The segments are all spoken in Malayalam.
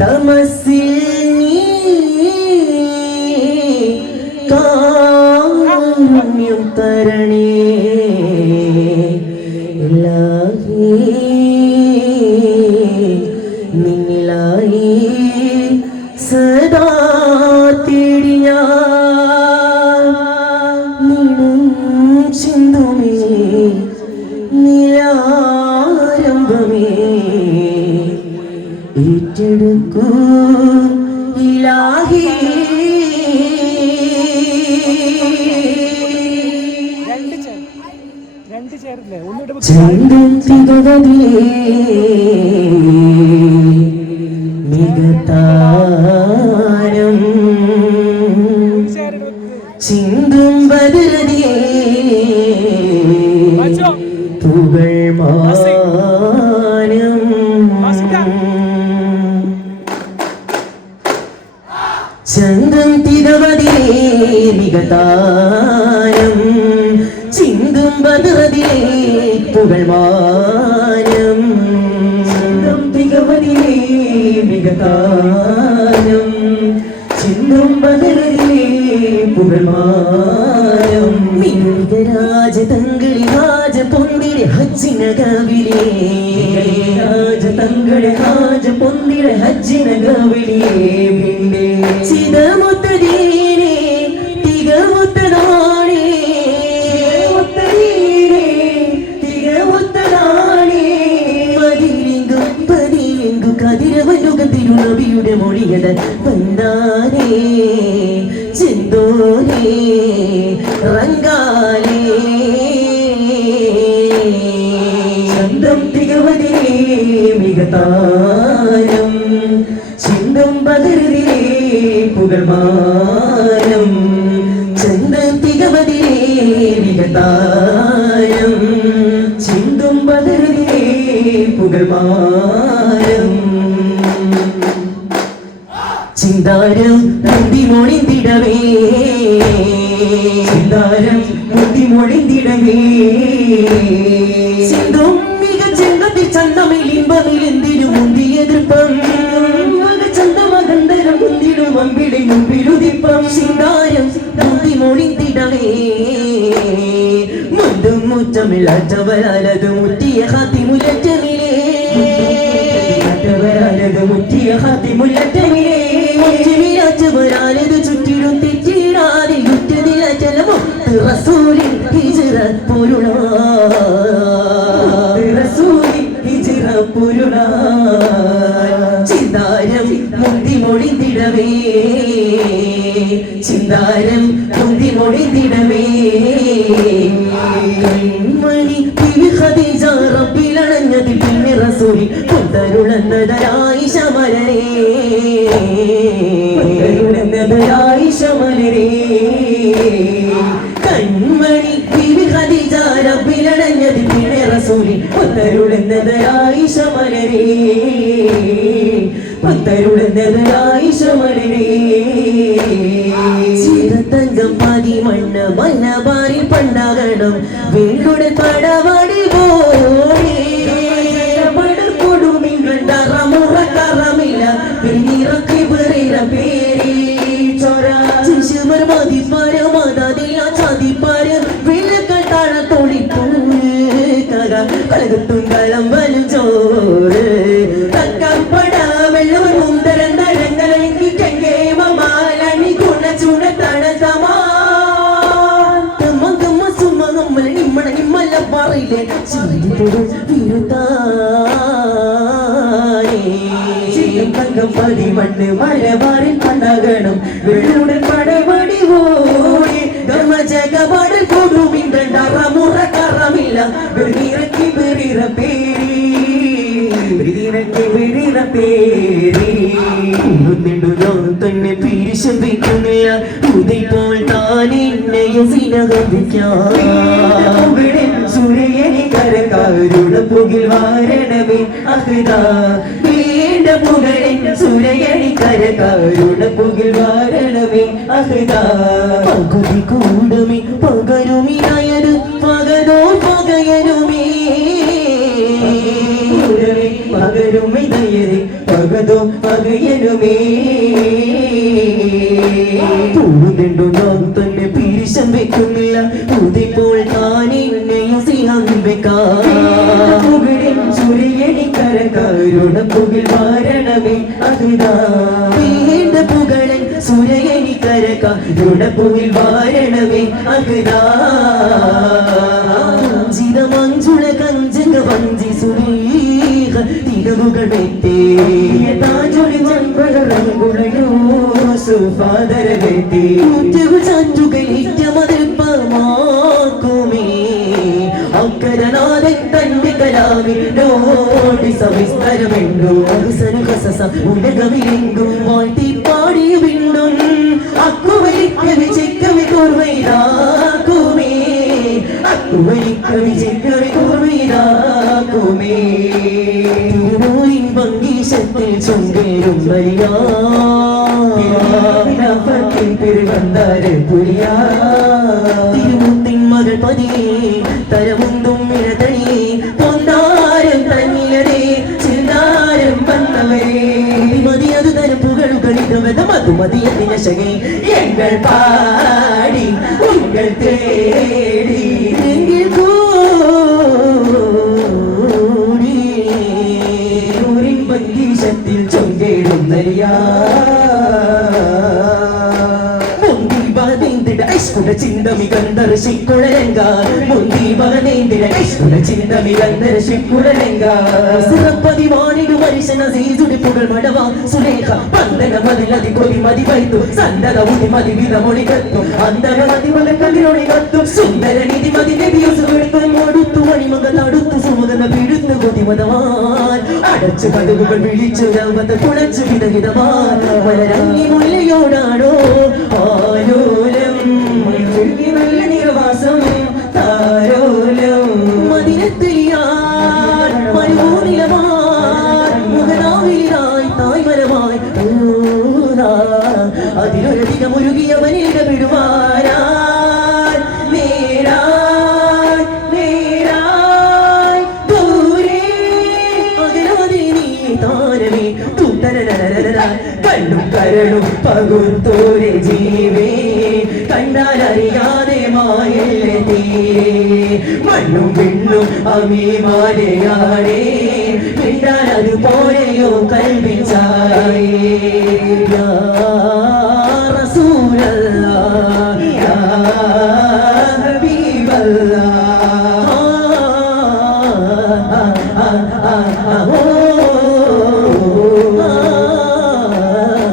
തമസിൽ നീ കാരുണ്യം തരണേ ഇലാഹി നിന്നിലായി സദാ തേടിയ നിന്നും ചിന്തുമേ നിലാരംഭമേ ഏറ്റെടുക്കൂ ഇലാഹി. ചന്ദ്രൻ തികവതിലേ മികതാരം ചിന്തും ബദലതിയേ പുകൾ മാനം ചന്ദ്രൻ തികവതിലേ മികതാരം ചിന്തും ബദലതിയേ പുകൾ മാനം ചന്ദ്രൻ തികവതിലേ മികതാരം ചിന്തും ബദലതിയേ പുകൾ മാനം രാജതങ്ങളി രാജ പൊന്തിരെ ഹജ്ജിനകവിലേ രാജതങ്ങളെ രാജ പൊന്തിരെ ഹജ്ജിനകവിലേ ചിതമുത്തരീരേ തികമുത്തനാണേ തികമുത്തനാണേ പതിരിങ്കു കതിരവനുകത്തിരുനബിയുടെ മൊഴിയത വന്നാനേ ചിന്തോരേ റങ്കാലേ ചന്തം തികവതിരേ മികതാരം ചിന്തം ബദറിരേ പുകൾമാനം ചന്തം തികവതിരേ മികതാരം ചിന്തം ബദറിരേ പുകൾമാനം ചിന്താരം മുന്തിമൊഴിന്തിടവേ ചിന്താരം മുന്തിമൊഴിന്തിടവേ ചിന്തും മികച്ചെങ്കത്തിൽ ചന്തമിൽ ഇമ്പമിൽ എന്തിനു മുന്തി എതിർപ്പം ചന്തമകന്തരം മുന്തിടും അമ്പിളി മുമ്പിലുതിപ്പം ചിന്താരം മുന്തിമൊഴിന്തിടവേ മുന്തും മുറ്റമില്ലാറ്റവരാലത് മുറ്റിയ ഹാത്തിമുലറ്റമിലേ മുറ്റിയ ഹാത്തിമുലറ്റമിലേ ചുറ്റിടും തെറ്റിടാതെ യുദ്ധനില ജലമോ റസൂലിൻ ഹിജ്റ പൊരുളാ റസൂലിൻ ഹിജ്റ പൊരുളാ ചിന്താരം മുന്തിമൊഴിന്തിടവേ ചിന്താരം മുന്തിമൊഴിന്തിടവേ കൺമണി ബിബി ഖദീജ റബ്ബിലണഞ്ഞതിൽ പിന്നെ റസൂലിൻ കൊണ്ടരുളന്നതായി ശമരേ കൺമണി ബിബി ഖദീജ റബ്ബിലണഞ്ഞതിൽ പിന്നെ റസൂലിൻ കൊണ്ടരുളന്നതായി ശമരേ പത്തരുളന്നതായി ശമരേ ചിരതങ്കം പതിമണ്ണ് മലബാറിൽ പണ്ടാകണം വീടുടെ പടവടി പോയി പടർക്കൊടുമില്ല പിന്നിറക്കി പേരില പേരി ചൊര ശിശുമർ മതിപ്പാര മാതാതിയ ചാതിപ്പാര വിലക്കട്ടാഴ തൊളിപ്പൂര് കര കലകത്തും കളം വലും ചോറ് തക്കപ്പട വെള്ളം മുന്തരം തരങ്ങളെങ്കിൽ കെങ്കേ മമാലണി ഗുണ ചുണ തടസമാ മകമ്മ സുമ നമ്മൾ നിമ്മണ നിമ്മല്ല പറയില്ലേ ചിരിതൊരു തങ്കം പതിമണ്ണ് മലബാറിൽ പണ്ടാകണം വെള്ളുടൻ പടവടി പോയി ധർമ്മജഗപാടൽ കൊടുമിன்றമുറ കറമില്ല വെളിയിറക്കി വെറിറ പേരി വെളിയിറക്കി വെറിറ പേരി നിന്നു ഞാൻ തന്നെ പിരിശിക്കുന്നില്ല ഉദയപ്പോൾ താൻ എന്നെയെ സിനഹവിക്കാം സൂര്യനെ കരകാരുടെ പുകിൽ വാരണമേ അഹ്ദാ പുകഴിൻ സൂര്യനി കരകാരുടെ പുകിൽ വാരണമേ അഹ്ദാ പകുതി കൂടുമി പകരുമിനായത് പകരോ പകയരുമേ പകരുമിതയരെ പകതോ പകയ പയ്യനുമേ പൂവുന്നുണ്ടോ ഞാൻ തന്നെ പിരിശം വെക്കുന്നില്ല പൂതിപ്പോൾ താനെന്നെയും സിഹം വെക്കാറുകളിൽ സൂര്യനിക്കരകാരുണപ്പുകിൽ വാരണമേ അതുതാ പുകളൻ സൂര്യനിക്കരകാരുണപ്പുകിൽ വാരണമേ അതുതാ മഞ്ജുള കഞ്ചക വഞ്ചി സുരീഹ തികവുകൾ വെത്തേ താജൊളി മൺപഴറങ്കുളയോ സുഫാദര വെത്തേ മുറ്റവു ചാഞ്ചുകൾ ഇറ്റമതിൽപ്പമാക്കുമേ അക്കരനാഥൻ തന്റെ കലാവിനോടി സവിസ്തരമെണ്ടോ അവസര കസസ ഉലകവിലെങ്കും വാഴ്ത്തി പാടി വിണ്ണും അക്കുവലിക്ക വിജയിക്കവി കോർവൈരാക്കുമേ ിൽ ചൊങ്കേരും തിരുമുത്തിൻ മകൾ പതിയെ തരമുന്തും ഇടതണിയെ പൊന്നാരം തന്നിലതേ ചിന്താരം വന്നവരെ മതി അത് തരം പുകളുകളിതവത മധുമതിയതിന ശകേ എങ്ങൾ പാടി ഉങ്ങൾ തേടി എങ്കിൽ കൂടി ൂരിൻ പങ്കീശത്തിൽ ചൊങ്കേടുന്നരിയാ ചിന്തമി കണ്ടർശിക്കുഴലങ്ക മുന്തി മകനേന്ദിര ചിന്തമി കണ്ടർശിക്കുഴലങ്ക സിറപ്പതിവാണിടു മനുഷ്യന സീസുടിപ്പുകൾ മടവ സുലേഖ പന്തന മതിലതി കൊതി മതി വൈത്തു സന്തത ഉതി മതി വിധ മൊഴി കത്തു അന്തര മതി മല കലിയൊഴി കത്തു സുന്ദര നിധി മതി നബിയൂസ് വെളുത്തും ഒടുത്തു മണിമക തടുത്തു സുമകന പിടുത്തു കൊതി മതവാൻ അടച്ചു കടുകുകൾ വിളിച്ചു രവത കുളച്ചു വിധവിധവാൻ മലരങ്ങി മുല്ലയോടാണോ ആലോലം നല്ല നിർവാസം താരോലം മദിനത്തിയാൻ മരുഭൂനിലമാൻ മുഖനാവിലായി തായ്മരമായി അതിലൊരധികം ഒരുകിയവനിട വിടുവാനാൻ നേരാൻ നേരാൻ ദൂരെ അകലാതെ നീ താരമേ തൂത്തരരരരര കണ്ണും കരളും പകുത്തോരെ ജീവേ കണ്ടാലറിയാതെ മായല്ലേ മണ്ണും പിണ്ണും അമീമാരെയാണേ പിണ്ടാൽ അതുപോലെയോ കൽപ്പിച്ചായേ യാ റസൂലല്ലാഹ് യാ ഹബീബല്ലാഹ്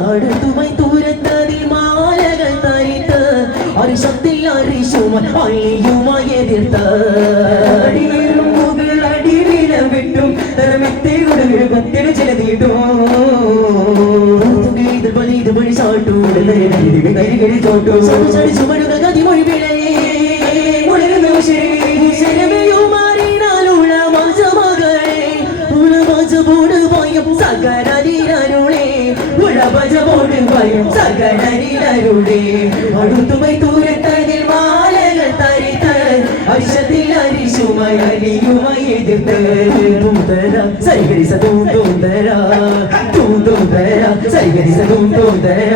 അടുത്തുമായി ദൂരത്തതിൽ മാലകൾ തരിത്ത് അരിശത്തിൽ അരിശുമൻ അയ്യുമായി എതിർത്ത് അടിവില വിട്ടും തരമെത്തിയുടെ വിഴുപത്തിന് ചില നീട്ടും ഇത് വഴി ചാട്ടു ചോട്ടു ചുമടുകൾ കതിമൊഴി വിളയേ ഉണരുന്നു ശരിയുമാറിനാലുള്ള മാസമകളെ ഉളവജപോട് ഭയം സകരരുളേ ഉളവജപോട് ഭയം സകരരുളേ അടുത്തുമായി ദൂരത്തതിൽ മാലകൾ തരിത്ത് അരിശത്തിൽ അരിശുമായി അലിയുമായി എതിർത്ത് തൂന്തര സൈകരിസ തൂന്തര തൂന്തര സൈകരിസ തൂന്തര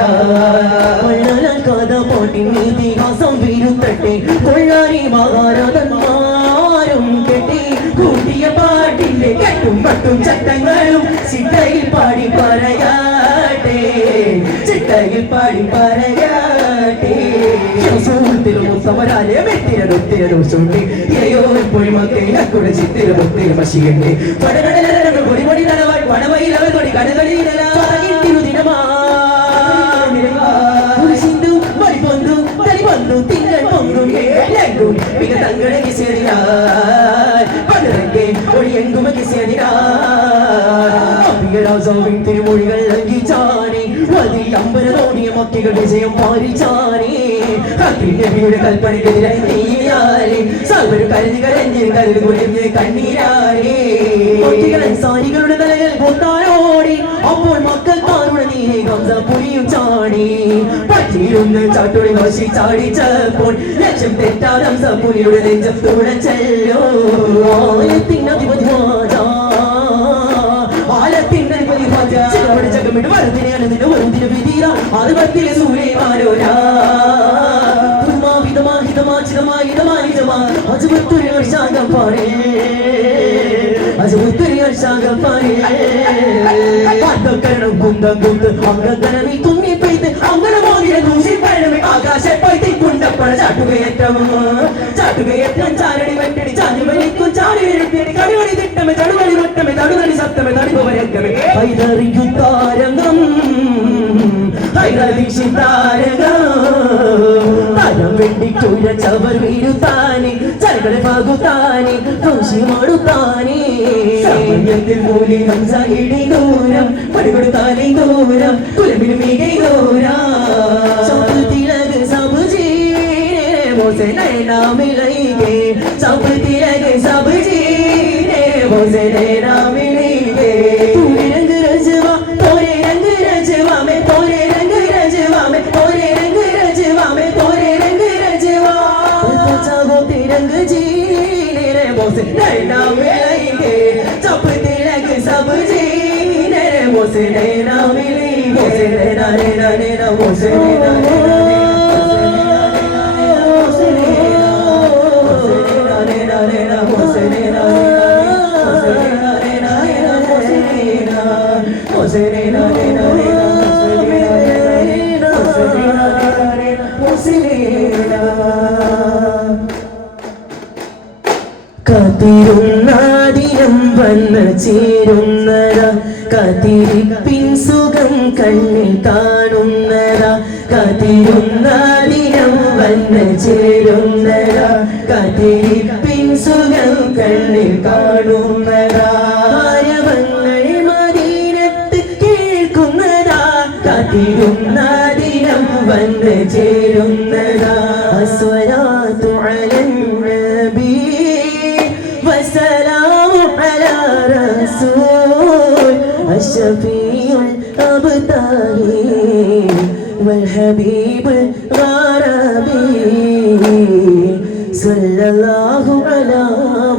കഥ പാട്ടിൻ ഇതിഹാസം വിരുത്തട്ടെ കൊള്ളാരി മഹാരാജന്മാരും കെട്ടി കൂട്ടിയ പാട്ടിന്റെ കെട്ടും പട്ടും ചട്ടങ്ങളും ചിട്ടയിൽ പാടി പറയാട്ടെ ചിട്ടയിൽ പാടി പറയാട്ടെ സമരാലെ വെട്ടിരടുത്തിരടുത്തി ഇരയോ എപ്പോഴും മക്കളെ ചിത്തിരമുത്തിര മഷികണ്ടെ പൊടിപൊടി നടവായി പടവയിൽ അവർ കൊടി കടകളിലിരലാ സിന്ധു മണി പൊന്തു തലി പൊന്തു തിങ്കൾ പൊങ്കും ലങ്കും മിക തങ്ങളെ കിസേരിനാർ പടരങ്കെ ഒളിയെങ്കുമ കിസേരിനാർ തിരുമൊഴികൾ ലംഘിച്ചാനേ അതിൽ അമ്പരതോണിയ മക്കൾ വിജയം പാലിച്ചാനേ നബിയുടെ കൽപ്പനയ്ക്കെതിരായി നീയാലേ സർവരു കരുതി കരഞ്ഞ് കരുതി കുളിഞ്ഞ് കണ്ണീരാലേ സാരികളുടെ തലകൾ കൊണ്ടാനോടി അപ്പോൾ മക്കൾ താരുടെ നീരെ പുരിയും ചാടി പറ്റിയിരുന്ന് ചാട്ടുടി നോശി ചാടിച്ചപ്പോൾ ലക്ഷ്യം തെറ്റാതെ പുലിയുടെ നെഞ്ചം തുടച്ചല്ലോ ആലത്തിനധിപതി ആലത്തിനധിപതി നമ്മുടെ ജഗമിട്ട് വരുന്നതിനാണ് നിന്റെ വരുന്നതിന് വിധീര ആർവത്തിലെ സൂര്യമാരോരാ ചാട്ടുകയറ്റം ചാരടി വെട്ടടി ചാഞ്ഞു വലിക്കും ചാടി വീഴ്ത്തിയടി കടിവടി തിട്ടമേ ചടുകളി വട്ടമേ തടുകളി സത്തമേ തടിപവരക്കമേ ഹൈദറിയുത്താരംഗം ഹൈദരീക്ഷിതാരംഗം താരം വെട്ടിക്കുഴ ചവർ വീഴുത്താനെ ചരകളെ പാകുത്താനെ ദോഷി മാടുത്താനെ സമയത്തിൽ മൂലി ഹംസ ഇടി ദൂരം പടികൊടുത്താനെ ദൂരം കുലമിന് മികൈ ദൂരം തിലക് സബുജി मोसे नैना मिलेंगे सब तिलक सब्जी रे मोसे नैना मिलेंगे तूने रंग रजवा तोरे रंग रजवा में तोरे रंग रजवा में तोरे रंग रजवा में तोरे रंग रजवा चाहो तिरंग जी रे मोसे नैना मिलेंगे सब तिलक सब्जी रे मोसे नैना मिलेंगे मोसे नैना नैना नैना मोसे नैना नैना കാത്തിരുന്നാദിനം വന്ന് ചേരുന്നതാ കാത്തിരിപ്പിൻ സുഖം കണ്ണിൽ കാണുന്നതാ കാത്തിരുന്നാദിനം വന്ന് ചേരുന്നതാ കാത്തിരിപ്പിൻ സുഖം കണ്ണിൽ കാണുന്നതാ ആരവങ്ങൾ മദീനത്ത് കേൾക്കുന്നതാ കാത്തിരുന്നാദിനം വന്ന് ചേരുന്നതാ അസ്വലാത്തു അലൻ നബി والسلام على رسول الشفيع الأبطالي والحبيب الغربي صلى الله على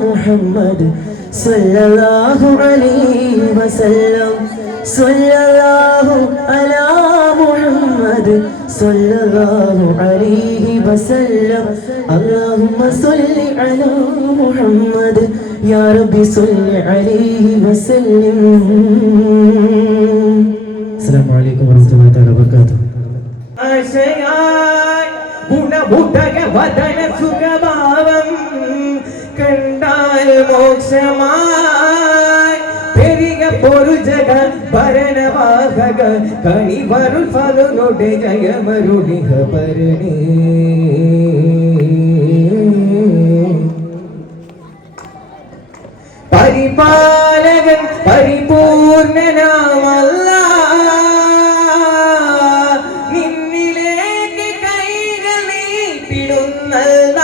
محمد صلى الله عليه وسلم صلى الله على محمد صلى الله عليه وسلم اللهم صل على محمد يا ربي صل عليه وسلم السلام عليكم ورحمة الله تعالى وبركاته വദന സുഖഭാവം കണ്ടാൽ മോക്ഷമായി പെരിക പൊരു ജഗ ഭരണവാഹക കണി വരുൾ ഫലനോടെ ജയമരുണിഹ പരണി പരിപാലകൻ പരിപൂർണനാമല്ല നിന്നിലേക്ക് കൈകൾ നീട്ടിടുന്നല്ല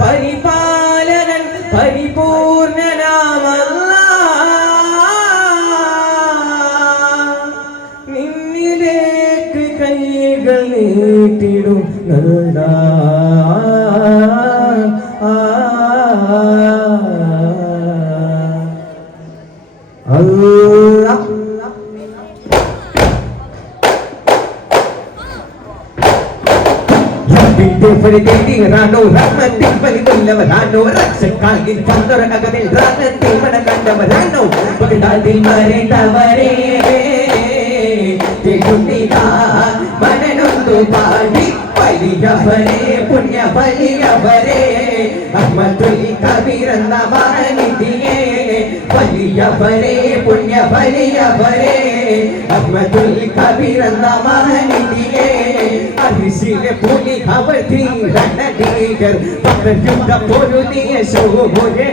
പരിപാലകൻ പരിപൂർണനാമല്ല നിന്നിലേക്ക് കൈകൾ നീട്ടിടുന്നല്ല Allah Ferdinand Rano Rahmatin Palikullavarano Raksakagin Pandor Agadil Ranatin Manakandavarano Pagdadil Marindavare Tegundika Mananundu Padi Paliyavare Punya Paliyavare Ahmadul Kabirandavanitiye Paliyavare Punya Paliyavare Ahmadul Kabirandavanitiye Arisile puli khabarthi ranadigar Pakarjuda poruniya shobore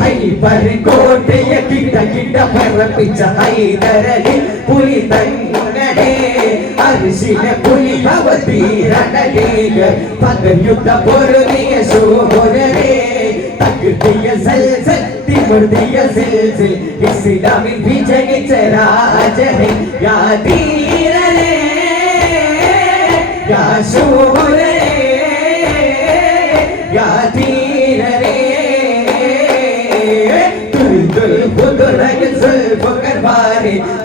Hai parikote ya kita kita parapicha Haidarali puli tangade Arisile puli khabarthi ranadigar Pakarjuda poruniya shobore Takdiya zalzal timur diya zilzil Islamin vijay charaj hai ya dirale Ya Shore, Ya Tirare, Dul Dul Budur Ragazul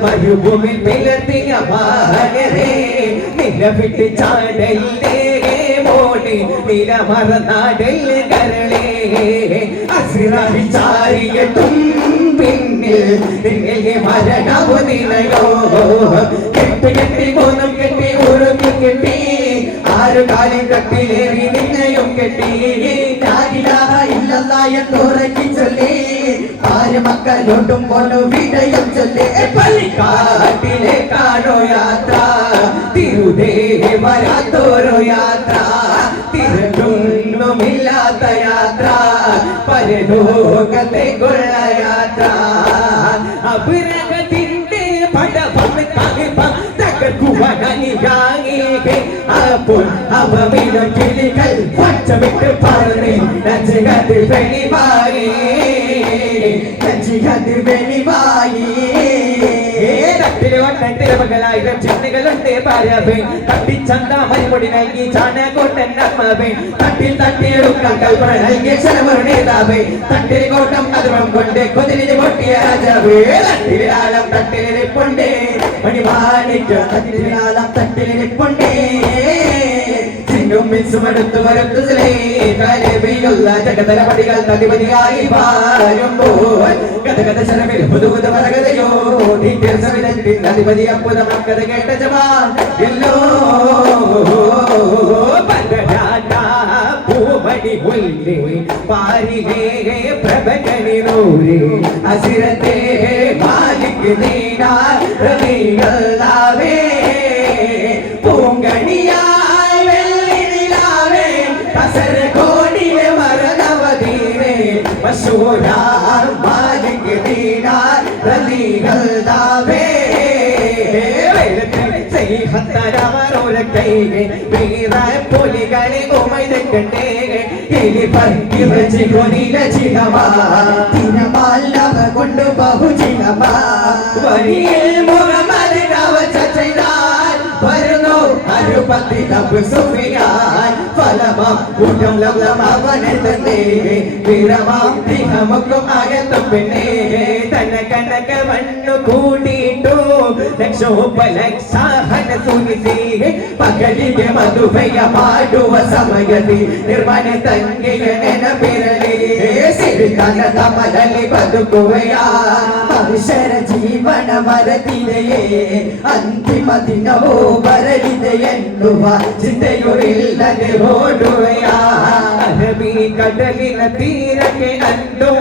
മരുഭൂമി പിളർത്തിയ മാനരേ നിലവിട്ട് ചാടല്ലേ മോളെ നില മറന്നാടല്ല കരളേ അസിറായി ചാരിയട്ടും പിന്നിൽ നിന്നെ മരണവും നിലയോ കെട്ടി കെട്ടി കോണം കെട്ടി ഉറുക്കി കെട്ടി ആരു കാലം കെട്ടിയേറി നിന്നെയും കെട്ടി എന്നോറക്കി ചൊല്ലി ആര് മക്കളോട്ടും പോണു വിടയം ചൊല്ലി പള്ളിക്കാട്ടിലെ കാണോ യാത്ര തിരുതേ വരാത്തോരോ യാത്ര തിരഞ്ഞൊന്നുമില്ലാത്ത യാത്ര പരലോകത്തെ കൊള്ള യാത്ര അപരകത്തിന്റെ പടപം കാകിപ്പം അപ്പോൾ അവമിട കിളികൾ പച്ചവിട്ട് പറഞ്ഞ് നഞ്ചികത്തിൽ വെളിവായി നഞ്ചികത്തിൽ വെളിവായി തട്ടില് വട്ടത്തിലെ മകളായിരം ചിന്തകളുണ്ട് പാരവേ തട്ടിച്ചന്ത മരുപൊടി നൽകി ചാണകോട്ടൻ അമ്മവേ തട്ടിൽ തട്ടിയെടുക്കാൻ കൽപ്പന നൽകിയ ശരവരുടേതാവേ തട്ടിൽ കോട്ടം അതും കൊണ്ട് കൊതിരിഞ്ഞ് പൊട്ടിയ രാജാവേ തട്ടിലാളം തട്ടിലിരിപ്പുണ്ടേ മണിമാണിക്ക് തട്ടിലാളം തട്ടിലിരിപ്പുണ്ടേ മിൻസുമെടുത്തു വരുത്തുതലേ കലബിയുള്ള ജഗതലപടികൾ നദിപതിയായി വാരുമ്പോൾ ഗതഗത ശരമിൽ പുതുപുത വരകതയോ സവിധത്തിൽ നദിപതി അപ്പുത മക്കത കേട്ട ജവാൻ ഇല്ലോ പൂമണി മുല്ലേ പാരിലേ പ്രഭകനിനൂരേ അസിരത്തെ മാലിക് നീനാ റബിയല്ലാവേ പൂങ്കണിയാ കോടിലെ മരണവതീരെ മശൂരാർ മാലിക് ദീനാർ റലികൾ ദാവേ ഹത്തരവരോര കൈകെ വീരായ പൊലികളെ ഉമൈതക്കണ്ടേ എലിപർ ഇറച്ചി കൊനില ചിഹമാ തിനമാലവ കൊണ്ട് ബഹുചിഹമാ വരിയിൽ മുഹമ്മദ് കവചൈതാൻ വരുന്നു അരുപത്തി തപ്പ് സുഫിയാൻ ഫലമാം കൂട്ടം ലവ്ലം അവനെ തന്നെ വീരമാം തിഹമക്കും അകത്തും പെണ്ണേ തന്ന കനക മണ്ണു കൂടിയിട്ടു ലക്ഷോപലക്ഷാഹന സുനിസി പകലിಗೆ ಮಧುಭಯ ಮಾಡುವ ಸಮಯದಿ ನಿರ್ಮಾಣ ತಂಗಿಯ ನೆನಪಿರಲಿ ಸಿರಿತನ ತಮಲಲ್ಲಿ ಬದುಕುವೆಯ ಮನುಷ್ಯರ ಜೀವನ ಮರೆತಿದೆಯೇ ಅಂತಿಮ ದಿನವೂ ಬರಲಿದೆ ಎನ್ನುವ ಚಿಂತೆಯುರಿಲ್ಲದೆ ಓಡುವೆಯ ಅರಬಿ ಕಡಲಿನ ತೀರಕ್ಕೆ ಅಂದು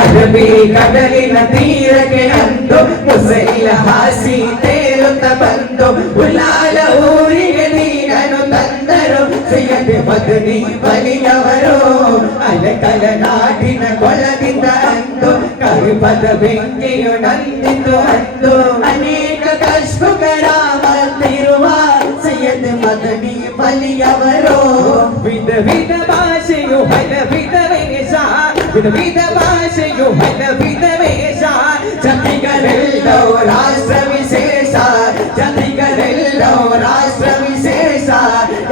ಅರಬಿ ಕಡಲಿನ ತೀರಕ್ಕೆ ಅಂದು ಮುಸೈಲ ಹಾಸಿ ತೇಲುತ್ತ ಬಂದು ಉಲಾಲ ಊರಿಗೆ ನೀರನ್ನು ತಂದರು ಸಿಗದೆ ಮದನಿ ಬಲಿಯವರು ಅಲಕಲ ನಾಡಿನ ಕೊಳದಿಂದ ಅಂದು ಕರಿಪದ ಬೆಂಕಿಯು ನಂದಿತು ಅಂದು ಅನೇಕ ಕಷ್ಟಕರ ಮತ್ತಿರುವ ಸೈಯದ್ ಮದನಿ ಬಲಿಯವರು ವಿಧ ವಿಧ ಭಾಷೆಯು ಹಲ ವಿಧ ವೇಷ ವಿಧ ವಿಧ ಭಾಷೆಯು ಹಲ ವಿಧ ವೇಷ ಜತಿಗಳೆಲ್ಲೋ ರಾಷ್ಟ್ರ ವಿಶೇಷ ಜತಿಗಳೆಲ್ಲೋ ರಾಷ್ಟ್ರ ವಿಶೇಷ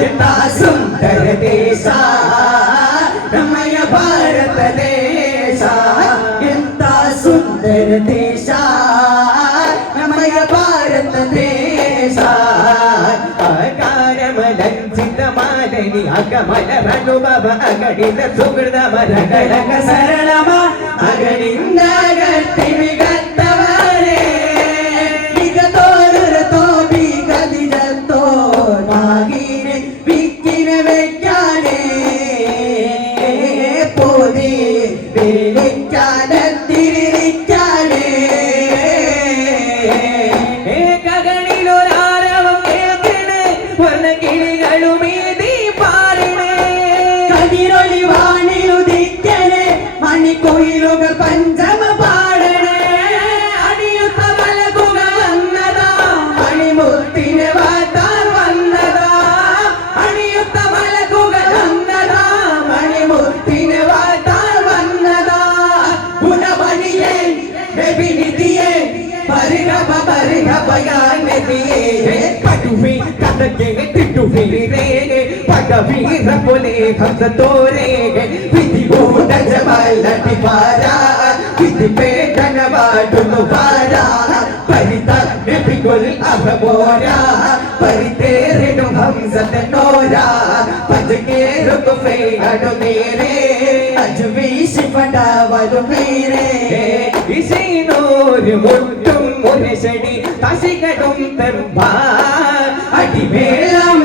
ಎಂತ ಸುಂದರ ದೇಶ ನಮ್ಮಯ ಭಾರತ ದೇಶ ಎಂತ ಸುಂದರ ದೇಶ ನಮ್ಮಯ ಭಾರತ ದೇಶ ಮಾಲನಿ ಅಗಮನ ಅನುಭವ ಅಗಣಿತ ಸುಗೃದ ಮರಗಳಕ ಸರಳಮ ಅಗಣಿಂದ ಗಟ್ಟಿವಿ ಗತ್ತವರೇ ಈಗ ತೋರರ ತೋಬಿ ಗದಿಜತ್ತೋ ನಾಗಿನೆ ಬಿಕ್ಕಿನ ವೆಕ್ಕಾನೆ ಪೋದಿ ಬೇಲಿಕ್ಕಾನ ತಿರಿಲಿಕ್ಕಾನೆ കൊയിലുകൾ പഞ്ചമ പാടണേ അടിയുത്ത മലകുക വന്നതാ മണിമുത്തിനെ വാട്ടാൻ വന്നതാ അടിയുത്ത മലകുക വന്നതാ മണിമുത്തിനെ വാട്ടാൻ വന്നതാ ഗുണമണിയെ നബിനിധിയെ പരിഹബ പരിഹബയാൻ നബിയെ കടുവി കഥക്കെ തിട്ടുവി രേगे പടവീര പോലെ ഹംസ തോരേगे വിധി കൂട ജമലടി പാരാ വിധിപേദന പാടുന്നു പാരാ പരിതപിക്കുൽ അഹബോരാ പരിതേറിടും ഹംസതനോരാ പജകേറും ഫേഗടു മേരെ അജ്വീശി പടാവരു മേരെ ഇസീനോരു മുട്ടും മുരശടി തസികടും തെമ്പാ അടിമേളം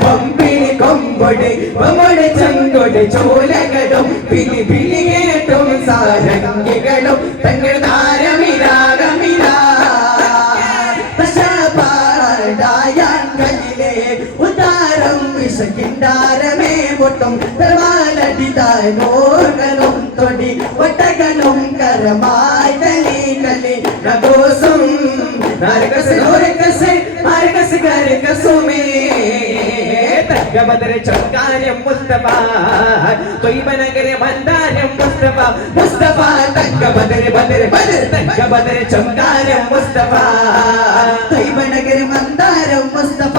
കൊമ്പിനി കൊമ്പൊടി കൊമ്പൊടി ചങ്കൊടി ചോലകളും പിലി പിലിയേറ്റും സാരംഗികളും തങ്ങൾ താരമിരാഗമിരാ പാടായാൻ കയ്യിലെ ഉദാരം വിശകിണ്ടാരമേ മുട്ടും തർവാലടിതായ് നോർഗലും തൊടി ഒട്ടകളും കരമായി കലി കലി നഗോസും നാരകസ് നോരകസ് മാരകസ് കരകസുമേ തങ്കബദർ ചങ്കാരം മുസ്തഫ തൊയ്ബനഗര മന്ദാരം മുസ്തഫ മുസ്തഫ തങ്കബദർ ബദർ ബദർ തങ്കബദർ ചങ്കാരം മുസ്തഫ തൊയ്ബനഗര മന്ദാരം മുസ്തഫ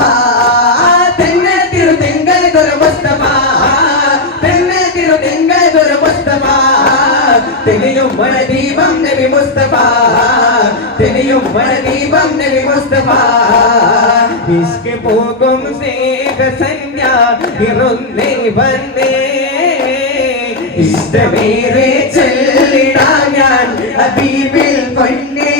തെന്നെ തിരു തെങ്കൽ ഗുരു മുസ്തഫ തെന്നെ തിരു തെങ്കൽ ഗുരു മുസ്തഫ തെനിയും മണദീപം നബി മുസ്തഫ തെനിയും മണദീപം നബി മുസ്തഫ ഇഷ്ക് പോകും സേക സന്ധ്യ ഇരുന്നേ വന്നേ ഇഷ്ടമേറെ ചൊല്ലിടാൻ ഞാൻ ഹബീബിൽ പൊന്നേ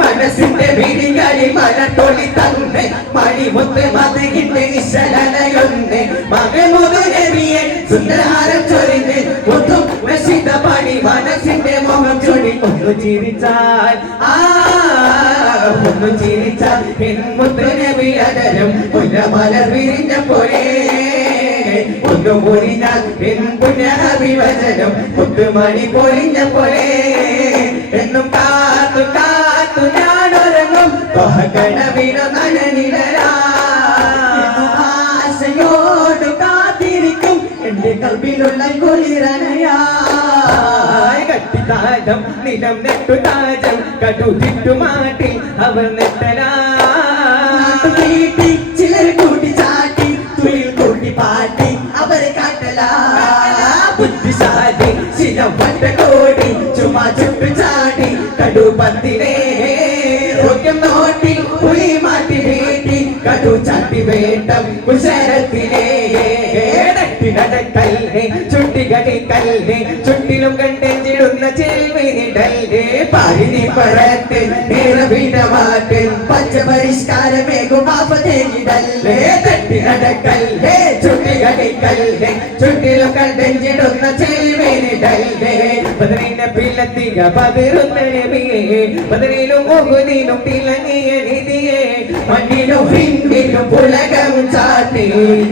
മനസ്സിന്റെ വിരികളിൽ മലട്ടൊളി തന്നെ മണിമുത്ത് മതകിന്റെ നിശലനയൊന്ന് മകമുതു നബിയെ സുന്ദരഹാരം ചൊരിഞ്ഞ് ഒന്നും നശിത പണി മനസ്സിന്റെ മുഖം ചൊടി ഒന്ന് ചിരിച്ചാൽ ഒന്ന് ചിരിച്ചാൽ മുത്ത് നബി അതരം പുനമലർ വിരിഞ്ഞ പോലെ ഒന്ന് പൊരിഞ്ഞാൽ പുനഃവിവചനം മുത്തുമണി പൊരിഞ്ഞ പോലെ എന്നും കാത്തു കാത്തു ഞാനൊരങ്ങും കണവിനു നനനിലരാ ആശയോട് കാത്തിരിക്കും എന്റെ കൽവിലുള്ള കുളിരനയായി കട്ടിത്താജം നിലം നെട്ടു താജം കടുതിട്ടു മാട്ടി അവർ നെട്ടലാ ചിലർ കൂട്ടി ചാട്ടി തുയിൽ കൂട്ടി പാട്ടി അവരെ കാട്ടലാ ബുദ്ധിശാലി ശിരം പട്ട കോടി ചുമ ചുട്ടു ചാടി കടുപത്തിലേ നോട്ടി പുലി മാറ്റി വീട്ടി കടു ചാട്ടി വേട്ടം കുശരത്തിലേ നടക്കല്ലേ ചുട്ടികളി കല്ലേ ചുട്ടിലും കണ്ടെഞ്ചിടുന്ന ചെൽവിനിടല്ലേ പാരിനി പറത്ത് നേരവിടമാട്ട് പഞ്ചപരിഷ്കാരമേകും ആപതേകിടല്ലേ തട്ടി നടക്കല്ലേ ചുട്ടികളി കല്ലേ ചുട്ടിലും കണ്ടെഞ്ചിടുന്ന ചെൽവിനിടല്ലേ പതിനെ പിള്ളത്തിക പതിരുന്ന നബിയേ പതിനിലും മുകുതിലും തിളങ്ങിയ നിധിയേ മണ്ണിലും ഹിന്ദിലും പുലകം ചാട്ടി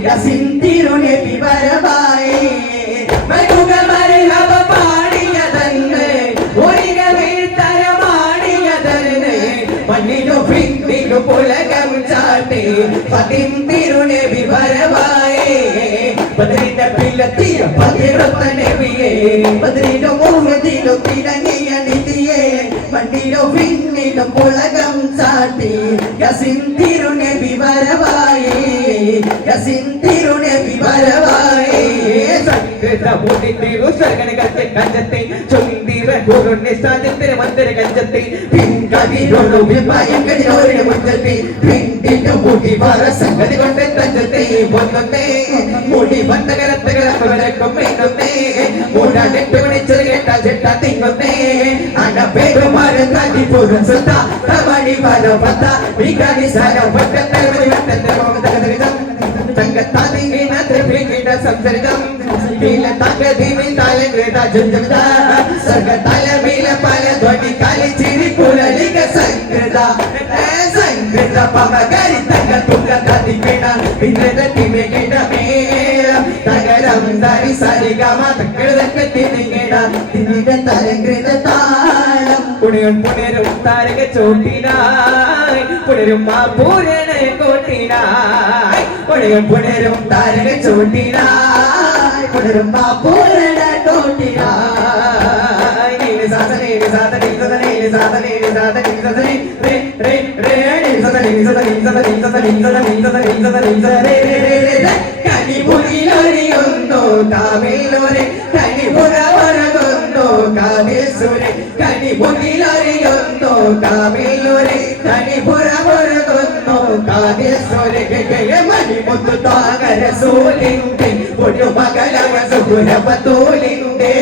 യസിന്തിരുനെ വിവരമായി മരുക മരഹബ പാടിയതന്ന് ഒരിക വീഴ്ത്തരമാടിയതന്ന് മണ്ണിലും ഹിന്ദിലും പുലകം ചാട്ടി പതിന്തിരുനെ വിവരമായി പതിനിന്റെ പിള്ളത്തിയ പതിരുന്ന നബിയേ പതിനിലും മുഹദിലും തിളങ്ങിയ നിധിയേ മണ്ണിലും ഹിന്ദിലും പുലകം ചാട്ടി യസിന്തിരുനെ വിവരമായി യസിന്തിരുനെ വിവരമായി സംഗത മുടിത്തിരു സർഗണ കഞ്ചത്തെ ചുന്തിര ഗുരുനെ സാജത്തിര മന്ദിര കഞ്ചത്തെ പിൻകതിരൊരു വിഭയം കതിരോരുടെ മുറ്റത്തെ പിന്നിന്റെ മുടി വര സംഗതി കൊണ്ട് തഞ്ചത്തെ പൊന്നത്തെ മുടി വന്നകരത്തകരക്കും മേന്നത്തെ മൂടാനെട്ട് മണിച്ചത് കേട്ട ചെട്ട തിങ്ങുന്നേ അന പേരുമാരൻ തടി പൂരം സുത്ത തമണി വര പത്ത വികാരി സാര വട്ടത്തെ വട്ടത്തെ തങ്കത്താതിങ്ങിന ത്രിപികിട സംസരിതം നീല തകതിമി താലകൃത ജുജുത സർഗതല മീല പല ധ്വനി കാലി ചിരി പുലലിക സംഗൃത സംഗൃത പമകരി തങ്ക തുങ്ക തതികിട ഇന്ദ്രത തിമികിട മേല തകരം ദരി സരിഗമ തകൃതക്ക തിമികിട തിമിട തലകൃത താളം പുണരും പുണരും താരക ചോട്ടിനായി പുണരും മാ പൂരണ കോട്ടിനായി പുണരും പുണരും താരക ചോട്ടിനായി പുണരും മാ പൂരണ കോട്ടിനായി നീ സാധനെ സാധനെ സാധനെ സാധനെ സാധനെ സാധനെ റേ റേ റേ സാധനെ സാധനെ സാധനെ സാധനെ സാധനെ സാധനെ സാധനെ സാധനെ കനിപുരിലൊരിയുന്നു താമിലോരെ കനിപുര വരകുന്നു കാവിൽ കനി മുന്നിലറിയുന്നു കാവിലൊരു കനി പുറമൊരുകുന്നു കാവിൽ മണിമുത്തു താകരസൂലിന്റെ ഒരു മകളവ സുഹുരപതൂലിന്റെ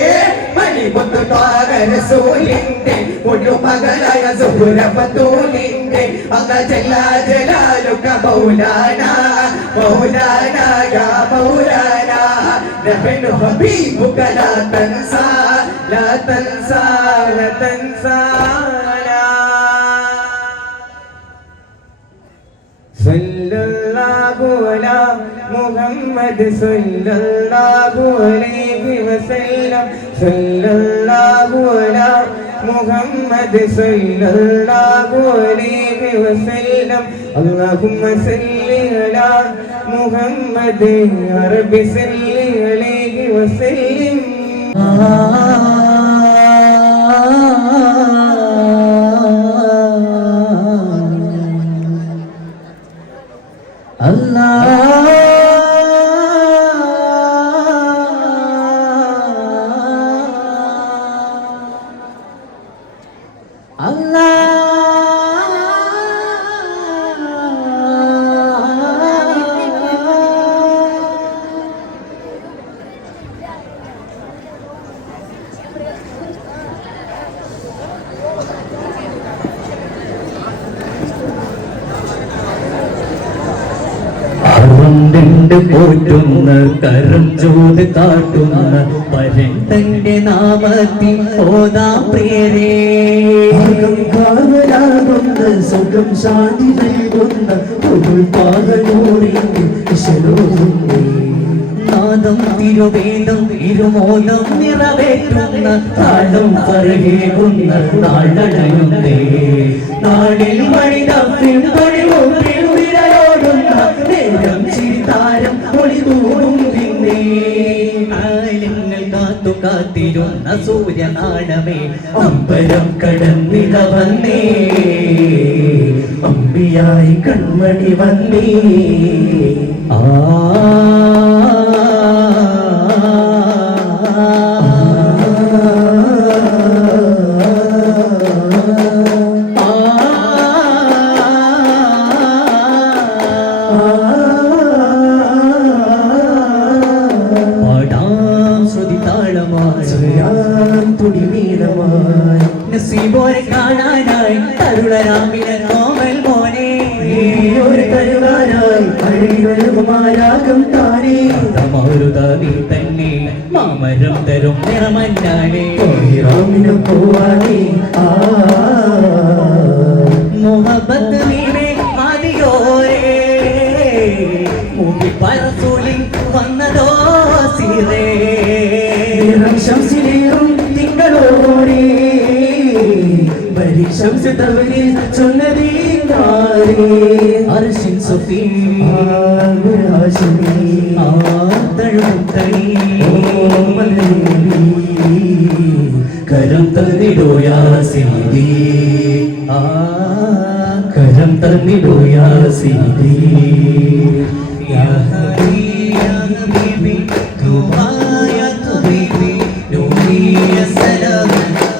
മണിമുത്തു താകരസൂലിന്റെ ഒരു മകളായ സുഹുരപതൂലിന്റെ അല്ല ജലാലുക മൗലാന മൗലാന യാ മൗലാന നഹ്നു ഹബീബുക ലാ തൻസാ ലാ തൻസാ ലാ തൻസാ സല്ലല്ലാഹു അലാ മുഹമ്മദ് സല്ലല്ലാഹു അലൈഹി വസല്ലം സല്ലല്ലാഹു അലാ മുഹമ്മദ് സല്ലല്ലാഹു അലൈഹി വസല്ലം അല്ലാഹുമ്മ സല്ലി അലാ മുഹമ്മദ് യാ റബ്ബി സല്ലി അലൈഹി വസല്ലം പോറ്റുന്ന കരം ചോത് കാട്ടുന്ന പരന്തന്റെ നാമത്തിൽ ഓതാ പ്രിയരേ കാവലാകുന്ന സുഖം ശാന്തി നൽകുന്ന നാദം തിരുവേദം ഇരുമോദം നിറവേറ്റുന്ന താളം പറകേകുന്ന നാളടയുന്നേ നാടിൽ മണിതപ്പിൽ പണിവും പിന്തിരയോടുന്ന നേരം ചിരിതാരം ഒളിതൂറും പിന്നെ ആലിങ്ങൾ കാത്തു കാത്തിരുന്ന സൂര്യനാളമേ അമ്പരം കടന്നിട വന്നേ അമ്പിയായി കൺമണി വന്നേ നസീബോരെ കാണാനായി തരുളരാമിനെ നോവൽ മോനെ ഒരു കരുവാനായി അഴിവരുമാരാകും താനേ തമരുതാവി തന്നെ മാമരം തരും നിറമഞ്ഞാണേ രാമിനെ പോവാനേ മുഹബത്ത് നീവേ ആദിയോരേ മൂവി പരസൂലിൽ വന്നതോ സീറേ ശംസിലേറും തിങ്കളോരേ ശംസ് തവരി ചൊന്നതീ അർശിൻ സുഫീ ഹാശിമി തഴും തണി കരം തന്നിടോ യാ സീദി കരം തന്നിടോ യാ സീദി യാ ഹബീബി ദുആയ തബീബി നൂറിയ സലാം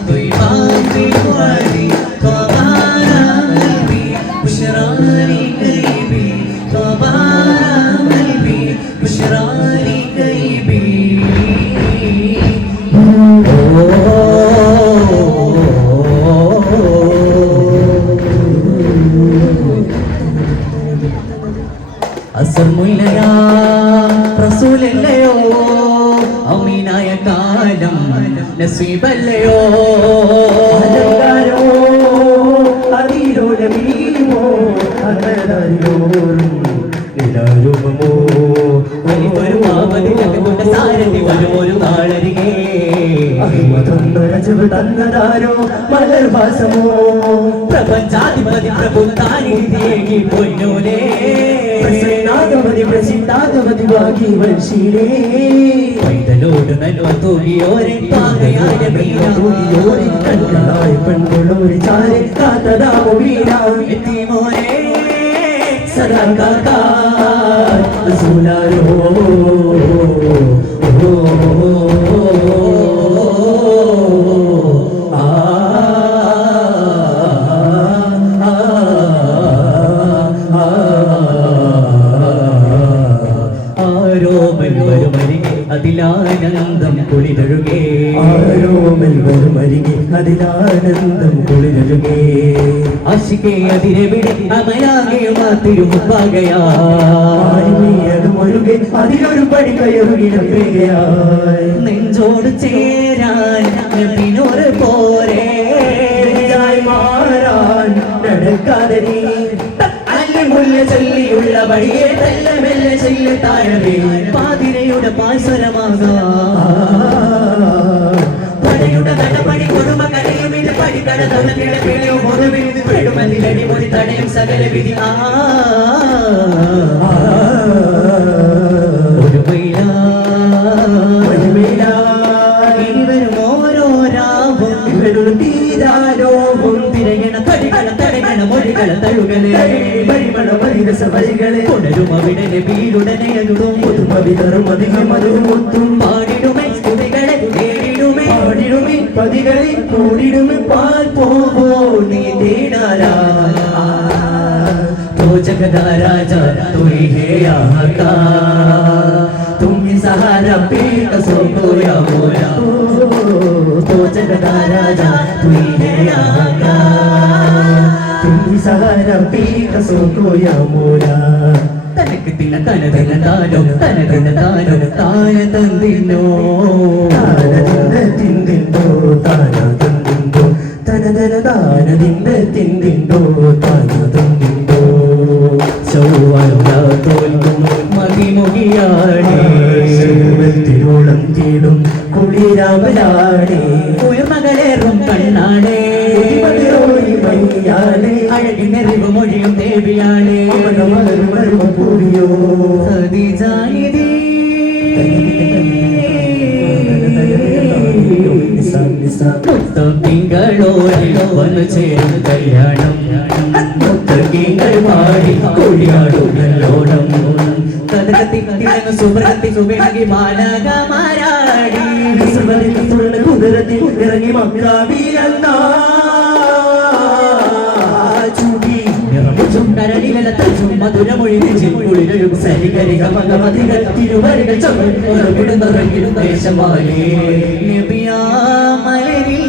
ത്വയ്ബാതി ഖുആനി ത്വബാര ഖൽബി ബുശ്റാനി ഖൈബി ത്വബാര ഖൽബി ബുശ്റാനി ഖൈബി അസർമുല്ലയാ റസൂലല്ലയോ അമീനായ കാലം നസീബല്ലയോ അലങ്കാരോ അതിരോടെ വീമോ അകലയോറും നിലാരൂപമോ ഒരു പാപതികൊണ്ട് സാരഥി ഒരു നാളരികെ തന്നതാരോ മലർവാസമോ പ്രപഞ്ചാധിപതി പ്രഭു താനിധി പൊന്നൂലേ പ്രസിദ്ധാധിപതി ഭാഗ്യ വർഷിലേ പൈതലോട് നല്ലോ തൂകിയോരെ പാകയായ തൂകിയോരെ കണ്ണായ പെൺകൊള്ളൊരു ചാരെ കാത്തതാമോ വീരാ എത്തി മോനെ സദാ കാക്കാ സൂലാരോ അരികെ അതിലാനന്ദം കുളിരരുകേ ആശികെ അതിരെവിടെ അമയാകെ മാത്തിരുമുപ്പാകയാരുകെ അതിലൊരു പടി കയറുകിടക്കുകയായി നെഞ്ചോട് ചേരാൻ പിന്നൊരു പോരേ മാറാൻ നടക്കാതെ നീ മുല്ല ചൊല്ലിയുള്ള വഴിയെ തെല്ല മെല്ലെ ചെല്ല് താഴവേ പാതിരയുടെ പായ്സ്വരമാകായുടെ നടപടി കൊടുമ കടയും ഇത് പടിക്കട തൊഴിലെ പിഴയും ഒടുവിൽ പെടുമതിലടി ഒരു തടയും സകല വിധി ഇനി വരും ഓരോ രാവും ഇവരുടെ തീരാരോവും തിരയണ തടികള തടയണ മൊഴികള തഴുകളെ പുണരും അവിടെ വീടുടനെ അനുടും പുതുപവിതറും അധികം അതും ഒത്തും പാടിടുമേ സ്തുതികളെ നേരിടുമേ പാടിടുമേ പതികളെ കൂടിടുമേ പാൽ പോവോ നീ തേടാരാ तो जगदा राजा तू ही है यहाँ का तुम ही सहारा पीर कसो कोया मोया तो जगदा राजा तू ही है यहाँ का तुम ही सहारा पीर कसो कोया मोया तनक तिन तन धन तानो तन धन तानो तान तंदिनो तान तिंदिनो तान तंदिनो तन धन तान तिंदिनो तान तंदिनो തോൽക്കും മതിമുകിയാടേത്തിരോളം തീടും കുളിരാമലാടേ ഉയർമകളേറും കണ്ണാടേ അഴകിനെറിവ് മൊഴിയും ദേവിയാടേ പൂരിയോ സതിജാനിതേ തിങ്കളോരോ വന്നു ചേരും കല്യാണം മുത്തങ്ങൾ പാടി കൊടിയാടും നല്ലോണം കഥകത്തി തിളങ്ങ സുബ്രത്തി സുബേണി മാലകമാരാടി കുതിരത്തി ഇറങ്ങി മക്കാവിയെന്ന കരടികള തച്ചും മധുരമൊഴി കുളിരും സരികരിക മകമതികൾ തിരുവരികൾ ചൊല്ലിടുന്ന ദേശമാലേ നബിയാമലരിൽ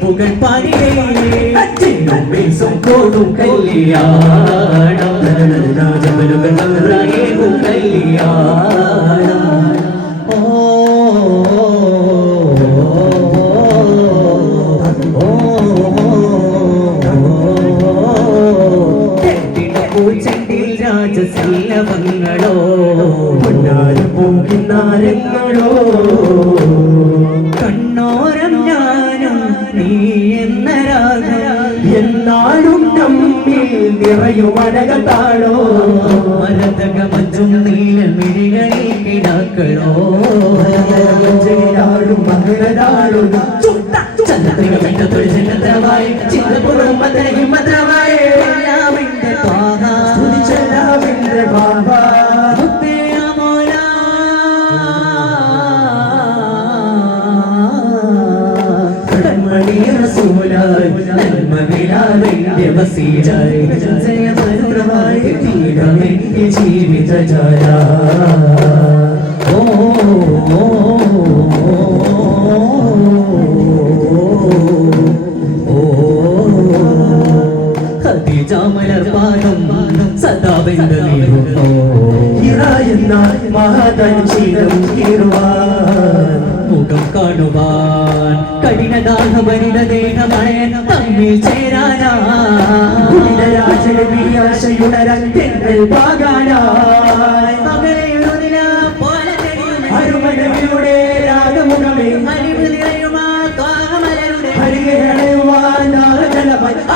പുകൾ പാടിയേ അച്ഛനും പേസും കോടും കല്യാണം രാജമലുകളും കല്യാണം ചെണ്ടിൽ രാജസല്ലവങ്ങളോ പൊന്നാരം പൂക്കിന്നാരങ്ങളോ കണ്ണോരം ഞാനും നീ എന്ന രാഗം എന്നാലും നമ്മിൽ നിറയും അഴകത്താളോ മരതക മഞ്ചും നീലമിഴികളിൽ കിടാക്കളോ ും മകരതാളും ചന്ദ്രമായി ചിന്തപുറം മദ്രയും മദ്രമായി ബാബാ ജീവിത ജയ മലർപാദം സദാ മുഖം കാണുവാൻ കഠിനദാഹമരിത ദേഹമണയൻ തമ്മിൽ ചേരാനാശയുണരങ്ങൾ പാകാനായി അരുമനവിലൂടെ രാഗമുഖമേ അറിവ് നിറയുമാ ത്വാഗമലരുടെ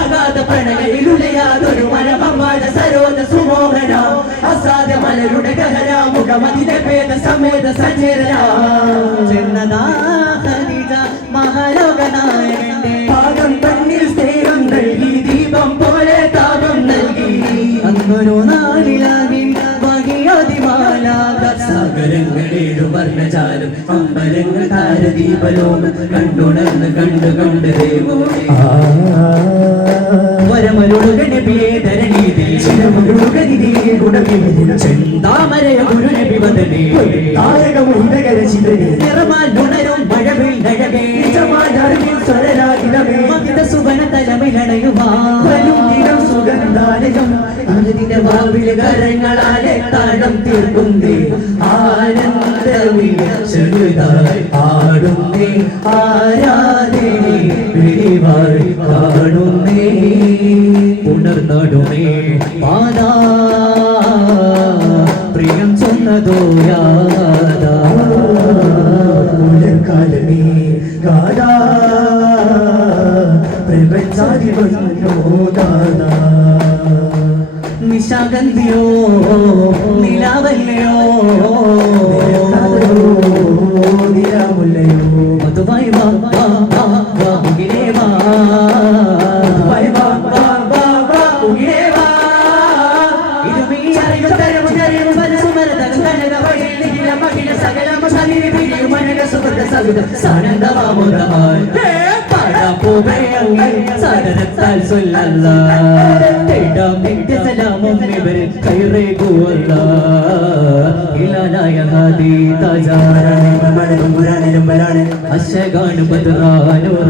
അഗാധ പ്രണയിലുലയാതൊരു മരമമാന സരോജ സുമോഹന അസാധ്യ മലരുടെ ഗഹരാമുഖമതിന്റെ ഭേദ സമേത സചേതന മഹാലോകനായകന്റെ പാകം തന്നിൽ സ്നേഹം നൽകി ദീപം പോലെ താപം നൽകി അന്നൊരു നാളിലാകി സാഗരങ്ങളേഴു വർണ്ണജാലം അമ്പലങ്ങൾ താരദീപലോം കണ്ടുണർന്ന് കണ്ടു കണ്ട് ദേവോ വരമരുളുകനബിയെ ധരണീതി ശിരമരുളുകനിധിയെ ഗുണവിധിന ചെന്താമരയ ഗുരുനബി വദനേ താരകമുണ്ടകര ചിതനേ നിറമാൽ ഉണരും മഴവിൽ നഴകേ നിജമാൽ അറിവിൽ കരങ്ങളാലെ താളം തീർക്കുന്നേ ആനന്ദവിളി ആടുന്നേ ആരാധനെ വെളിവായി കാണുന്നേ ഉണർന്നടുമേ പാതാ പ്രിയം ചൊന്നതോയാതാ ഉയർക്കാലമേ കാടാ പ്രപഞ്ചാതി വന്നോദാദാ നിശാഗന്ധിയോ നിലാവല്ലയോ നിലാമുല്ലയോ മധുവായി വാ വാ വാ വാ മുകിലേ വാ മധുവായി വാ വാ വാ വാ മുകിലേ വാ ഇത് മീ അറിവതരമു തരമു മനസുമരതന തനക വഴിയിലില മകില സകലമ സലിരി പിരിയു മനക സുഖ സവിത സാനന്ദമാമുദമായി സാധനത്താൽ സല്ലല്ല സലാമും ഇവരിൽ കൈറേകുവല്ല ഇലാനായ ഹാദി താജാറാണ് അശകാണ് ബദ്റാനൂർ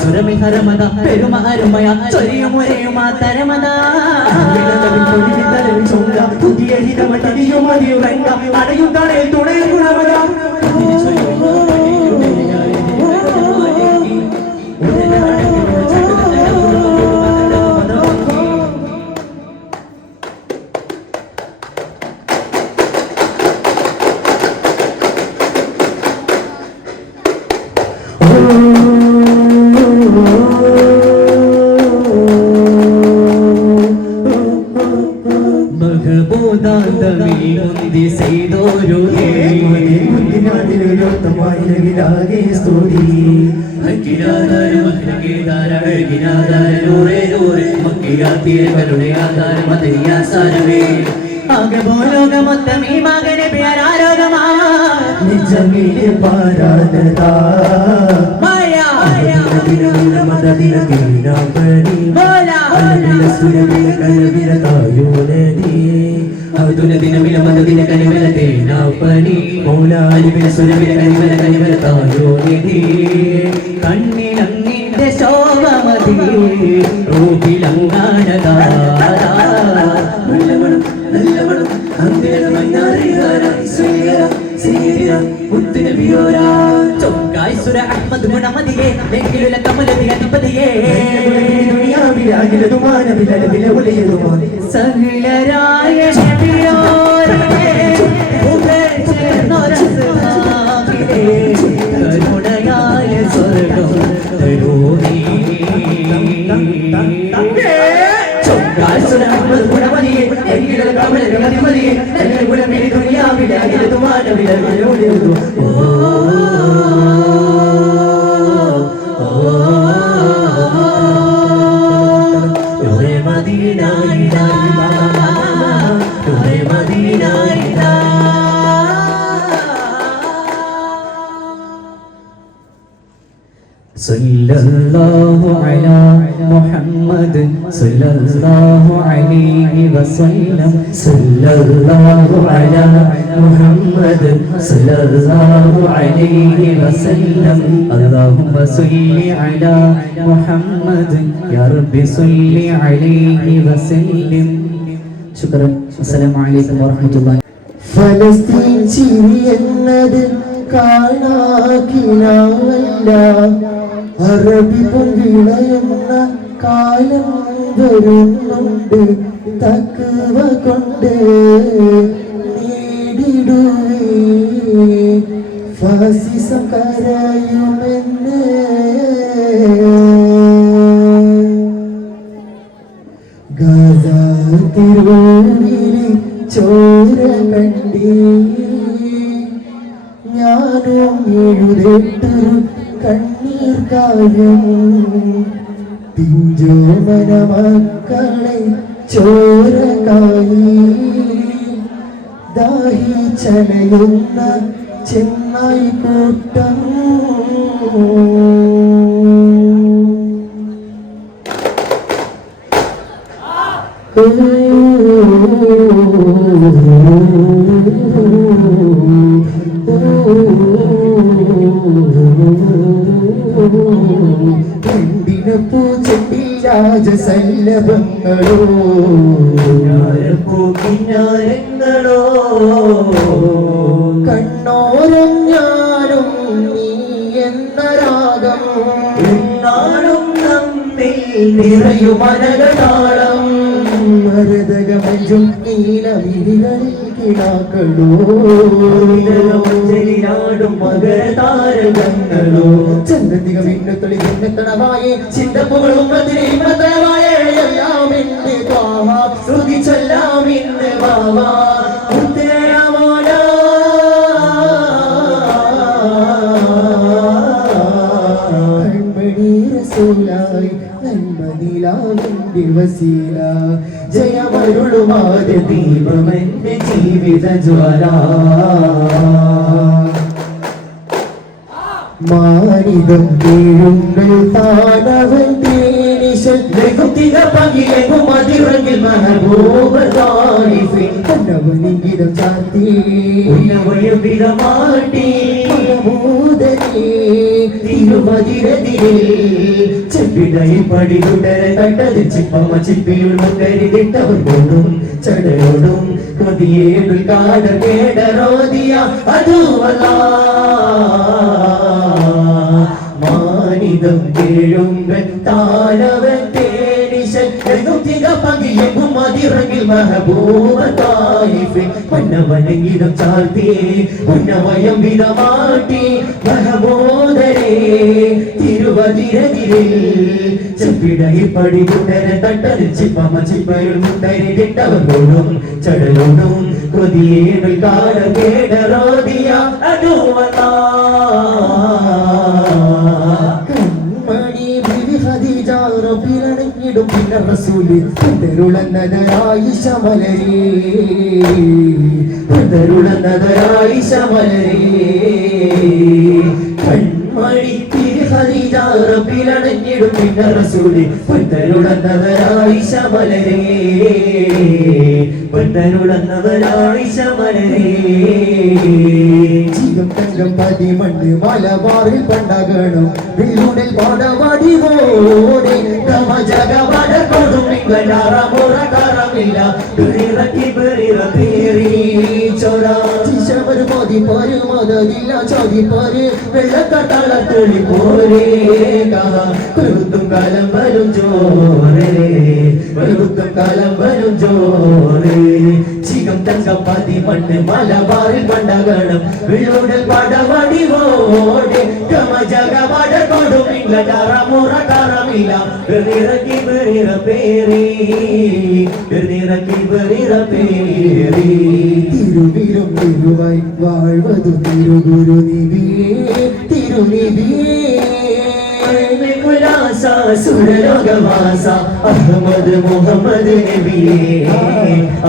സുരമി ഹരമദ പെരുമ അരുമയ ചൊരിയുമുരയുമാ തരമദ പുതിയ ഹിതമതിയുമതിയുറങ്ങ അടയുത്താണേ തുണയും ഗുണമത മഹബൂദാന്തമീ ചെയ്തോരു സ്തുതി ആകലോകമൊത്തം ഈ മകനെ പേരാരോഗമാ നിജമിലെ പാരാധതാ കണ്ണിലങ്ങിന്റെ ശോഭമതി റൂപിലങ്ങാനതാ അഹ്മദ് ഗുണമതിയെ എങ്കിലുള്ള കമലതി അധിപതിയെ സഹലരായ കരുണയായ സ്വർഗം തരൂണി ഗുണമതിയെ എങ്കിലുള്ള കമലതി അധിപതിയെ ഗുണമിനി ദുനിയാവിലെ അഖിലതുമാനവിലു സല്ലല്ലാഹു അലാ മുഹമ്മദ് സല്ലല്ലാഹു അലൈഹി വസല്ലം സല്ലല്ലാഹു അലാ മുഹമ്മദ് സല്ലല്ലാഹു അലൈഹി വസല്ലം അല്ലാഹുമ്മ സല്ലി അലാ മുഹമ്മദ് യാ റബ്ബി സല്ലി അലൈഹി വസല്ലം ശുക്രൻ അസ്സലാമു അലൈക്കും വറഹ്മത്തുള്ളാഹി ഫലസ്തീൻ ചിരി എന്നത് കാണാക്കിനാവല്ല അറബി പൊങ്കിളയുന്ന കാലം വരുന്നുണ്ട് തക്കുവ കൊണ്ട് നേടിടുവേ ഫാസിസം കരയുമെന്ന് ഗസ തിരുവോണിലെ ചോര കണ്ടേ ഞാനും എഴുതേട്ടൊരു കണ്ണീർ കാര്യം പിഞ്ചോമന മക്കളെ ചോരകായി ദാഹിച്ചലയുന്ന ചെന്നായി കൂട്ടം ചെണ്ടിനപ്പൂ ചെണ്ടില്ല രാജസല്ലഭങ്ങളോ കിന്നാരങ്ങളോ കണ്ണോരം ഞാനും നീ എന്ന രാഗം എന്നാലും നമ്മിൽ നിറയുമനകളാളം മരതകമഞ്ചും നീലവിരികളിൽ കിടാക്കളോ ും മകരതാരകങ്ങളോ ചന്ദ്രതിക വിണ്ണത്തൊളി വിണ്ണത്തണവായേ ചിന്തപ്പുകളും മതിരമായ എല്ലാം ഇന്ന് പാവ ശ്രുതി ചൊല്ലാം ഇന്ന് വാവ വസീല ജയമരുളുമാര് ദീപമെന്റെ ജീവിത ജ്വാല മാനിതം കേഴുങ്ങൾ താനവൻ തേനിശുദ്ധിക പകിലെങ്ങും അതിറങ്ങിൽ മഹബൂബായിഫിൻ കണ്ടവനിങ്കിതം ചാത്തി ഉന്നവയുവിധമാട്ടി മഹബൂദനേ തിരുമതിരതിരേ ചെപ്പിടയിൽ പടിതുടര തട്ടത് ചിപ്പമ്മ ചിപ്പിയുൾ മുൻകരുതിട്ടവർ പോടും ചടയോടും കൊതിയേടുൽ കാട കേടരോദിയ അതുവല്ല മാനിതം കേഴുമ്പൻ താനവൻ തേനിശുദ്ധിക പകിലെങ്ങും അതിറങ്ങിൽ മഹബൂബായിഫിൻ പന്നവനെങ്കിതം ചാർത്തി ഉന്നവയം വിധമാട്ടി മഹബൂദരേ തിരുവതിരതിരിൽ ചെപ്പിടയിൽ പടിതുടര തട്ടതിൽ ചിപ്പമ്മ ചിപ്പയുൾ മുൻകരുതിട്ടവർ പോടും ചടയോടും കൊതിയേടുൽ കാട കേടരോദിയ അതുവല്ല കൺമണി ബിബി ഖദീജ റബ്ബിലണങ്ങിടും പിന്നെ റസൂലി പന്തരുളന്നതായിഷ മലരേ പന്തരുളന്നതായിഷ മലരേ കൺമണി ബിബി ഖദീജ റബ്ബിലണങ്ങിടും പിന്നെ റസൂലി പന്തരുളന്നതായിഷ മലരേ പന്തരുളന്നതായിഷ മലരേ ജീവം തങ്കം പതിമണ്ണ് മലബാറിൽ പണ്ടകണം വില്ലുടൽ പാടവാടി ഓടി തമ ജഗവട കൊടും നിങ്ങളാറമുറ കറമില്ല പിറിറക്കി പിറിറേറി ചോടാ ശിശവർ മോദി പോര് മോദില്ല ചോദി പോര് വെള്ളക്കട്ടള തെളി പോരേ കുറുത്തും കാലം വരും ജോറേ കുറുത്തും കാലം വരും ജോറേ ജീവം തങ്കം പതിമണ്ണ് മലബാറിൽ പണ്ടകണം വില്ലുടൽ പാടവാടി ഓടി തമ ജഗവട കൊടും നിങ്ങളാറമുറ കറമില്ല പിറിറക്കി പിറിറേറി പിറിറക്കി പിറിറേറി തിരുവിലും തിരുവായി வாழ்வது തിരുഗുരു നിബിയേ തിരുനിബിയേ സുരലോകവാസ അഹമ്മദ് മുഹമ്മദ് നബിയേ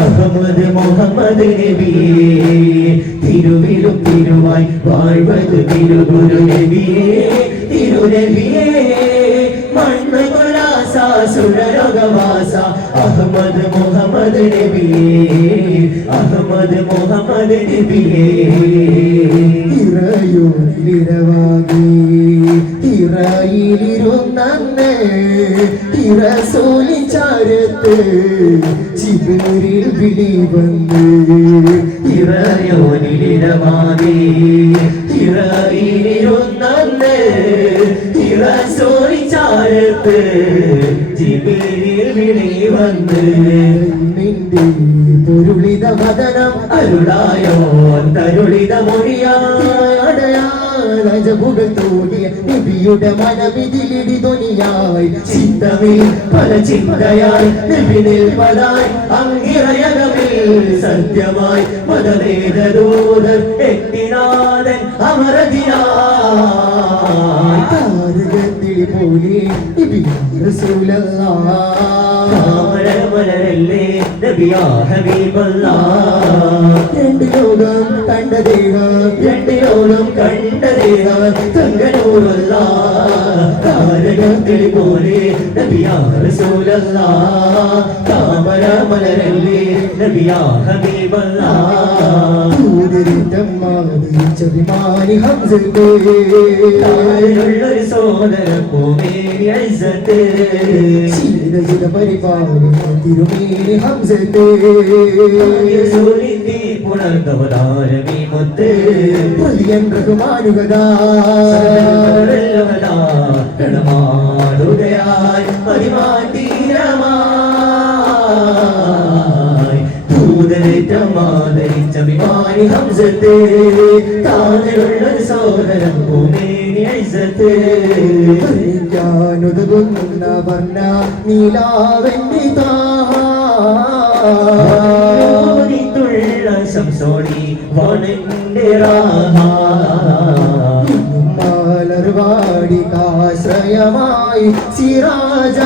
അഹമ്മദ് മുഹമ്മദ് നബിയേ തിരുവിലും തിരുവായി வாழ்வது തിരുഗുരു നബിയേ തിരുനബിയേ മണ്ണ് കുലാസ സുരലോകവാസ അഹമ്മദ് മുഹമ്മദ് നബിയേ അഹമ്മദ് മുഹമ്മദ് നബിയേ ഇറയോനിരവാകി ഇറയിലിരുന്നന്ന് ഇറസൂലിൻ ചാരത്ത് ചിബിരിൽ വിളി വന്ന് ഇറയോനിരവാകി ഇറയിലിരുന്നന്ന് ഇറസൂലിൻ ചാരത്ത് ചിബിരിൽ വിളി വന്ന് നിന്റെ പൊരുളിത മദനം അരുളായോ തരുളിത മൊഴിയാടയാ രാജഭുകൾ തോന്നിയ നബിയുടെ മനമിതിലിടി ധ്വനിയായി ചിന്തമിൽ പല ചിന്തയായി നബിനിൽ പലായി അങ്ങിറയകമിൽ സത്യമായി മതനേതദൂതൻ എത്തിനാഥൻ അമരതിയായി താരകത്തിളി പോലെ നബി റസൂലല്ലാഹ് മലരല്ലേ നബിയാ ഹബീബല്ലാഹ് രണ്ട് ലോകം കണ്ട ദേഹം രണ്ട് ലോകം കണ്ട ദേഹം തങ്കനൂറല്ലാഹ് താരകത്തിളി പോലെ നബിയാ റസൂലല്ലാഹ് താമര മലരല്ലേ നബിയാ ഹബീബല്ലാഹ് പൂരിതമ്മാതി ചരിമാനി ഹംസത്തെ താരനുള്ളൊരു സോദര പൂമേനി ഇസ്സത്ത് തിരുമേനി ഹംസത്തെ സൂര്യത്തി പുണർന്നവതാരമീ മുത്ത് പുലിയൻ റഹ്മാനുഗതാ കടമാടുകയായി മതിമാതീരമായി ദൂതരേറ്റമാദരിച്ച അഭിമാനി ഹംസത്തെ താഴെയുള്ള സോദരൻ ഭൂമേനി ഇസ്സത്ത് ഞാനൊതുകുന്ന വർണ്ണ നീലാവെന്നി താത്തുള്ള ശംസോടി വണന്റെ മലർവാടി കാശ്രയമായി സിറാജ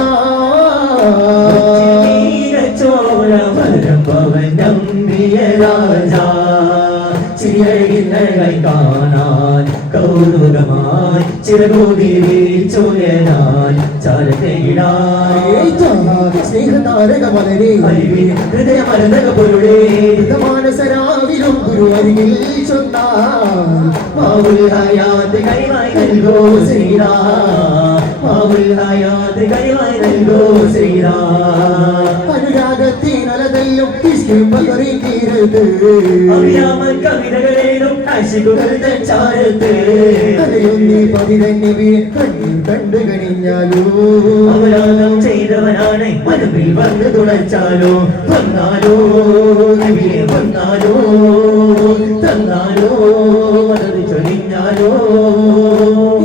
ചോര വരമ്പവൻ നമ്പിയ രാജ ചിരകിന്നഴകை കാണാൻ കൗതുകമായി ചിരകൂതിരി ചൂലനായി ചാരതയിടായി സ്നേഹതാരക മലരെ ഹൃദയമരന്തക പൊരുളേ മാനസരാവിലും ഗുരു അരികിൽ ചൊന്നാൽ മാവുൽ ഹയാത്ത് കൈവായി നൽകോ ശ്രീരാ മാവുൽ ഹയാത്ത് കൈവായി നൽകോ ശ്രീരാ അനുരാഗത്തിനലതെല്ലും തീരത്ത് അറിയാമൽ കവിതകളേതും ആശികുകൾ ചാരത്ത് അലയൊന്നി പതിതന്നെ കണ്ണീർ കണ്ടു കഴിഞ്ഞാലോ അപരാധം ചെയ്തവനാണ് മനപ്പിൽ വന്ന് തുളച്ചാലോ വന്നാലോ നബിയെ വന്നാലോ തന്നാലോ മതത് ചൊരിഞ്ഞാലോ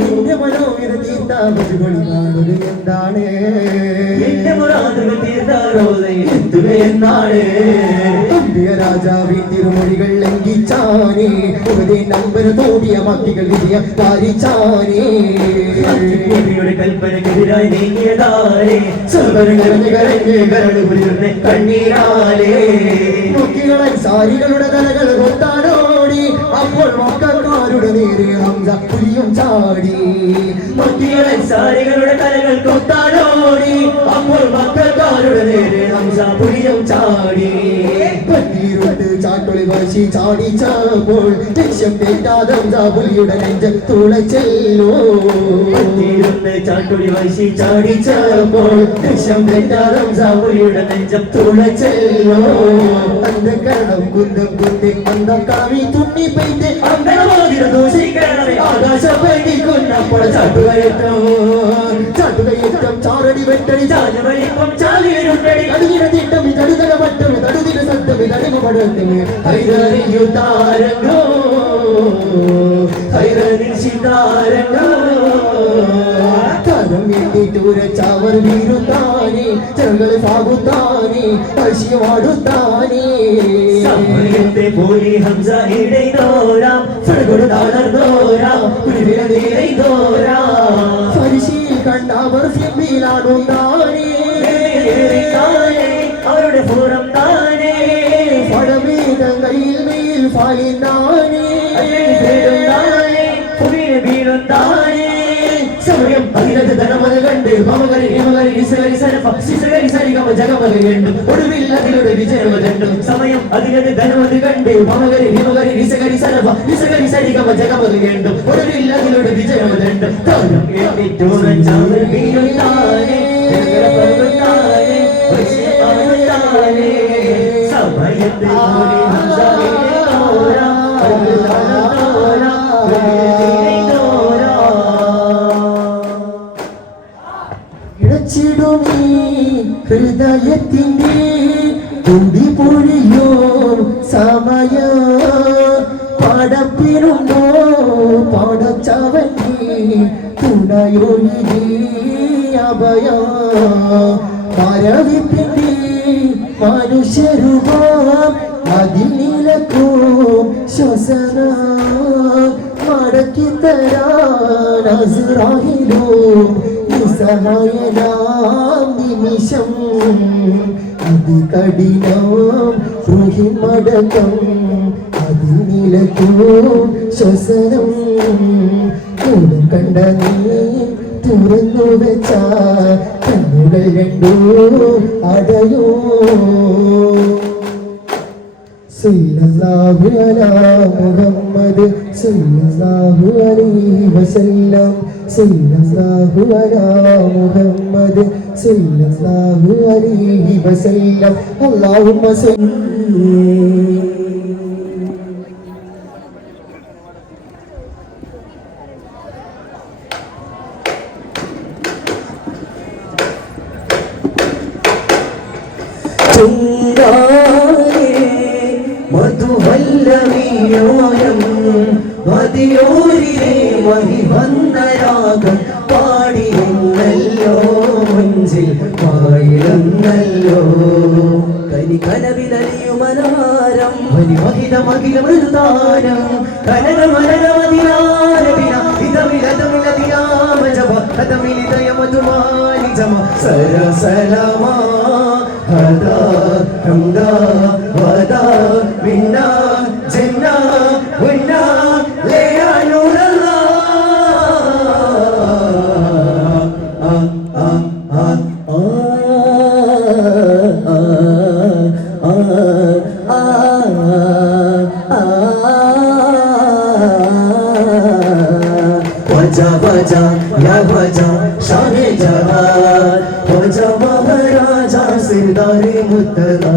എന്റെ മനോവിധ തീർത്താപുകളി കാണുക എന്താണ് എന്റെ മുറാദുകൾ തീർത്താരോധ എത്തുക എന്നാണ് രാജാവിൻ തിരുമൊഴികൾ ലംഘിച്ചാനേ നമ്പർ തോടിയ മക്കികൾ വിജയ പാലിച്ചാനേ കൽപ്പനക്കെതിരായി നീങ്ങിയതാരേ സർവരും കരഞ്ഞ് കരഞ്ഞ് കരട് പുലിരുന്ന് കണ്ണീരാലേ മുക്കികളൻ സാരികളുടെ തലകൾ കൊത്താനോടി അപ്പോൾ മക്കാരുടെ നേരെ ഹംസ പുലിയും ചാടി മുക്കികളൻ സാരികളുടെ തലകൾ കൊത്താനോടി അപ്പോൾ മക്കാരുടെ നേരെ ഹംസ പുലിയും ചാടി പന്നീരുണ്ട് ചാട്ടൊളി വശി ചാടിച്ചപ്പോൾ ലക്ഷ്യം തെറ്റാതെ പുലിയുടെ നെഞ്ചം തുളച്ചെല്ലോ ചാട്ടുടി വശി ചാടിച്ചപ്പോൾ ലക്ഷ്യം തെറ്റാതെ പുലിയുടെ നെഞ്ചം തുളച്ചെല്ലോ അന്ധകരണം കുന്തം കുന്തി അന്ധക്കാവി തുണ്ണി പെയ്ത് അന്ധമാതിര ദൂഷിക്കണമേ ആകാശപ്പെട്ടിക്കുന്നപ്പോൾ ചാട്ടുകയറ്റം ചാറടി വെട്ടടി ചാലുവലിപ്പം ചാലിയരുണ്ടടി അടിയിട തിട്ടം തടുതല വട്ടം തടുതിര സത്തം തടിമപടത്തും ഹൈദരിയുത്താരങ്ങോ ഹൈദരിശിതാരങ്ങോ തരം വേണ്ടിട്ടൂര ചവർ വീരുത്താനേ ചെറുകൾ സാകുത്താനേ പശിവാടുത്താനേ സമയത്തെ പോലി ഹംസ ഇടൈതോരാം ഫടകൊടു താളർന്നോരാം കുരുവിലതീരൈതോരാം പരിശീൽ കണ്ടവർ സിമ്പിലാടുന്നാനേ അവരുടെ പൂരം താനേ പടമേതങ്ങളിൽ മേൽ ഫലിനാനേ വീടും താനേ സമയം അതിനകത്ത് ധനമത് കണ്ട് മമകരി ഹിമകരി നിസകരി സരഫ സിസകരി സരിഗമ ജഗമക കണ്ടു ഒടുവിൽ അതിലൂടെ വിജയം കണ്ടു സമയം അതിനകത്ത് ധനമത് കണ്ട് മമകരി ഹിമകരി നിസകരി സരഫ നിസകരി സരിഗമ ജഗമക കണ്ടു ഒടുവിൽ അതിലൂടെ വിജയം കണ്ടു താരം കേട്ടിട്ടോറൻ ചാവൽ വീടും താനേ സമയത്തെ പോലി ഹംസ ഇടൈതോരാ ഇടച്ചിടുമീ ഹൃദയത്തിൻ്റെ തുടി പൊഴിയോ സമയ പടപ്പിനുണ്ടോ പടച്ചവന്റെ തുണയൊഴുകി അഭയ മരവിപ്പിന്റെ മനുഷ്യരുമാം അതിനിലക്കും ശ്വസന മടക്കി തരാൻ അസ്രാഹിലും നിസ്സഹായനാം നിമിഷം അതികഠിനം ൃഹിമടക്കം അതിനിലക്കും ശ്വസനം കൂടും കണ്ട നീ തുറന്നു വെച്ച കണ്ണുകൾ രണ്ടോ അടയോ സല്ലല്ലാഹു അലാ മുഹമ്മദ് സല്ലല്ലാഹു അലൈഹി വസല്ലം സല്ലല്ലാഹു അലാ മുഹമ്മദ് സല്ലല്ലാഹു അലൈഹി വസല്ലം അല്ലാഹുമ്മ സല്ലി മധുവല്ലവിയോരം മതിയോരിലെ മഹിവന്ദരാഗം പാടിയെന്നല്ലോ മുഞ്ചിൽ പായിലെന്നല്ലോ കനി കനവിലലിയുമനാരം മഹിതമകിലമൃതാരം കനകമനമതിനാരവിന ഇതമിലതമിലതിയാമജപ കഥമിലിതയമതുമാലിജമ സരസലമാ ഹദാ ഹംദാ വദാ മിന്നാ ജന്നാ വന്നാ ലയാനുറല്ലാ वजा वजा या वजा शाहे जहान वजा महाराजा सिरदारे मुतला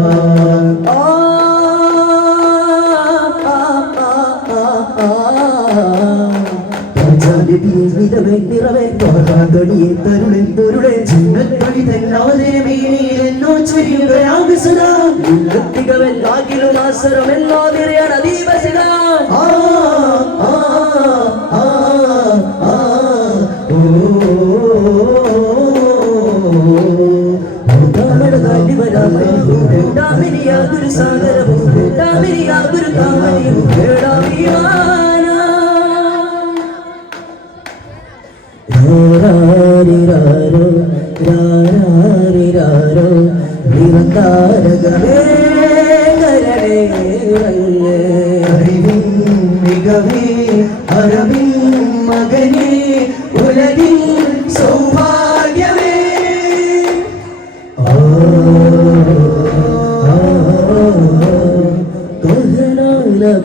അരവിൻ മകനെ ഉലകിൻ സൗഭാഗ്യമേ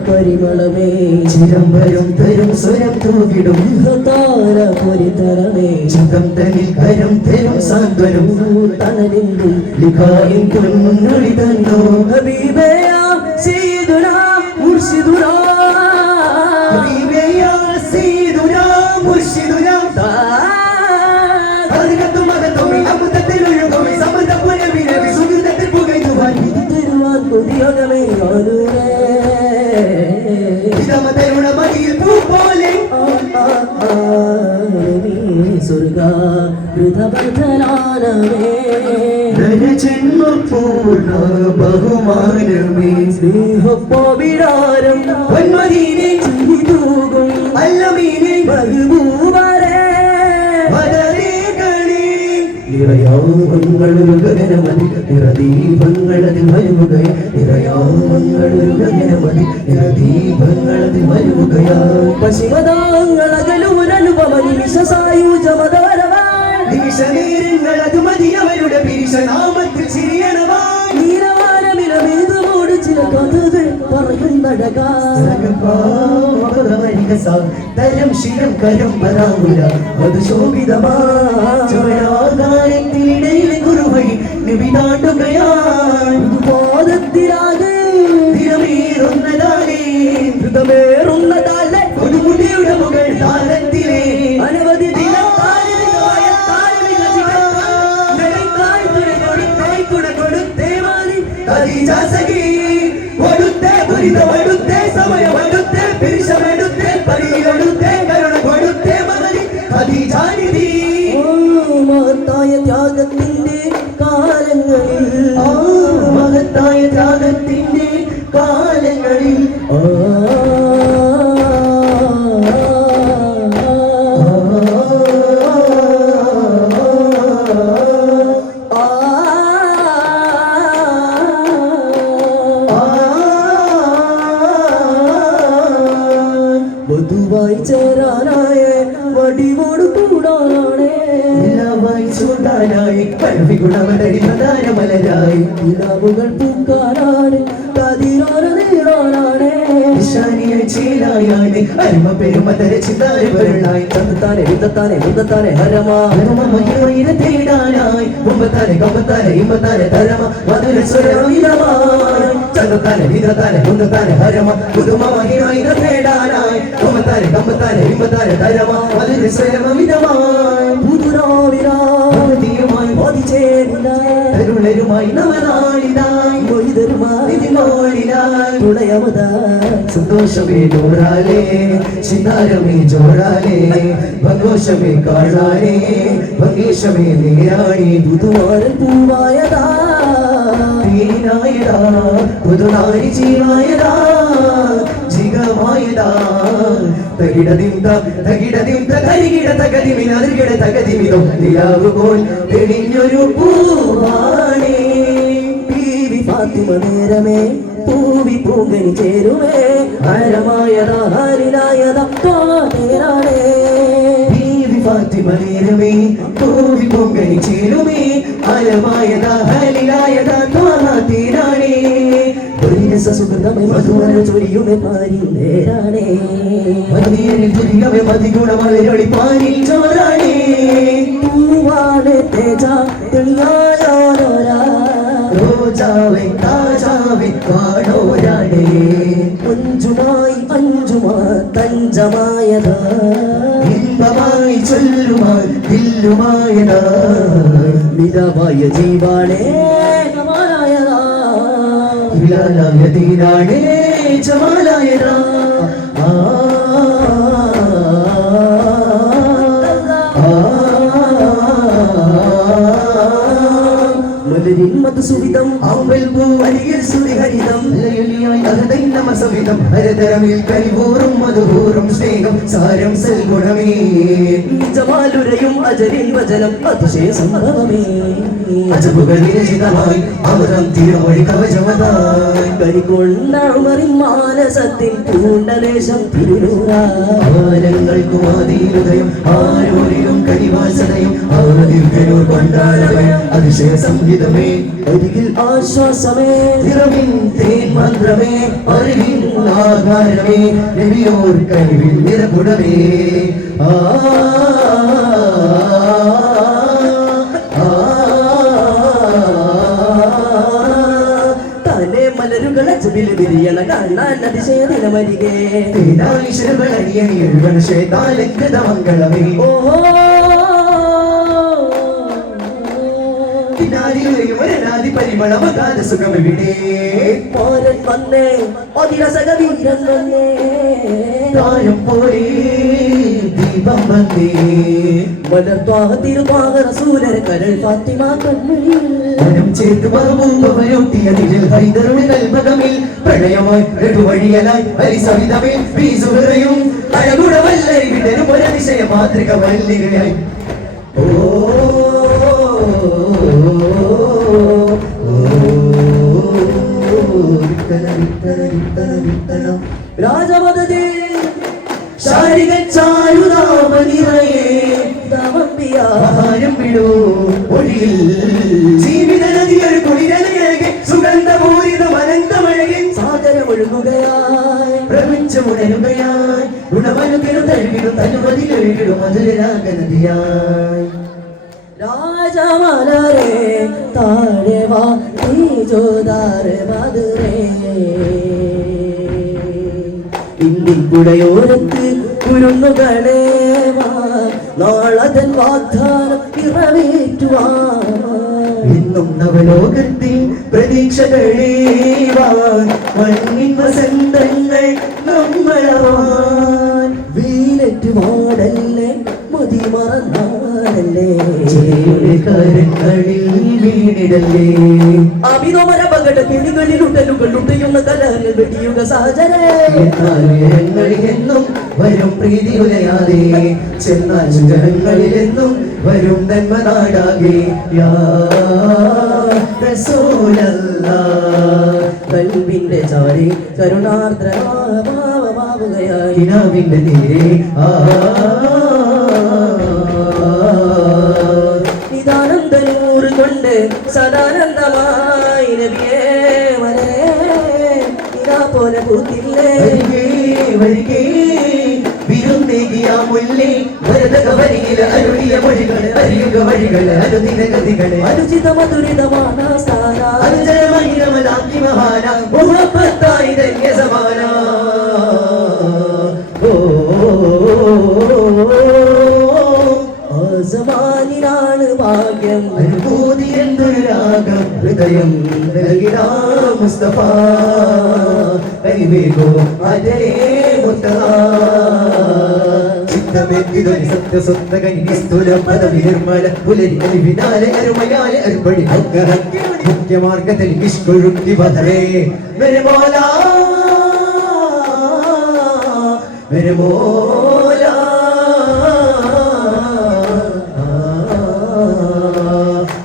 പരിമളമേ ചിരംബരം തരും സ്വരം തൂകിടും താര പൊരിതരമേ ചുകം തനിൽ കരം തരും സാന്ത്വനം തണലിന്തും ലിഖായും പൊന്നൊളി തന്നോ ഹബീബയാ സയ്യിദുനാ മുർശിദുനാ ഹബീബയാ സയ്യിദുനാ മുർശിദുനാ അർഗത്തും മകത്തും അമുതത്തിൽ ഒഴുകും സമതപുരവിനെ സുഗന്ധത്തിൽ പുകയുവാൻ ഇത് തരുവാൻ കൊതിയോഗമേ ആരുരേ മതിയിൽ പൂ പോലെ ജന്മപൂർണ്ണ ബഹുമാനമേ സ്നേഹപ്പോവിടാരം വന്മദീനെ തൂകും അല്ലമീനെ ബഹുഭൂവരേ നിറയാമങ്ങളൊരു ഗഗനമതി നിറദീപങ്ങളതിൽ വരുകയ നിറയാമങ്ങളൊരു ഗഗനമതി നിറദീപങ്ങളതിൽ വരുകയ പശ്ചിമതാങ്ങളകലൂരനുപമ നിമിഷസായുജമതവരവാൻ നിമിഷനേരങ്ങളത് മതി അവരുടെ പിരിശനാമത്തിൽ ചിരിയണവാൻ നീരവാരമിലമേതുമോട് ചില കഥകൾ പറയുന്നടകാരം ശിരം കരം പരാമുല അത് ശോഭിതമാകാരത്തിനിടയിലെ കുറുവഴി നിബിനാട്ടുകയാൻ പാദത്തിലാകെ ൃതമേറുന്നതാലേ ഒരു മുടിയുടെ മുകൾ താരത്തിലെ അനവധി സമയമെടുത്തേ പിരിശമെടുത്തേ പരിയിലെടുത്തേ കരുണ കൊടുത്തേ മകനി അതിജാനിധി മഹത്തായ ത്യാഗത്തിന്റെ കാലങ്ങളിൽ മഹത്തായ ത്യാഗത്തിന്റെ കാലങ്ങളിൽ വധുവായി ചേരാനായ വടിവോട് കൂടാനാണേ ഇലാവായി ചൂടാനായി പഴവി ഗുണവടരി പ്രധാന മലരായി ഇലാവുകൾ പൂക്കാനാണ് കതിരോര ചേലായായി അരുമ പെരുമ തര ചിന്താരവരുളായി ചന്തത്താനെ വിന്തത്താനെ മുന്തത്താനെ ഹരമാ ഹരമ മഹിമയിര തേടാനായി മുമ്പത്താനെ കമ്പത്താനെ ഇമ്പത്താനെ തരമ മധുര സ്വരമിതമായി ചന്തത്താനെ വിന്തത്താനെ മുന്തത്താനെ ഹരമ പുതുമ മഹിമയിര തേടാനായി മുമ്പത്താനെ കമ്പത്താനെ ഇമ്പത്താനെ തരമ മധുര സ്വരമിതമായി പുതുരാവിരാതിയുമായി രുളരുമായി നവനാളിനായി മൊയ്തരുമായി ഇതിനോളിനായി തുണയമതായി സന്തോഷമേ നൂറാലേ ചിന്നാരമേ ജോറാലേ ഭംഗോഷമേ കാണാനേ ഭംഗേശമേ നേരാണി പുതുവാരൻ പൂവായതാ തീനായതാ പുതുനാരി ജീവായതാ ജിഗമായതാ തകിടതിന്ത തകിടതിന്ത തരികിട തകതിമി അതിർകിട തകതിമിതോ നിലാവുപോൽ തെളിഞ്ഞൊരു പൂവാണേ ഫാത്തിമ നേരമേ പൂവി പൂങ്കനി ചേരുമേ ഹരമായതാ ഹരിലായതാ നേരാണേ ഫാത്തിമ നേരമേ പൂവി പൂങ്കനി ചേരുമേ ഹരമായതാ ഹരിലായതാ തീരാണേ സുഹൃതമേ മധുവന ചൊരിയുമേ പാരി നേരാണേ മതിയനിൽ തുരികമേ മതിഗുണമലരൊളി പാരി ചോരാണേ പൂവാണ് തേജ തെളിയായോരാ ോജാവേ താജാവേ കാണോരാണേ അഞ്ചുമായി അഞ്ചുമാ തഞ്ചമായതാ ഇമ്പമായി ചൊല്ലുമായി ദില്ലുമായതാ മിതമായ ജീവാണേ കമാലായതാ വിലാലായ തീരാണേ ജമാലായതാ സുവിധം അമ്പൽ പൂ അരികിൽ സുരിഹരിതം നമസവിധം ഹരതരമിൽ കരിപൂറും മധുപൂറും സ്നേഹം സാരം സൽഗുണമേ ജമാലുരയും അജരിൻ വചനം അതിശയ സംഭവമേ അജബുകൾ വിരചിതമായി അമൃതം തിരുമൊഴി കവചമതായി കരികൊണ്ടമറിൻ മാനസത്തിൽ പൂണ്ടദേശം തിരുനൂറാലങ്ങൾക്കും ആദീനുദയം ആരോരിലും കരിവാസനയും ആദിർക്കനൂർ കൊണ്ടാരമയം അതിശയ സംഗീതമേ അരികിൽ ആശ്വാസമേ നിറവിൻ തേൻ മന്ത്രമേ അറിവിൻ ആധാരമേ നബിയോർ കഴിവിൻ നിറകുടമേ തലേ മലരുകൾ അജബിൽ വിരിയണ കാണാൻ അതിശയ ദിനമരികെ മംഗളമേ ഓഹോ പരിമളമകാല സുഖമെവിടെ പോരൻ വന്നേ അതിരസകവീരൻ വന്നേ താരം പോലെ ദീപം വന്നേ മലർദ്വാഹ തിരുവാഹ റസൂലര കരൾ ഫാത്തിമ കൺമണിയിൽ മനം ചേർത്ത് മഹബൂബയൊട്ടിയ നിഴൽ ഹൈദറുടെ കൽപകമിൽ പ്രണയമായി ഋതുവഴിയലായി ഹരിസവിധമേ വീസുഹൃയും അഴകുടവല്ലരി വിടരും ഒരതിശയ മാതൃക വല്ലികയായി ഓ രാജമദേ ശാരികച്ചാരുനാമനിറയേ തവമ്പിയാരം വിടൂ ഒഴിയിൽ ജീവിത നദിയൊരു കുളിരലയകെ സുഗന്ധപൂരിതം അനന്തമഴകെ സാഗരമൊഴുകുകയായി പ്രപഞ്ചമുണരുകയായി ഗുണമനുകിടും തഴുകിടും തനുമതിലൊഴുകിടും മധുരരാഗ നദിയായി രാജമലരേ താഴെ വാ നീജോദാരെ മധുരേ ഇന്ത്യക്കുടയോരത്ത് കുരുന്നുകളേ വാ നാളതൻ വാഗ്ദാനം നിറവേറ്റുവാൻ ഇന്നും നവലോകത്തിൽ പ്രതീക്ഷകളേ വാ മണ്ണിൻ വസന്തങ്ങൾ നമ്മളാൻ വീലറ്റ് വാടല്ലേ മതി മറന്നാടല്ലേ കരങ്ങളിൽ വീണിടല്ലേ അഭിനോമര പകട കിളികളിൽ ഉടലുകൾ ഉടയുന്ന കലഹങ്ങൾ വെടിയുക സഹചരേ എന്നും വരും പ്രീതി ഉലയാതെ ചെന്നാൽ ജനങ്ങളിൽ എന്നും വരും നന്മനാടാകെ കൽവിന്റെ ചാരി കരുണാർദ്രമാവുകയായി കിനാവിന്റെ തീരെ നിതാനന്ദനൂറ് കൊണ്ട് സദാനന്ദമായി നബിയേ മലരേ ഇതാ പോലെ പൂത്തില്ലേ വരികേ വിരുന്നേകിയ മുല്ലേ ഭരതകവരിയില അരുളിയ മൊഴികൾ അറിയുക വഴികൾ അനുദിന ഗതികളെ അനുചിത മധുരിതമാന സ്ഥാന അനുജനമഹിരമലാക്കി മഹാന മുഹബത്തായി ധന്യ സമാന സമാനിനാണ് ഭാഗ്യം അനുഭൂതി എന്തൊരു രാഗം ഹൃദയം നൽകിടാ മുസ്തഫ കരിവേഗോ അജയേ മുസ്തഫ ചിത്തമെത്തിതൊരു സത്യസ്വത്തകനി നിസ്തുല പദവി നിർമ്മല പുലരി അലിവിനാലെ അരുമയാലെ അരുപടി മുഖ്യമാർഗത്തിൽ ഇഷ്കൊഴുക്കി വധരേ മെരെ മോലാ मेरे मौला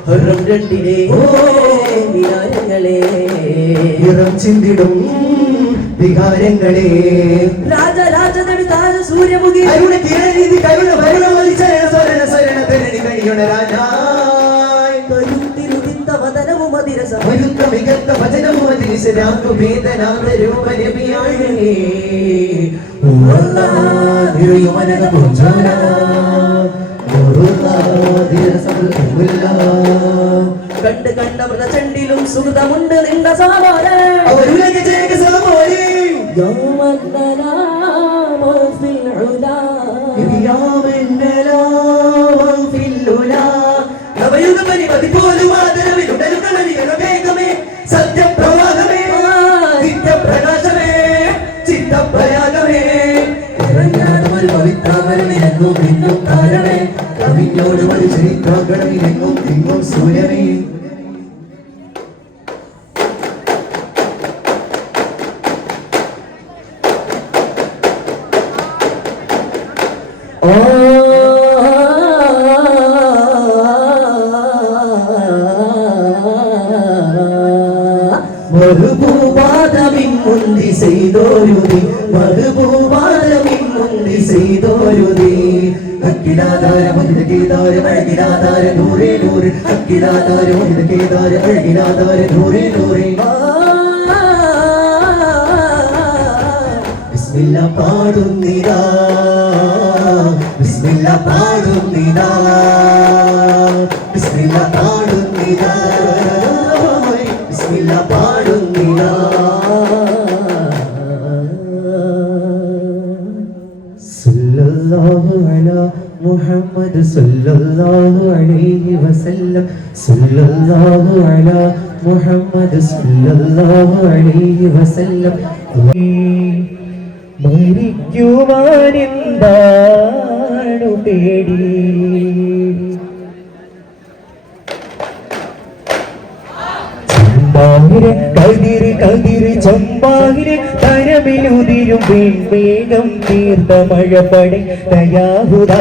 ഹറം രണ്ടിലെ വികാരങ്ങളെ നിറം ചിന്തിടും വികാരങ്ങളെ രാജരാജ സൂര്യമുഖി അരുണ കിരണീതി കരുണ ഭരുണ വലിച്ചരണ സ്വരണ സ്വരണ തരണി കഴിയുണ രാജായ് കരുത്തിരുതിത്ത വദനവും അതിരസ വരുത്ത മികത്ത വചനവും അതിരിസ രാഘുഭേദനാമരൂപ നബിയാഴേ നിറയുമനക പൂജന കണ്ട് കണ്ട വ്രതചണ്ടിലും സുഹൃതമുണ്ട് നിന്റെ സാമാന അവരുലക ജയക സാമാരി സത്യപ്രവാഹമേ നിത്യപ്രകാശമേ ചിത്തപ്രയാഗമേ ഒരു പവിത്രാമരമിലെങ്ങും നിന്നും താരമേ കവിഞ്ഞോട് ഒരു ചരിത്രാകടമിലെങ്ങും തിങ്ങും സൂര്യമേ മഹബൂബാദമിൻ മുന്തി ചെയ്തോരുതി മഹബൂബാദമിൻ മുന്തി ചെയ്തോരുതി അക്കിലാധാര മുന്തികേദാര അഴകിലാധാര നൂറേ നൂറ് അക്കിലാധാര മുന്തികേദാര അഴകിലാധാര നൂറേ നൂറേ ബിസ്മില്ല പാടുന്നിതാ ബിസ്മില്ല പാടുന്നിതാ ബിസ്മില്ല പാടുന്നിതാ ബിസ്മില്ല പാടുന്നിതാ സല്ലല്ലാഹു അലാ മുഹമ്മദ് സല്ലല്ലാഹു അലൈഹി വസല്ലം സല്ലല്ലാഹു അലാ മുഹമ്മദ് സല്ലല്ലാഹു അലൈഹി വസല്ലം മരിക്കുവാനെന്താണു പേടി കതിര് ചമ്പാഹിര് കരമിലുതിരും വേഗം തീർത്ത മഴപടി തയാഹുദാ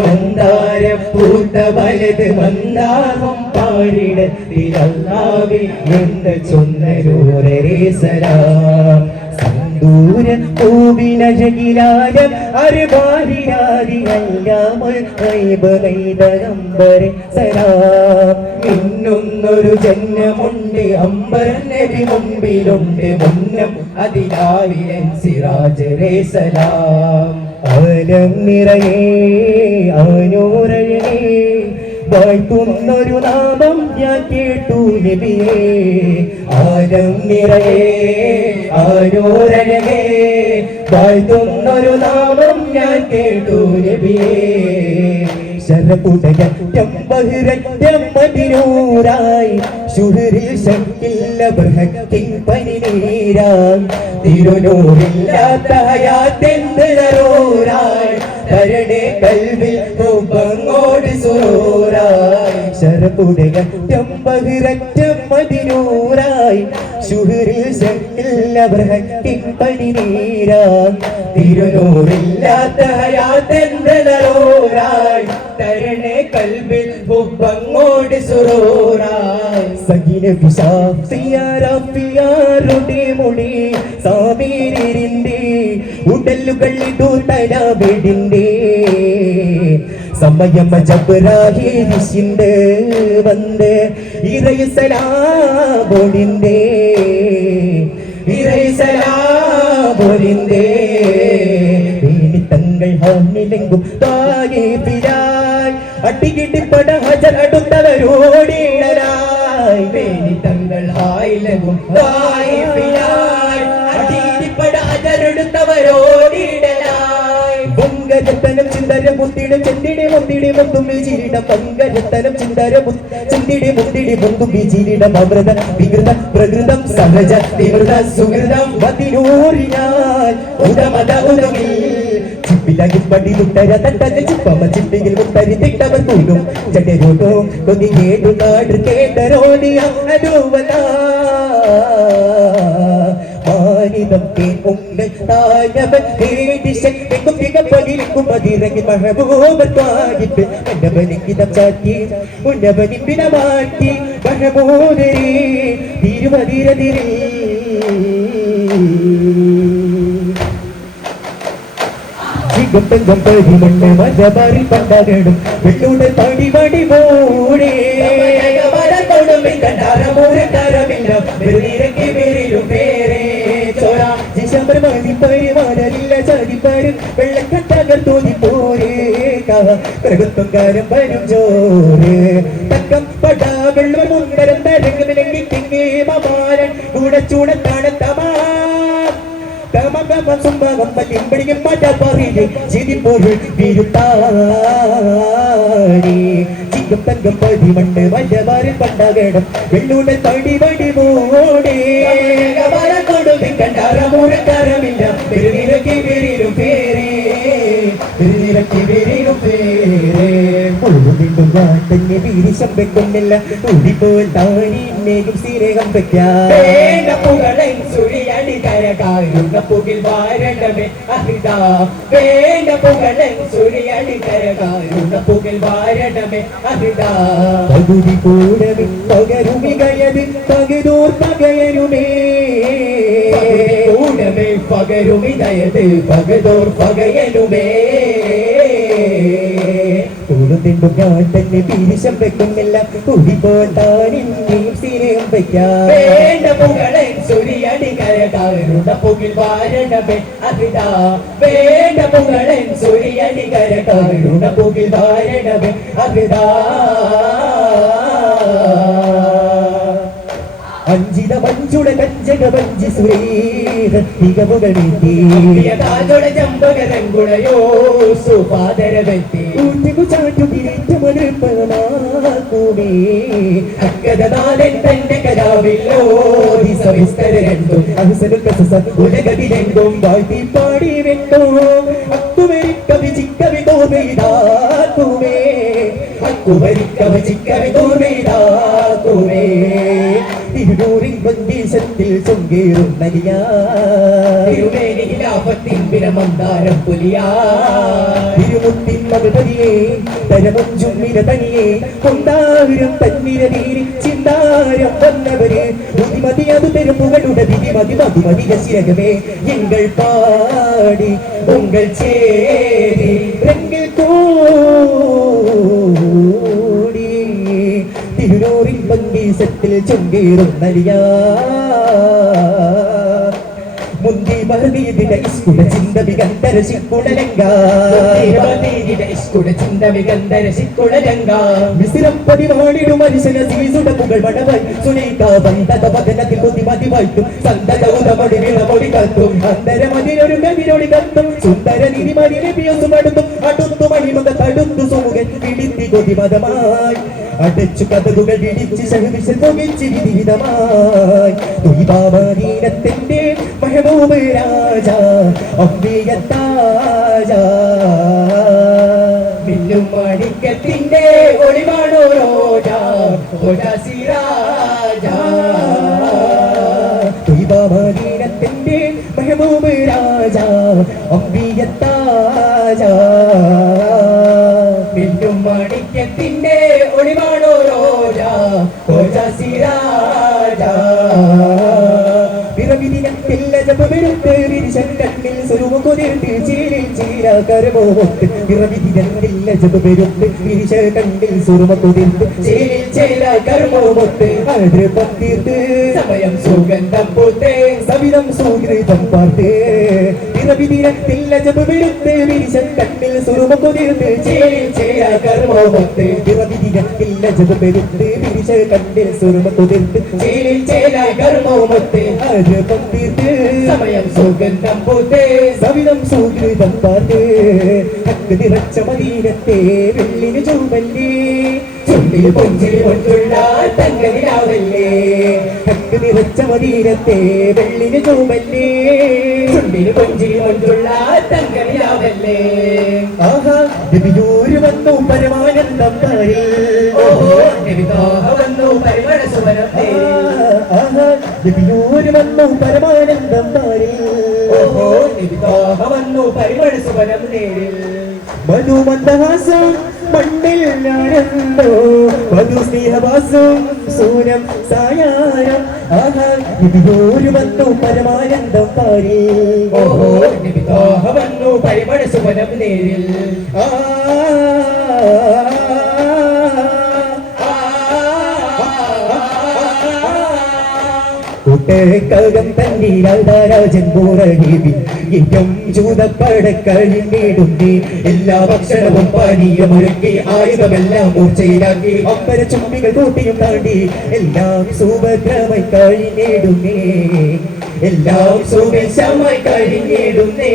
മന്ദാരം പൂത്ത വലത് മന്ദാരം പാടിടത്തിലല്ലാവി എന്ന് ചൊന്നരൂരേ സലാം ദൂര പൂവിനഴകിലാരം അറിവാരിരാതികമ്പരെ സലാം ഇന്നൊന്നൊരു ജന്മമുണ്ട് അമ്പരൻ നബി മുമ്പിലുണ്ട് മുന്നം അതിലാവിലൻ സിറാജരേ സലാം ആലം നിറയേ ആനൂരയേ വാഴ്ത്തുന്നൊരു നാമം ഞാൻ കേട്ടു നബിയേ ആലം നിറയേ ആനൂരയേ വാഴ്ത്തുന്നൊരു നാമം ഞാൻ കേട്ടു നബിയേ ശരപുടയറ്റം ബഹിരറ്റം മദിനൂരായി ശുഹരിൽ ശക്കില്ല ബൃഹത്തിൻ പനിനീരായി തിരുനൂറില്ലാത്ത ഹയാത്തെന്തരൂരായി തരണേ കൽവിൽ കോപങ്ങോട് സുരൂരായി ശരപുടയറ്റം ബഹിരറ്റം മദിനൂരായി ശുഹരിൽ ശക്കില്ല ബൃഹത്തിൻ പനിനീരായി തിരുനൂറില്ലാത്ത ഹയാത്തെന്തരൂരായി തരണേ കൽബിൽ ഹുബ്ബങ്ങോട് സുറൂറായി സഗിന വിശാഫിയാറുടെ മുടി സാമീരിന്റെ ഉടലുകൾ ഇടൂത്തലവിടിന്റെ സമയം ജബ്രാഹിരിശിണ്ട് വന്ന് ഇറയ സലാബോടിന്റെ ഇറൈസലാമൊരിന്തേ തങ്ങൾ ഹോമിലെങ്കും തായേപ്പിലായി അട്ടിക്കിട്ടിപ്പട ഹജർ അടുത്തവരോടിടലായി വേണി തങ്ങൾ ആയിലെങ്കും തായേപ്പിലായി അട്ടിക്കിട്ടിപ്പട ഹജർ അടുത്തവരോടിടലായി പൊങ്കരത്തനം ചിന്തര മുത്തിടും ചെന്തിടി മുത്തിടി മുത്തും ചിരിട പങ്കരത്തനം ചിന്തര ചിന്തിടി മുത്തിടി മുത്തും ചിരിട അമൃത വികൃത പ്രകൃതം സഹജ വിമൃത സുഹൃതം മതിനൂറിനാൽ ഉദമത ഉദമി ചിപ്പിലകിപ്പടി മുട്ടര തട്ടക ചിപ്പമ ചിപ്പിയിൽ മുട്ടരി തിട്ടവർ കൂടും ചടരോട്ടും കൊതി കേട്ടു നാട് കേട്ടരോടിയ അനുവല മാനിതം ഉമ്മ തായവൻ േടിശക്തിക്കും തികപ്പകിലിക്കും അതിറങ്ങി മഹബൂബത്തായിട്ട് മന്നവനിക്കിതം ചാറ്റി ഉന്നവനിപ്പിന മാറ്റി മഹബൂദരേ തിരുമതിരതിരേ ഗുപ്തം പരിമണ്ണ് മജമാറി പണ്ടാകണം വെള്ളൂടൽ പടി വടി മൂടേ വെള്ളക്കട്ടകർ തോന്നി പോരേ പ്രകൃത്വം വരും ജോറ് തക്കം പട വെള്ളം മുണ്ടരം തരങ്ങി തിങ്ങി മമാരൻ കൂടച്ചൂടത്താണത്തമാ ിക്കും മറ്റ പറയും ചിരിപ്പൊരുൾ വീരുത്താടി ചിക്കും തങ്കം പതിമണ്ണ് മഞ്ഞമാരിൽ പണ്ടാകണം വെള്ളൂടെ തടി വടി മൂടേ കണ്ടാറമൂരക്കാരമില്ല പെരുനിരക്കി പേരിലും പേരേ പെരുനിരക്കി പേരിലും പേരേ ഒഴുകും തന്നെ വീരിശം വെക്കുന്നില്ല ഓടിപ്പോൽ താനിന്നേക്കും സ്നേഹം വെക്കാം സുഴിയടി കരകാരുന്ന പുകിൽ വാരണമേ അഹിതാ വേണ്ട പുകളൻ സുഴിയടി കരകാരുന്ന പുകിൽ വാരണമേ അഹിതാ പകുതി കൂടവി പകരുമികയത് പകതോർ പകയരുമേ കൂടവേ പകരുമിതയത് പകതോർ പകയരുമേ കൂടുത്തിണ്ടും ഞാൻ തന്നെ പീരിശം വെക്കുന്നില്ല കൂടിപ്പോട്ടാനിന്നെയും സ്നേഹം വെക്കാം വേണ്ട പുകളൻ സുരിയടി കരകാരുണ്ട പുകിൽ വാരണമേ അഹിതാ വേണ്ട പുകളൻ സുരിയടി കരകാരുണ്ട പുകിൽ വാരണമേ അഹിതാ അഞ്ചിത മഞ്ചുട കഞ്ചക വഞ്ചി സുരേത മികവുകളെത്തിയുടെ ചമ്പകരങ്കുളയോ സുപാദരവെത്തി ഊട്ടികു ചാട്ടു തിരിച്ചുമൊരുപ്പണമാകൂമേ അക്കതാലൻ തന്റെ കരാവില്ലോ സവിസ്തര രണ്ടും അവസരം കസസ ഉലകതിരെങ്കും വാഴ്ത്തി പാടി വെക്കോ അക്കുവരി കവി ചിക്കവി തോർമെയ്താക്കുമേ അക്കുവരി കവി ചിക്കവി തോർമെയ്താക്കുമേ തിരുനൂറിൻ ബന്ധീശത്തിൽ ചൊങ്കേറും നരിയാ തിരുമേനിലാപത്തിൻ വിരമന്താരം പുലിയാ തിരുമുത്തിൻ മകതരിയെ തരമഞ്ചും മിരതനിയെ കൊണ്ടാവിരും തന്നിര നീരി ചിന്താരം വന്നവരെ ബുദ്ധിമതി അത് തെരുപ്പുകളുടെ വിധിമതി മധുമതി രശിരകമേ എങ്കൾ പാടി ഉങ്കൾ ചേരി രംഗിൽ കൂടി തിരുനൂറിൻ ബന്ധീശത്തിൽ ചൊങ്കേറും നരിയാ മുന്തി മറുതീതിട ഇസ്കുട ചിന്ത വികന്തര ശിക്കുടലങ്ക ഇസ്കുട ചിന്ത വികന്തര ശിക്കുടലങ്ക മിസിരം പതിവാണിടും മനുഷ്യന സീസുട പുകൾ മടവായി സുനീത ബന്ധത പതനത്തിൽ ബുദ്ധിമതി വായിക്കും സന്തത ഉദമൊടി വിളമൊടി കത്തും അന്തരമതിരൊരു കവിരൊടി കത്തും സുന്ദര നിരിമതി ലഭ്യസും അടുത്തും അടുത്തു മണിമുഖ തടുത്തു സുമുഖൻ പിടിത്തി കൊതിമതമായി അടച്ചു കഥകുകൾ വിടിച്ച് ശഹവിശൽ പുകച്ച് വിധിതമായി ദുരിതാമദീനത്തിന്റെ മഹബൂബ് രാജ അംബികത്താജ മില്ലും മണിക്കത്തിന്റെ ഒളിവാണോ രോജ സിരാജ ദുരിതാമദീനത്തിന്റെ മഹബൂബ് രാജ അംബികത്താജ മില്ലും മണിക്കത്തിന്റെ ഒളിവാണോ രോജ സിരാജ പിറവിദിനത്തിൽ ജപമെടുത്ത് വിരിശൻ കണ്ണിൽ സ്വരൂപ കൊതിർത്ത് ചീരിൽ ചേലാകരമോത്ത് വിറവിധി രണ്ടില്ല ജപപെരുത്ത് വിരിശ കണ്ടിൽ സുറുമ കുതിർത്ത് ചേലിൽ ചേലാകരമോത്ത് ആദൃപം തീർത്ത് സമയം സുഗന്ധം പൂത്തേ സവിധം സുഹൃതം പാർത്തേ വിറവിധി രണ്ടില്ല ജപപെരുത്ത് വിരിശ കണ്ടിൽ സുറുമ കുതിർത്ത് ചേലിൽ ചേലാകരമോത്ത് വിറവിധി രണ്ടില്ല ജപപെരുത്ത് വിരിശ കണ്ടിൽ സുറുമ കുതിർത്ത് ചേലിൽ ചേലാകരമോത്ത് ആദൃപം തീർത്ത് സമയം സുഗന്ധം പൂത്തേ സവിധം സുഹൃതം പാർത്തേ ഹക്ക് നിറച്ച മദീനത്തെ വെള്ളിന് ചൂമല്ലേ ചുണ്ടിൽ പൊഞ്ചിൽ കൊണ്ടുള്ള തങ്കനിലാവല്ലേ ഹക്ക് നിറച്ച മദീനത്തെ വെള്ളിന് ചൂമല്ലേ ചുണ്ടിൽ പൊഞ്ചിൽ കൊണ്ടുള്ള തങ്കനിലാവല്ലേ ആഹാ നബിയൂര് വന്നു പരമാനന്ദം പാരിൽ ഓഹോ നബിതാഹ വന്നു പരിമള സുവനം ആഹാ നബിയൂര് വന്നു പരമാനന്ദം പാരിൽ ഓഹോ നബിതാഹ വന്നു പരിമള സുവനം നേരിൽ മധുമന്ദഹാസം മണ്ണിൽ ഞാനെന്തോ മധു സ്നേഹവാസം സൂനം സായാരം ആഹാ നബിയൂര് വന്നു പരമാനന്ദം പാരിൽ ഓഹോ നബിതാഹ വന്നു പരിമള സുവനം നേരിൽ കൂട്ടേക്കകം തന്നീരാജൻ പൂരഹീവി ഏറ്റം ചൂതപ്പടക്കഴിഞ്ഞിടുന്നേ എല്ലാ ഭക്ഷണവും പാനീയമൊരുക്കി ആയുധമെല്ലാം മൂർച്ചയിലാക്കി അമ്പര ചുമ്മികൾ കൂട്ടിയും താണ്ടി എല്ലാം സുഭദ്രമായി കഴിഞ്ഞിടുന്നേ എല്ലാം സുഭിക്ഷമായി കഴിഞ്ഞിടുന്നേ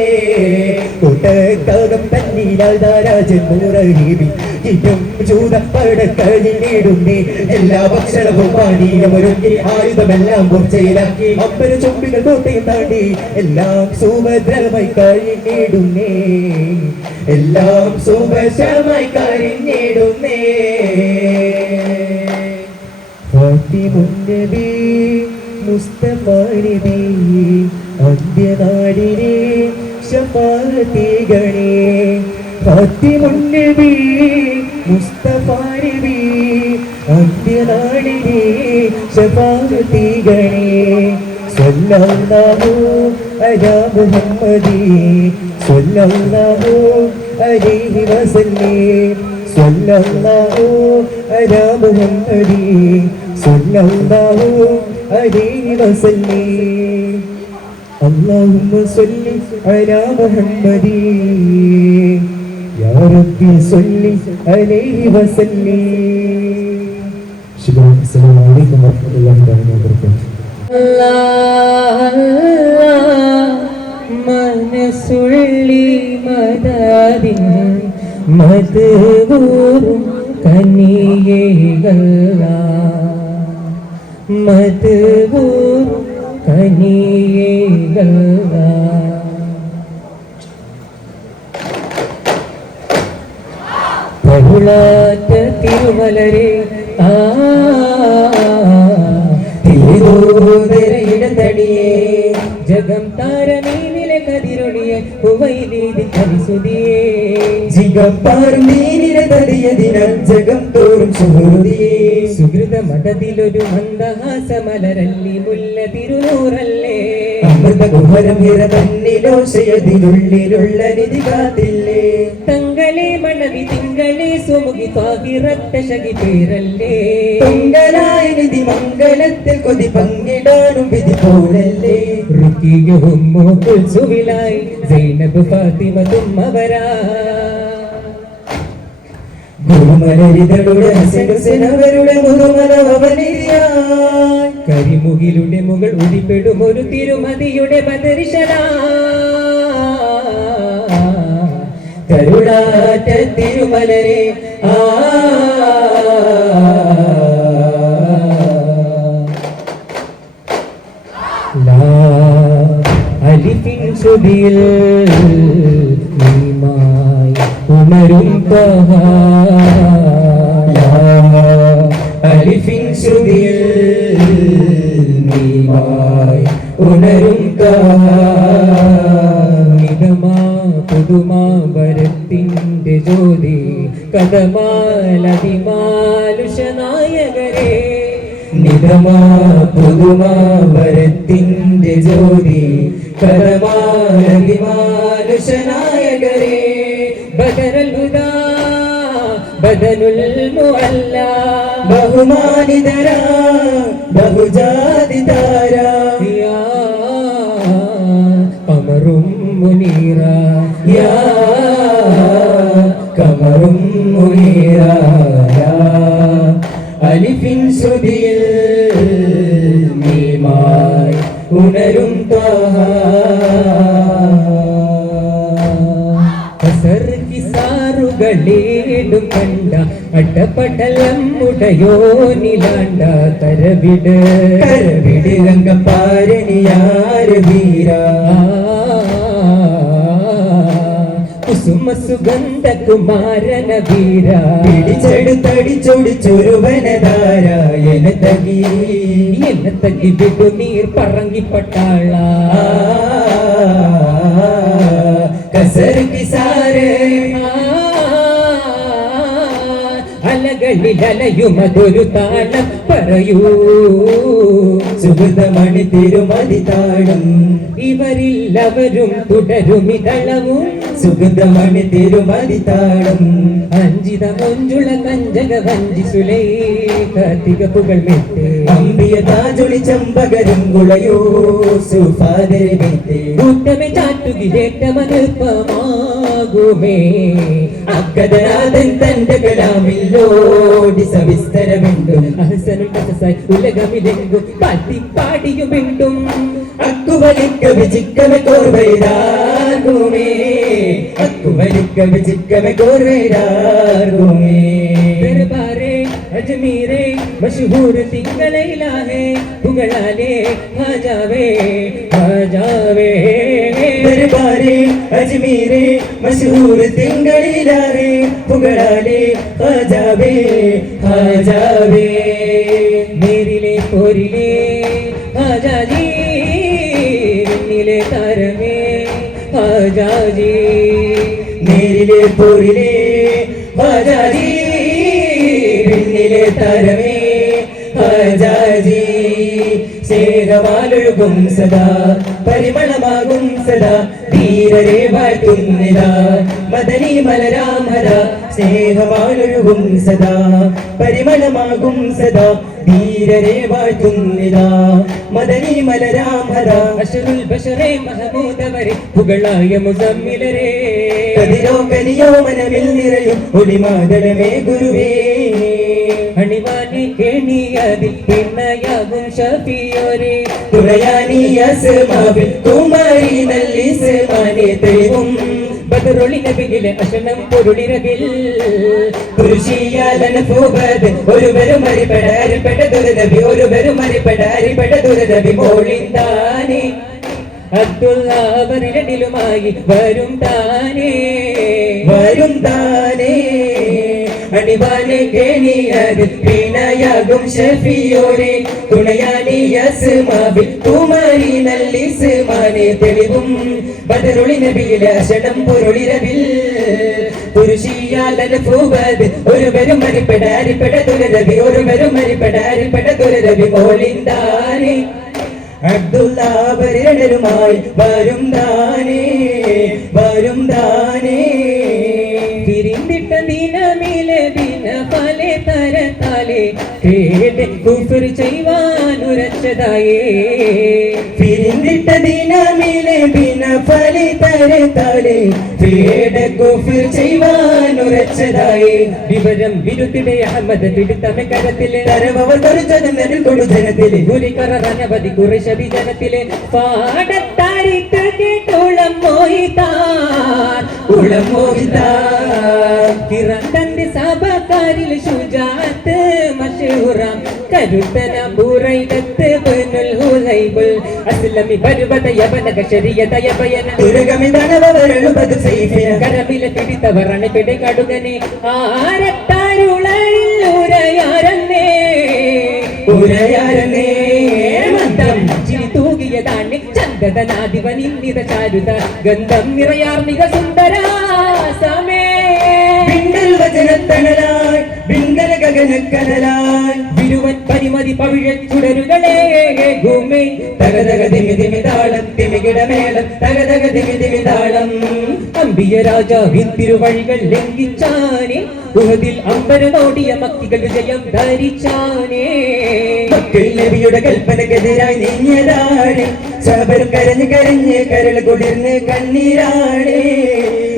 കൂട്ടേക്കകം തന്നീരാജൻ പൂരഹീവി ഏറ്റം ചൂതപ്പടക്കഴിഞ്ഞിടുന്നേ എല്ലാ ഭക്ഷണവും പാനീയമൊരുക്കി ആയുധമെല്ലാം മൂർച്ചയിലാക്കി അമ്പര ചുംബികൾ കോട്ടയും താണ്ടി എല്ലാം സുഭദ്രമായി കഴിഞ്ഞിടുന്നേ എല്ലാം സുഭദ്രമായി കഴിഞ്ഞിടുന്നേ ഫാത്തിമുന്നബി മുസ്തഫ നബി അന്ത്യനാടിനെ ശഫാഅത്തിഗണേ ഫാത്തിമുന്നബി മുസ്തഫ നബി അന്ത്യനാടിനെ ശഫാഅത്തിഗണേ സ്വല്ലല്ലാഹു അലാ മുഹമ്മദി സ്വല്ലല്ലാഹു അലൈഹി വസല്ലം സ്വല്ലല്ലാഹു അലാ മുഹമ്മദി സ്വല്ലല്ലാഹു അലൈഹി വസല്ലം اللهم صل على محمد يا ربي صل عليه وسلم. شكرا. السلام عليكم ورحمة الله وبركاته. മനസ്സുള്ളി മദാദിൻ മദ്ബൂറും കനിയേകല്ല മദ്ബൂറും കനിയേകല്ല പരുളാറ്റ തിരുമലരെ തിരുതടിയേ ജഗം താരമീനിലെ കതിരൊളിയെ ഹുവൈലീതി കലിസുതിയേ ജിഗപ്പാറുമീനിലെ തടിയതിനാൽ ജഗം തോറും സുഹൃതിയേ സുഹൃത മഠത്തിലൊരു മന്ദഹാസമലരല്ലി മുല്ല തിരുനൂറല്ലേ അമൃത കുഹരം ഹിറ തന്നിലോശയതിനുള്ളിലുള്ള നിധി കാത്തില്ലേ തങ്ങളെ മണവി തിങ്കളെ സുമുഖി താഹിറത്ത ശകി പേരല്ലേ തിങ്കളായ നിധി മംഗലത്തിൽ കൊതി പങ്കിടാനും വിധി പോലല്ലേ റുക്കിയും മൂക്കുൽ സുവിലായി സൈനബ് ഫാത്തിമതും അവരാ ഗുരുമലരിതളുടെ ഹസനുസനവരുടെ മുതുമലവനിധിയായി കരിമുകിലുടെ മുകൾ ഉരിപ്പെടും ഒരു തിരുമതിയുടെ ബദരിശന കരുളാറ്റ തിരുമലരെ അലിഫിൻ സുബിൽ നീമായി ഉണരും അലിഫിൻ സുബിൽ നീമായി ഉണരും മിതമാ പുതുമാ വരത്തിൻ്റെ ജ്യോതി കഥമാലതിമാലുഷനായകരെ നിതമാ പുതുമാ വരത്തിൻ്റെ ജ്യോതി കഥമാലതിമാലുഷനായകരെ ആദർശനായകരെ ബദറുൽ ഹുദാ ബദനുൽ മുഅല്ല ബഹുമാനിതര ബഹുജാതി താര യാ ഖമറും മുനീറ യാ ഖമറും മുനീറ യാ അലിഫിൻ ശ്രുതിയിൽ മീമായി ഉണരും ത്വഹ ും കണ്ട അട്ടപ്പടലം ഉടയോനിലാണ്ട കരവിട് കരവിട് രംഗപ്പാരണിയാര് വീര കുസുമ സുഗന്ധ കുമാരന വീര പിടിച്ചെടുത്തടിച്ചൊടിച്ചൊരുവനധാര എന തകി വിടു നീർ പറങ്ങിപ്പട്ടാള കസർ കിസാരേ അലകളിലലയുമതൊരു താളം പറയൂ സുഹൃതമണി തിരുമതി താളം ഇവരില്ലവരും തുടരുമിതളവും സുഗന്ധമണി തിരുമതി താളം അഞ്ചിത മൊഞ്ചുള കഞ്ചക വഞ്ചി സുലൈ കാർത്തിക പുകൾ മെത്തേ അമ്പിയ താജൊളി ചമ്പകരും കുളയോ സുഫാദരെ മെത്തേ ഉത്തമെ ചാട്ടുകിലേറ്റമനുപമാകുമേ അക്കതനാഥൻ തന്റെ കലാമില്ലോടി സവിസ്തരമെണ്ടും അഹസനും മനസ്സായി ഉലകമിലെങ്കും പാടിയുമെണ്ടും അക്കുവലിക്ക വിചിക്കമെ കോർവൈരാകുമേ അക്കുവലിക്ക വിചിക്കമെ കോർവൈരാകുമേ ദർബാരെ അജ്മീരെ മശഹൂർ തിങ്കളയിലാഹേ പുകളാലേ ഹാജാവേ ഹാജാവേ ദർബാരെ അജ്മീരെ മശഹൂർ തിങ്കളയിലാഹേ പുകളാലേ ഹാജാവേ ഹാജാവേ നേരിലെ പോരിലെ ഹാജാജി നിന്നിലെ താരമേ ഹാജാജി നേരിലെ പോരിലെ ഹാജാജി പിന്നിലെ താരമേ ഹാജാജി സ്നേഹമാലൊഴുകും സദാ പരിമളമാകും സദാ ധീരരെ വാഴ്ത്തുന്നിതാ മദനി മലരാമര സ്നേഹമാലൊഴുകും സദാ പരിമളമാകും സദാ ധീരരെ വാഴ്ത്തുന്നിതാ മദനി മലരാമര അഷറുൽ ബശറേ മഹമൂദവരെ പുകളായ മുസമ്മിലരെ കതിരോ കനിയോ മനമിൽ നിറയും ഒളിമാതളമേ ഗുരുവേ അണിവാനി കേണിയതിൽ പിന്നയാകും ഷഫിയോരെ തുണയാനി അസ്മാവിൽ കുമാരി നല്ലിസ്മാനെ തെളിവും ബദറുളി നബിയിലെ അശനം പൊരുളിരകിൽ പുരുഷിയാലന പൂബത് ഒരുവരും അരിപെട ദുരനബി ഒരുവരും അരിപെട ദുരനബി മോളിന്താനെ അബ്ദുല്ലാവരിടലുമായി വരും താനേ അണിവാനെ കേണിയതിൽ പിണയാകും ഷഫിയോരെ തുണയാനി അസ്മാവിൽ കുമാരി നല്ലിസ്മാനെ തെളിവും ബദറുളി നബിയിലെ അശനം പൊരുളിരവിൽ പുരുഷിയാലന പൂവത് ഒരുവരും അരിപെട ദുരനബി ഒരുവരും അരിപെട ദുരനബി മോളിന്താനെ അബ്ദുല്ലാവരിടലുമായി വരും താനേ പിരിന്തിട്ട ദിനമിലെ ദിന പലെ തരത്താലെ കുഫർ ചെയ്യുവാനുരച്ചതായേ പിരിന്തിട്ട ദിനമിലെ ദിന പലെ തരത്താലെ കുഫർ ചെയ്യുവാനുരച്ചതായേ വിവരം വിരുത്തിടെ അഹമ്മദ് പിടുത്തമെ കരത്തിലെ തരവർ നെരിൽ കൊടു ജനത്തിലെ ഗുരിക്കറനവധി കുറശബി ജനത്തിലെ പാടത്താരിട്ട് കേട്ടുളം മോഹിതാൻ കിറന്തന്റെ സഭക്കാരിൽ ശുജാത്ത് മഷൂറാം കരുത്തന ബുറൈദത്ത് ബനുൽ ഹുലൈബുൽ അസ്ലമി പർവത യവനക ശരിയത യബയന തുരഗമിതനവരളുപത് സൈഫിന കരമില പിടിത്തവർ അണിപിടി കടുകനെ ആരത്താരുളയിൽ ഉരയാരന്നേ മന്ദം ചിരി തൂകിയതാണ് ചന്ദനാദിവനിന്ദിത ചാരുത ഗന്ധം നിറയാർന്നിക സുന്ദരാസമേ പിണ്ടൽ വചനത്തണലായി പിങ്കല കനലാൻ വിരുവൻ പരിമതി പവിഴച്ചുടരുകളെ ഭൂമി തകതക ദിമി ദിമി താളം തിമികിടമേളം തകതക ദിമി ദിമി താളം അമ്പിയ രാജാവിൻ തിരുവഴികൾ ലംഘിച്ചാനേ ഉഹദിൽ അമ്പരനോടിയ മക്കികൾ വിജയം ധരിച്ചാനേ മക്കൾ നബിയുടെ കൽപ്പനക്കെതിരായി നീങ്ങിയതാണ് സഹബരും കരഞ്ഞ് കരഞ്ഞ് കരൾ കുളിർന്ന് കണ്ണീരാണ്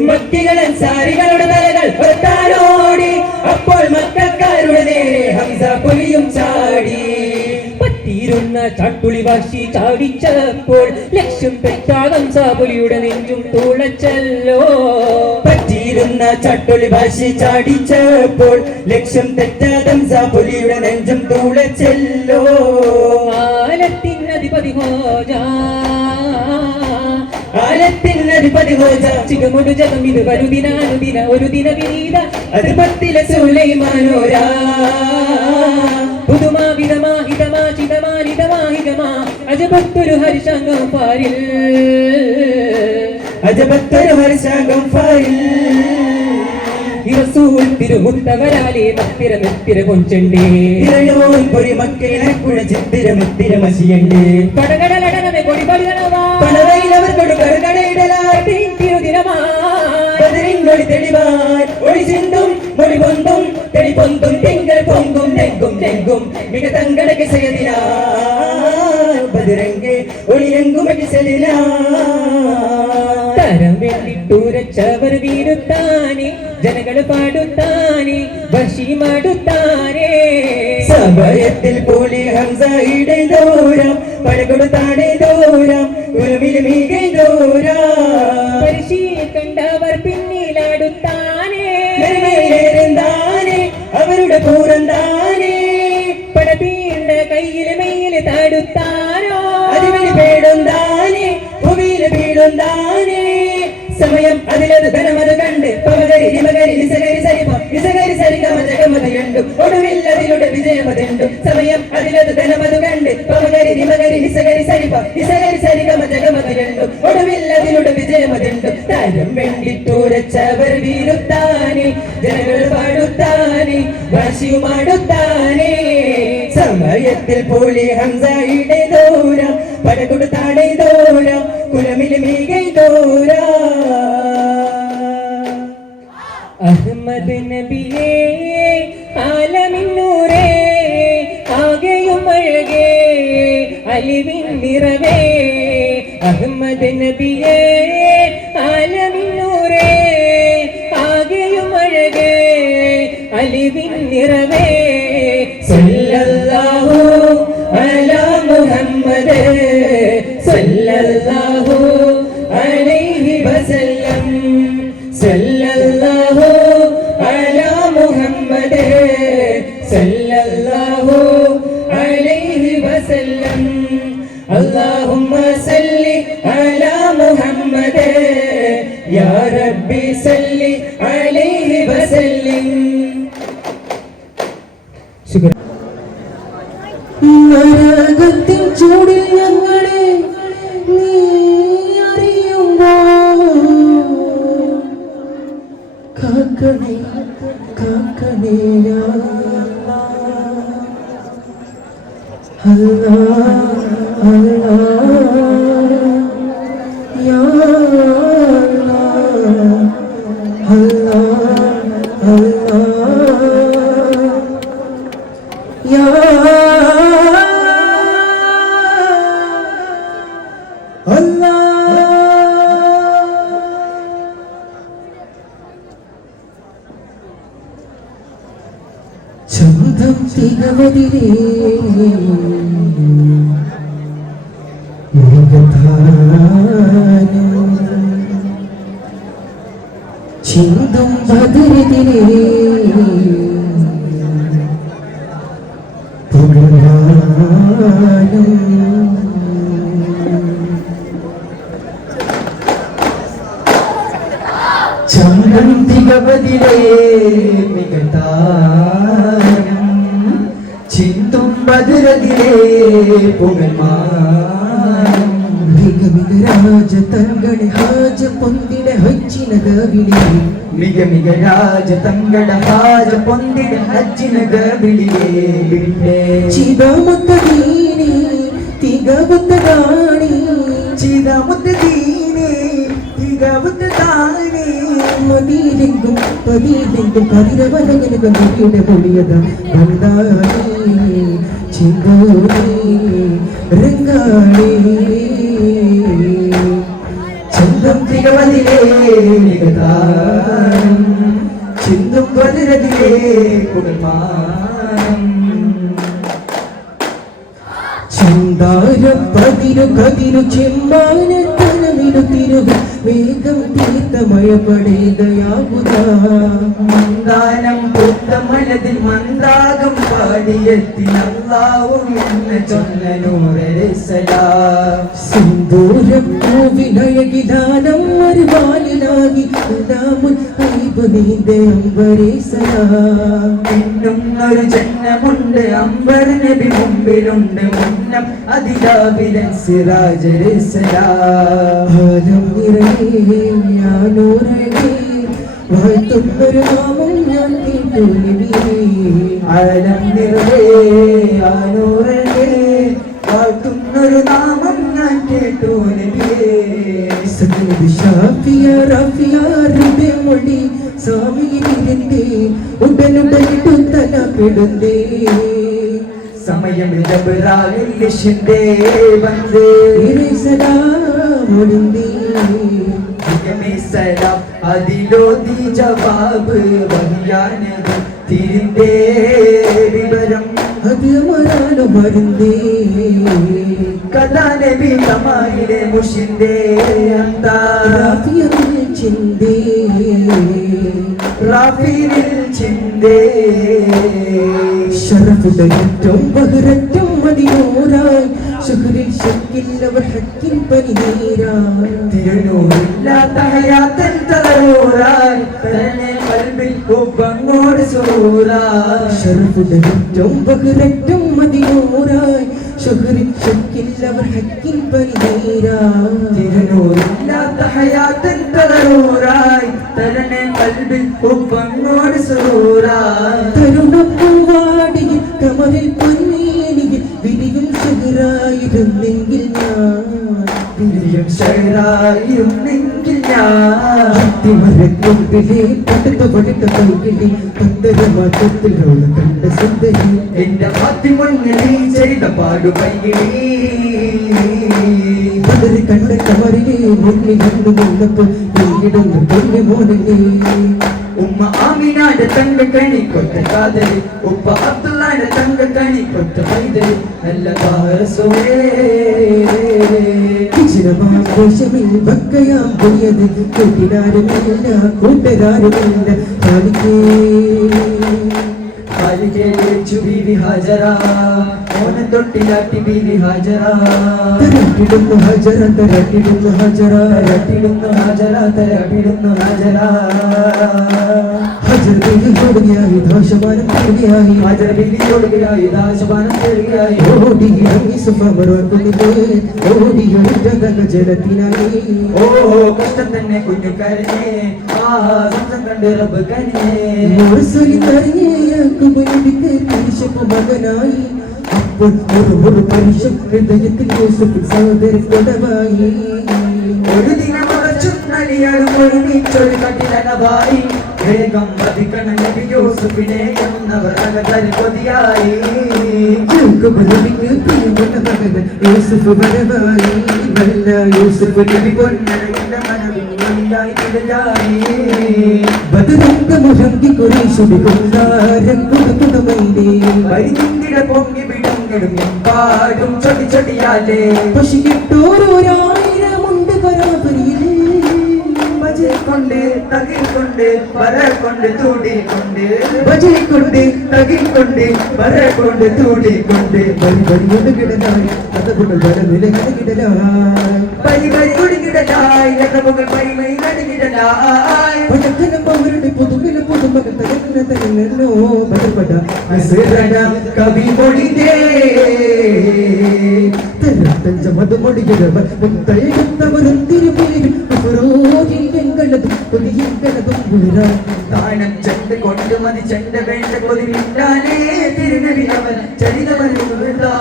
മക്കികൾ അൻസാരികളുടെ തലകൾ പുറത്താനോടി അപ്പോൾ മക്കൾക്കാരുടെ നേരെ ഹംസ പുലിയും ചാടി പറ്റിയിരുന്ന ചാട്ടുളി വാശി ചാടിച്ചപ്പോൾ ലക്ഷ്യം തെറ്റാ ഹംസ പുലിയുടെ നെഞ്ചും തുളച്ചല്ലോ പറ്റിയിരുന്ന ചാട്ടുളി വാശി ചാടിച്ചപ്പോൾ ലക്ഷ്യം തെറ്റാ ഹംസ പുലിയുടെ നെഞ്ചും തുളച്ചല്ലോ ആലത്തിനധിപതി ഹോജാ ആലത്തിനധിപതി ഹോജാ ചികമുടു ജഗം ഇത് വരുദിനാനുദിന ഒരു ദിന വിനീത അതിപത്തിലെ സുലൈമാനോരാ പുതുമാ വിധമാ ഹിതമാ ചിതമാ ലിതമാ ഹിതമാ അജബത്തൊരു ഹർഷാംഗം പാരിൽ അജബത്തൊരു ഹർഷാംഗം പാരിൽ റസൂൽ തിരുമുത്തവരാലേ മത്തിര മെത്തിര കൊഞ്ചണ്ടേ തിരയോൻ പൊരി മക്കയിലെ കുഴ ചിത്തിര മെത്തിര മശിയണ്ടേ കടകടലടനമേ കൊടി പടികണവാ പണവയിലവർ കൊടുകടകടയിടലായി തിരുദിനമായി തെളിവാൻ ഒളി ചിന്തും മൊഴി പൊന്തും തെളി പൊന്തും തിങ്കൾ പൊങ്കും നെങ്കും നെങ്കും മിക തങ്കടക്ക് ചെയ്തിനാ ബദിരംഗെ ഒളിയങ്കുമക്ക് ചെലിനാ തരം വേണ്ടിട്ടുരച്ചവർ വീരുത്താനേ ജനങ്ങൾ പാടുത്താനേ വശി മാടുത്താനേ സമയത്തിൽ പോലെ ഹംസയുടെ ദൂരം പഴകൊടുത്താടെ ദൂരം ഉരുമിൽ മീകെ ദൂരം പരിശീ കണ്ടവർ പിന്നിലാടുത്താനേ അവരുടെ പൂരന്താനേ പടതീണ്ട കയ്യിൽ മെയ്യിൽ താടുത്താനോ അതിവിളി പേടുന്താനേ ഭൂമിയിൽ വീടുന്താനേ സമയം അതിലത് ധനമത് കണ്ട് പവകരി രിമകരി നിസകരി സരിമ നിസകരി സരിഗമ ജഗമത് രണ്ടും ഒടുവിൽ അതിലൂടെ വിജയമതുണ്ടും സമയം അതിലത് ധനമത് കണ്ട് പവകരി രിമകരി നിസകരി സരിമ നിസകരി സരിഗമ ജഗമത് രണ്ടും ഒടുവിൽ അതിലൂടെ വിജയമതുണ്ടും താരം വേണ്ടിട്ടുരച്ചവർ വീരുത്താനേ ജനങ്ങൾ പാടുത്താനേ വാശിയുമാടുത്താനേ സമയത്തിൽ പോലെ ഹംസയുടെ ദൂരം പടകൊടുത്താടെ ദൂരം കുലമിൽ മീകൈ ദൂരം അഹ്മദ് നബിയേ ആലമിന്നൂരേ ആകെയും അഴകേ അലിവിൻ നിറവേ അഹ്മദ് നബിയേ ആലമിന്നൂരേ ആകെയും അഴകേ അലിവിൻ നിറവേ സല്ലല്ലാഹു അലാ മുഹമ്മദ് സല്ലല്ലാഹു അലൈഹി വസല്ലം സല്ലല്ലാഹു അലാ മുഹമ്മദ് സല്ലല്ലാഹു അലൈഹി വസല്ലം അല്ലാഹുമ്മ സല്ലി അലാ മുഹമ്മദ് യാ റബ്ബി സല്ലി അലൈഹി വസല്ലം നരകത്തിൻ ചൂടിൽ ഞങ്ങളെ നീ അറിയുമ്പോ കാക്കണേ കാക്കണേ യാ അല്ലാഹ് അല്ലാഹ് യാ അല്ലാഹ് അല്ലാഹ് അല്ലാഹ് യാ ചന്തം തികവതിരേ ചിന്തും ഭദ്രതിരേ ചന്ദ്രൻ തികവതിരേ മികത്താരം ചിന്തും ഭദ്രതിരേ പുകൽമാനം മിക രാജ തങ്കട ഹാജ പൊന്തിട ഹജ്ജിനക വിളി മിക രാജ തങ്കട ഹാജ പൊന്തിട ഹജ്ജിനക വിളിയേ ചിദാമത്ത ദീനി തികവത്ത ദാണി ചിദാമത്ത ദീനി തികവത്ത ദാണി മദീലെങ്കും പതിയിലെങ്കും കതിരവനകനകം നബിയുടെ പൊളിയത ബന്ദാണി ചിന്തോണി രംഗാണി ചന്തം തികവതിലേ നികതാരം ചിന്തും പതിരതിലേ കുടൽമാനം ചന്ദാരം പതിരു കതിരു ചെമ്മാന തനമിരു തിരുക വേഗം തീർത്ത മഴപടേതയാകുതാ മന്ദാനം പൂത്ത മനതിൽ മന്ദാകം പാടിയെത്തി അല്ലാഹു എന്ന് ചൊന്ന നൂറേ സലാം സിന്ദൂരം പൂവിനഴകിദാനം മരുവാലിനാകി നാമുൽ ഹൈബ് നീന്തെ അമ്പരേ സലാം ഇന്നും ഒരു ജന്മമുണ്ട് അംബർ നബി മുമ്പിലുണ്ട് മുന്നം അതിലാവിലൻ സിറാജ് സലാം ആലം നിറയെ ഞാനോരേ വാഴ്ത്തുന്നൊരു നാമം ഞാൻ കേട്ടു നബിയേ ആലം നിറവേ ആനൂറേ വാഴ്ത്തുന്നൊരു നാമം ഞാൻ കേട്ടു നബിയേ സദനബി ഷാഫിയ റാഫിയ റുബെ മൊഴി സ്വാമിയിലിരുന്നേ ഉടനുടലിട്ടു തലപ്പെടുന്നേ സമയം ജബ്രായിൽ ലിഷിന്റെ വന്നേ സലാമൊഴിന്തേ സലാം അതിലോതി ജവാബ് വഹിയാനത് തിരിന്തേ വിവരം അത് മറാനു മരുന്നേ കഥാനബി തമായിലെ മുഷിന്റെ അന്താ റാഫിയമിൽ ചിന്തേ റാഫീനിൽ ചിന്തേ ഷറഫുടെ ഏറ്റവും ബഹുരറ്റം മതിയോരായി ശുക്രിൽ ശക്കില്ലവർ ഹക്കിൻ പനിനീരായി തിരുനൂറില്ലാത്ത ഹയാത്തൻ തലയൂറായി തന്നെ കൽബിൽ ഉപ്പങ്ങോട് സൂറായി ഷറഫുടെ ഏറ്റവും ബഹുരറ്റം മതിയോരായി ശുക്രിൽ ശക്കില്ലവർ ഹക്കിൻ പനിനീരായി തിരുനൂറില്ലാത്ത ഹയാത്തൻ തലയൂറായി തന്നെ കൽബിൽ ഉപ്പങ്ങോട് സൂറായി തരുണപ്പൂവാടിയിൽ കമറിൽ പൊന്നേനിയിൽ വിരിയും ശഹറായിരുന്നെങ്കിൽ ഞാൻ വിരിയും ഷൈറായിരുന്നെങ്കിൽ ഞാൻ അത്തിമരക്കൊമ്പിലെ പടുത്ത പടുത്ത കൈകിളി പന്തര മാറ്റത്തിൽ റോള കണ്ട സുന്ദരി എന്റെ മാധ്യമങ്ങൾ നീ ചെയ്ത പാടുപൈകിളി പതറി കണ്ട കമറിലെ മുന്നിൽ വന്നു നിന്നപ്പോൾ നീയിടുന്ന പൊന്നു മോനല്ലേ ഉമ്മ ആമിനാന്റെ തങ്ക കണി കൊറ്റ കാതലി ഉപ്പ അബ്ദുള്ളാന്റെ തങ്ക കണി കൊറ്റ പൈതലി നല്ല പാരസോരേ ഘോഷമിൽ ഭക്കയാം പോയത് കൂട്ടിനാരുമില്ല കൂട്ടുകാരുമില്ല കാലിക്കേച്ചു ബീവി ഹാജറ ഓനെ തൊട്ടിലാട്ടി ബീവി ഹാജറ തരട്ടിടുന്നു ഹജറ തരട്ടിടുന്നു ഹജറ തരട്ടിടുന്നു ഹാജറ തരട്ടിടുന്നു ഹാജറ ഹജർ ബീവി കൊടുകയായി ദോഷമാനം തരികയായി ഹാജർ ബീവിയോടുകയായി ദാശപാനം തരികയായി ഓടി ഇറങ്ങി സുഖമറുന്നില്ലേ ഓടിയൊരു ജഗ ജലത്തിനായി ഓ കഷ്ടം തന്നെ കുഞ്ഞു കരഞ്ഞേ ആ സംസം കണ്ട് റബ്ബ് കരഞ്ഞേ മുറസലി തരിഞ്ഞേ കുബലിക്ക് പരിശപ്പ് മകനായി അപ്പോൾ ഒരു പരിശം ഹൃദയത്തിൽ യൂസുഫ് സഹോദരൻ കൊടവായി ഒരു ദിനം ചുന്നലിയാടും ഒരുമിച്ചൊരു കട്ടിലനവായി വേഗം വധിക്കണം നബി യൂസുഫിനെ എന്നവർ അകതൽ കൊതിയായി കുബലിക്ക് പ്രിയപ്പെട്ട മകൻ യൂസുഫ് വരവായി വല്ല യൂസുഫ് നബി പൊന്നടയുടെ മനവിനായി തിരയായി ബദരംഗ മുഹന്തി കുറേശുടി കൊണ്ടാരം കുടമൈലേ വരിന്തിട പൊങ്ങി വിടങ്ങിടും പാടും ചൊടി ചൊടിയാലേ പക്ഷി കിട്ടോരോരായിരമുണ്ട് പരാപരിയിൽ കൊണ്ട് തകിൽക്കൊണ്ട് പറകൊണ്ട് തൂടിക്കൊണ്ട് ഭജയിക്കൊണ്ട് തകിൽക്കൊണ്ട് പറകൊണ്ട് തൂടിക്കൊണ്ട് വരി വരിയോട് കിടനായി അതുകൊണ്ട് വരനിലകൾ കിടനായി പരി പരി ഒടുങ്ങിടലായി രഥമുകൾ പരിമൈ നടുങ്ങിടലായി പടക്കനം അവരുടെ പുതുമില പുതുമകൾ തകർന്ന തകർന്നോ ബലപ്പെട അസുരന കവി മൊഴിതേ തരത്ത മധുമൊടിയവർ മുത്തയെടുത്തവരും തിരുപേരും എങ്ങളതും കൊതിയെങ്ങളതും വീരാ താനം ചെണ്ട് കൊണ്ട് മതി ചെണ്ട വേണ്ട കൊതി വിട്ടാനേ തിരുനബിയവൻ ചരിതമരുതാ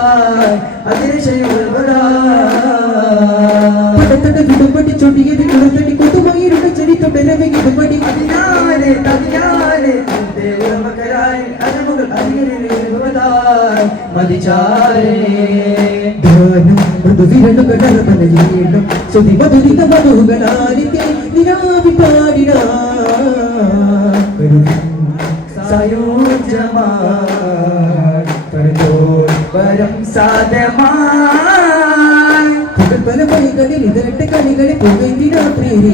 പടത്തട വിടുപടി ചൊടിയത് കുളത്തടി കൊതുമയിരുടെ ചരി തുടരവെ ഇടുപടി അതിനാലെ തതിനാലെ ദേവമകരായി അതുമുകൾ അതിരുതായി മതിചാരേ ധ്യാനം മൃദുവിരലുകളർമലയേണം ശ്രുതി മധുരിത മധുകളാലിത്തെ നിരാവി പാടിട വരം സാധമാ പല പണികളിൽ ഇതരട്ടെ കളികളെ പുകഴ്ത്തിടാ പ്രേരേ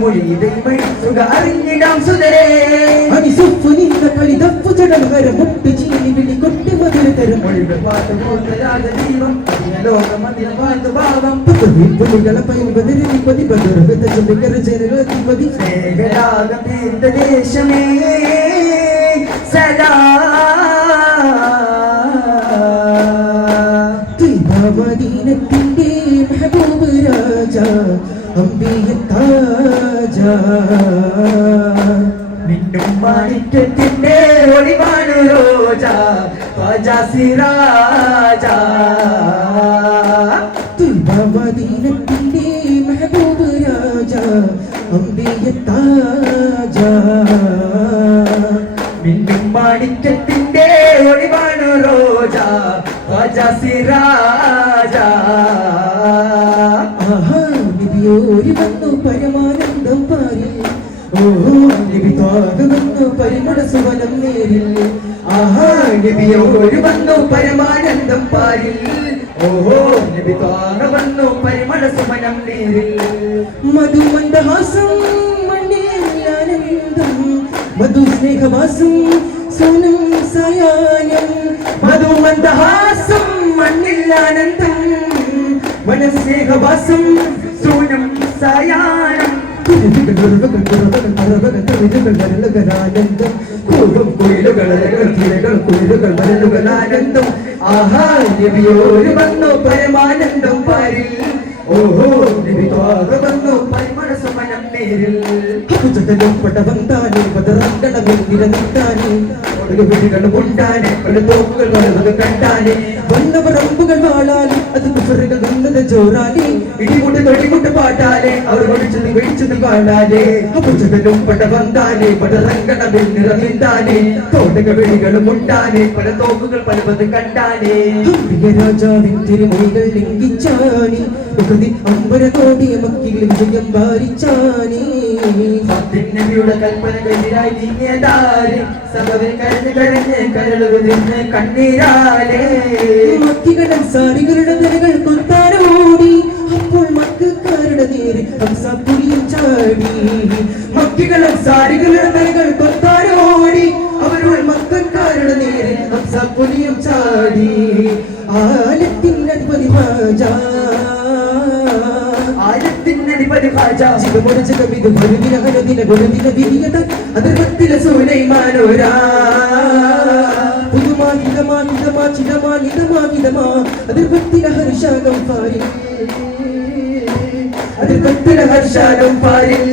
മൊഴി സുഖ അറിഞ്ഞിടാം സുതരേ അനിസുഫു നിന്ന കളി തപ്പു ചടങ്ങര മുട്ട് ചീനി വിളി കൊട്ടി മധുര തരും മൊഴിയുടെ പാട്ട് പോലത്തെ രാജദീപം ലോകമതിൽ പാട്ട് ഭാവം പുലികളെ പൈമ്പതിരി പതി പതിർവത ചുണ്ടിക്കര ജനലധിപതി സ്നേഹരാഗം തീർത്ത ദേശമേ സദാ മദീനത്തിന്റെ മെഹബൂബ് രാജ അംബിയ താജ മിന്നും മാണിക്യത്തിന്റെ ഒളിവാണ് രോജ സിറാജ മദീനത്തിന്റെ മെഹബൂബ് രാജ അംബിയ താജ മിന്നും മാണിക്യത്തിന്റെ ഒളിവാണ് രോജ സിറാജ ആഹാ നബിയോരി വന്നു പരമാനന്ദം പാരിൽ ഓഹോ നബി ത്വാഗ വന്നു പരിമള സുവനം നേരിൽ ആഹാ നബിയോര് വന്നു പരമാനന്ദം പാരിൽ ഓഹോ നബി ത്വാഗ വന്നു പരിമള സുമനം നീരിൽ മധുമന്ദഹാസം മണ്ണിലാനന്ദം മധു സ്നേഹവാസം സോനം സായാഹ്നം മധുമന്ദഹാസം മണ്ണില്ലാനന്ദം മനസ്നേഹവാസം സൂനം സായാഹ്നം ആനന്ദം കൂടും കുയിലുകൾ കുയിലുകൾ വരലുകളാനന്ദം ആഹാ നബിയോര് വന്നു പരമാനന്ദം പാരിൽ ഓഹോ നബി ത്വാഗ വന്നു പരിമള സുമനം നേരിൽ പടവന്താനെ പതറങ്കണമിൽ നിരനിർത്താനെ വിളികളും ഉണ്ടാനെ പല തോക്കുകൾ വളർന്നത് കണ്ടാനെ വന്നവർ അമ്പുകൾ വാളാലെ അത് കുഫറുകൾ വന്നത് ജോറാലെ ഇടിമുട്ട് തൊടിമുട്ട് പാട്ടാലെ അവർ വിളിച്ചത് കാണാനെ അപ്പുചകലും പടവന്താനെ പടറങ്കണമിൽ നിറനിന്താനെ തോട്ടക വിളികളും ഉണ്ടാനെ പല തോക്കുകൾ പലത് കണ്ടാനെ രാജാവിൻ തിരുമൊഴികൾ ലംഘിച്ചാനെ പ്രകൃതി അമ്പര കോടിയ മക്കികളിൽ വിജയം വാരിച്ചാനെ നബിയുടെ കൽപ്പനക്കെതിരായി നീങ്ങിയതാരെ സഭവിൽ കരഞ്ഞ് കരളുകുതിർന്ന് കണ്ണീരാലേ മക്കികൾ സാരികളുടെ നിരകൾ കൊത്താരോടി അപ്പോൾ മക്കാരുടെ നേരെ ഹംസപ്പുലിയും ചാടി മക്കികളും സാരികളുടെ നിരകൾ കൊത്താരോടി അവരുടെ മക്കാരുടെ നേരെ ഹംസപ്പുലിയും ചാടി ആലത്തിൻ അധിപതി ഹാജാ ആയിരത്തിനധിപതി ഹാജ ചികമൊടിച്ച കവിത ഭരുദിന ഹരദിന ഗുണദിന വിരിയത അതിർവത്തിലെ സൂനൈമാനോരാ പുതുമാ ഹിതമാ ഹിതമാ ചിതമാ നിതമാ വിതമാ അതിർവത്തിലെ ഹർഷാകം പാരി അതിർവത്തിലെ ഹർഷാകം പാരിൽ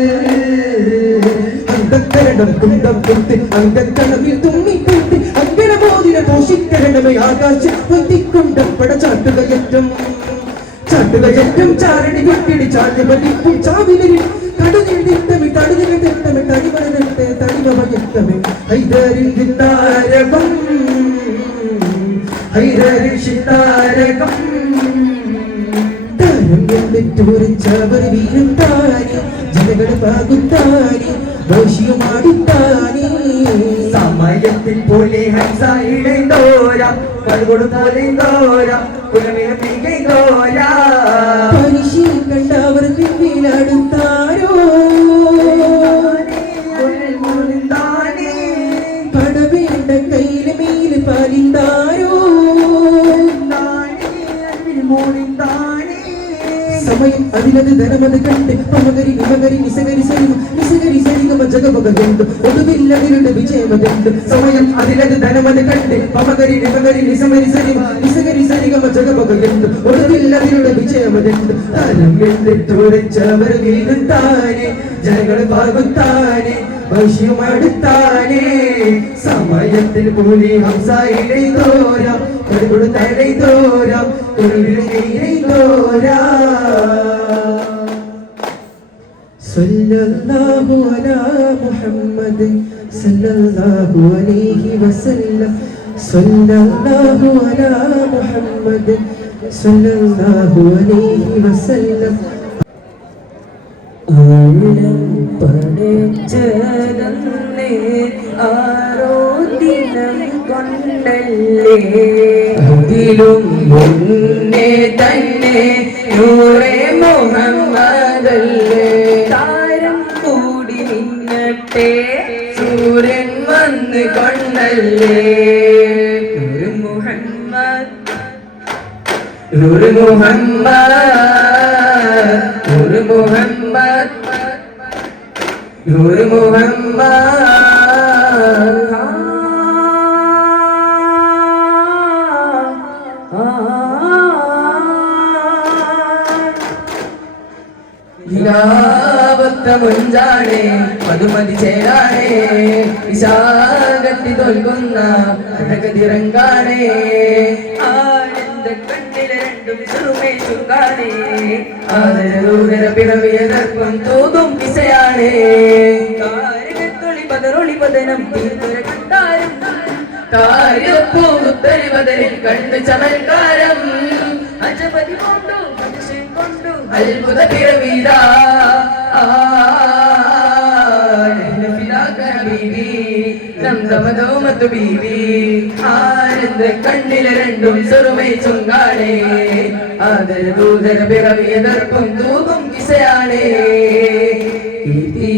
അന്തത്തരണം കുന്തം കുത്തി അങ്കത്തളവിൽ തുമ്മിക്കുത്തി അങ്കണബോധിന പോഷിക്കരണമേ ആകാശം പൊത്തിക്കൊണ്ടം പടചാട്ടുകയറ്റം ചാട്ടുകയറ്റം ചാരണി കൊട്ടിടി ചാഞ്ഞു വലിപ്പും ചാവിലരിൽ കടുതിൽ തിട്ടമി തടുതിൽ തിട്ടമി തടിമണത്തെ തടിമയത്തമി ഹൈദരിൽ താരകം ഹൈദരിൽ താരകം താരം എന്നിട്ടൂരിച്ചവർ വീരും താനെ ജനകൾ പാകുത്താനെ ദോഷിയുമാടിത്താനെ സമയത്തിൽ പോലെ ഹംസ ഇടന്തോരാം കടുകൊടു പോലെന്തോരാം കുലമിഴപ്പിക്കോരാ പരിശീ കണ്ടവർ പിന്നിലടുത്താരോ പടവേണ്ട കയ്യിലെ മേല് പാലിന്താരോ സമയം അതിലത് ധനമത് കണ്ട് പമകരി നിമകരി നിസകരി സരിഗമ ജഗമകൊണ്ട് ഒടുവില്ലതിരുടെ വിജയമതുണ്ട് സമയം അതിലത് ധനമത് കണ്ട് പമകരി നിമകരി നിസമരി സരിമ നിസകരി സരിഗമ ജഗപകയുണ്ട് ഒടുവില്ലതിരുടെ വിജയമതുണ്ട് താരം വെട്ടിത്തുടച്ചവർ വീഴുത്താനെ ജനങ്ങൾ പാകുത്താനെ ഭക്ഷ്യമടുത്താനെ സമയത്തിൽ കൂലി ഹംസായിടை തോരാം കടുകൊടു തടை തോരാം തൊഴിലിടை തോരാം സല്ലല്ലാഹു അലാ മുഹമ്മദ് സല്ലല്ലാഹു അലൈഹി വസല്ലം സല്ലല്ലാഹു അലാ മുഹമ്മദ് സല്ലല്ലാഹു അലൈഹി വസല്ലം ആഴം പടച്ചതന്നേ ആരോ ദിനം കൊണ്ടല്ലേ അതിലും മുന്നേ തന്നെ നൂറേ മുഹമ്മദല്ലേ താരം കൂടി നിന്നട്ടെ സൂര്യൻ വന്ന് കൊണ്ടല്ലേ നൂറ് മുഹമ്മദ് നൂറ് മുഹമ്മദ് നൂറ് മുഹമ്മദ് നൂറ് മുഹമ്മദ് മുഞ്ചാണേ മധുമതി ചേരാണേ വിശാഖത്തി തോൽക്കുന്ന അഴകതിറങ്ങാണേ ആനന്ദ കണ്ണിലെ രണ്ടും സുറുമേശുകാണേ ആദരൂരര പിറവിയതർപ്പം തോതും വിസയാണേ കാരകത്തൊളി പതറൊളി പതനം തീർത്തുര കണ്ടാരും കാര്യപ്പോകുത്തരി പതരിൽ കണ്ട് ചമൽക്കാരം അജപതി കൊണ്ടു മനുഷ്യൻ കൊണ്ടു അത്ഭുത പിറവീത ആനന്ദ കണ്ണിലെ രണ്ടും സുറുമൈ ചുങ്കാണേ ആദര ദൂതര പിറവിയതർപ്പം തൂകും കിസയാണേ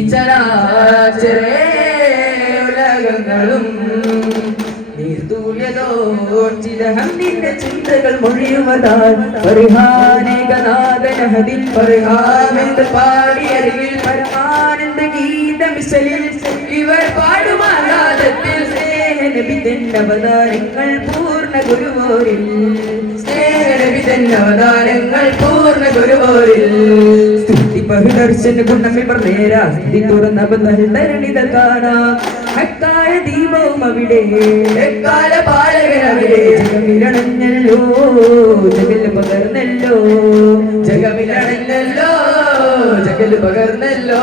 ചരാചരേ ഉലകങ്ങളും നിന്റെ ചിന്തകൾ മൊഴിയുവതാൽ പരിഹാനേകനാഥനഹതിൽ പരിഹാമെന്ന് പാടിയരികിൽ പരമാനന്ദ ഗീതമിശലിൽ ഇവർ പാടുമാനാദത്തിൽ സ്നേഹനബിതന്നവതാരങ്ങൾ പൂർണ്ണ ഗുരുവോരിൽ സ്നേഹനബിതന്നവതാരങ്ങൾ പൂർണ്ണ ഗുരുവോരിൽ സ്തുതി ബഹുദർശന ഗുണമിവർ നേരാ സ്തുതി തുറന്ന ബന്ധനിത കാണാം അക്കാല ദീപവും അവിടെ എക്കാല പാലകരവിടെ ജഗമിലണഞ്ഞല്ലോ ജഗല് പകർന്നല്ലോ ജഗമിലണഞ്ഞല്ലോ ജഗല് പകർന്നല്ലോ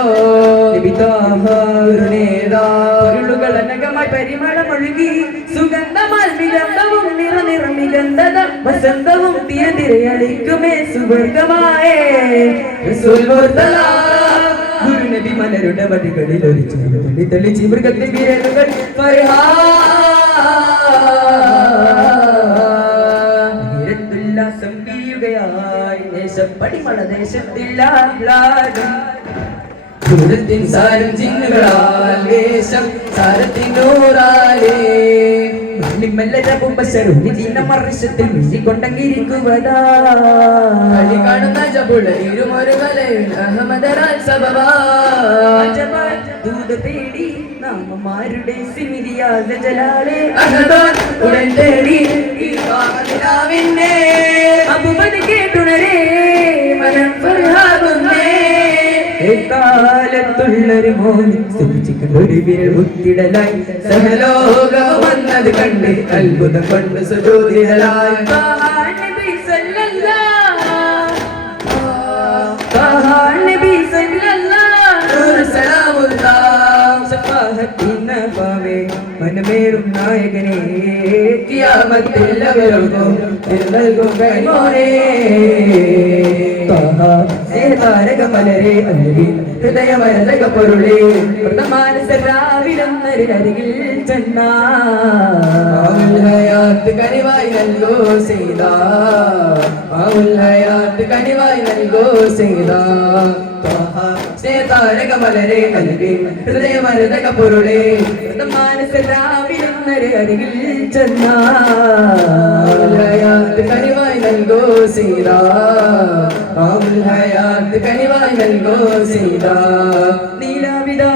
രുളുകൾ അനകമായി പരിമളമൊഴുകി സുഗന്ധമാൽ വിഗന്ധവും നിറനിറമിഗന്ധത വസന്തവും തിരതിരയളിക്കുമേ സുവർഗമായേ ഗുരുനബി മലരുടെ വടികളിൽ ഒരു ചുമടി തെളിച്ച് മൃഗത്തെ വിരലുകൾ ഉല്ലാസം പിയുകയായി ദേശം പടിമള ദേശത്തിൽ ദൂരത്തിൻ സാരം ചിന്നുകളാൽ വേഷം സാരത്തിനൂറാലേ മർഷത്തിൽ മിഴിക്കൊണ്ടങ്ങിരിക്കുവതാ കളി കാണുന്ന ജബുള ഇരുമൊരു കലയിൽ അഹമ്മദരാൽ സബവാ ദൂത തേടി നാമമാരുടെ സിമിരിയാത ജലാലെ അഹദോൻ ഉടൻ തേടി അബുമതി കേട്ടുണരേ മനം ഫർഹാകുന്നേ കാലത്തുള്ളൊരു മോനി സൂചിക്കൊണ്ടൊരു വിരൽ മുത്തിടലായി സഹലോകം വന്നത് കണ്ട് അത്ഭുതം കൊണ്ട് സുജൂതിടലായി മനമേറും നായകനെ കിയാമത്തില്ലവരോടും നൽകും കൈമോനെ താരകമലരെ അല്ലി ഹൃദയമരതക പൊരുളേ പ്രഥമാനസരാവിലൊന്നരികിൽ ചെന്നാത്ത് കനിവായി നൽകോ ചെയ്താ കനിവായി നൽകോ ചെയ്താ താരകമലരെ അല്ലി ഹൃദയമരതക പൊരുളേ പ്രഥമാനസരാവിലൊന്നരികിൽ ചെന്നാത്ത് കനിവായി നൽകോ ചെയ്താ കനിവായി നൽകോ ചെയ്താ നീലാവിതാ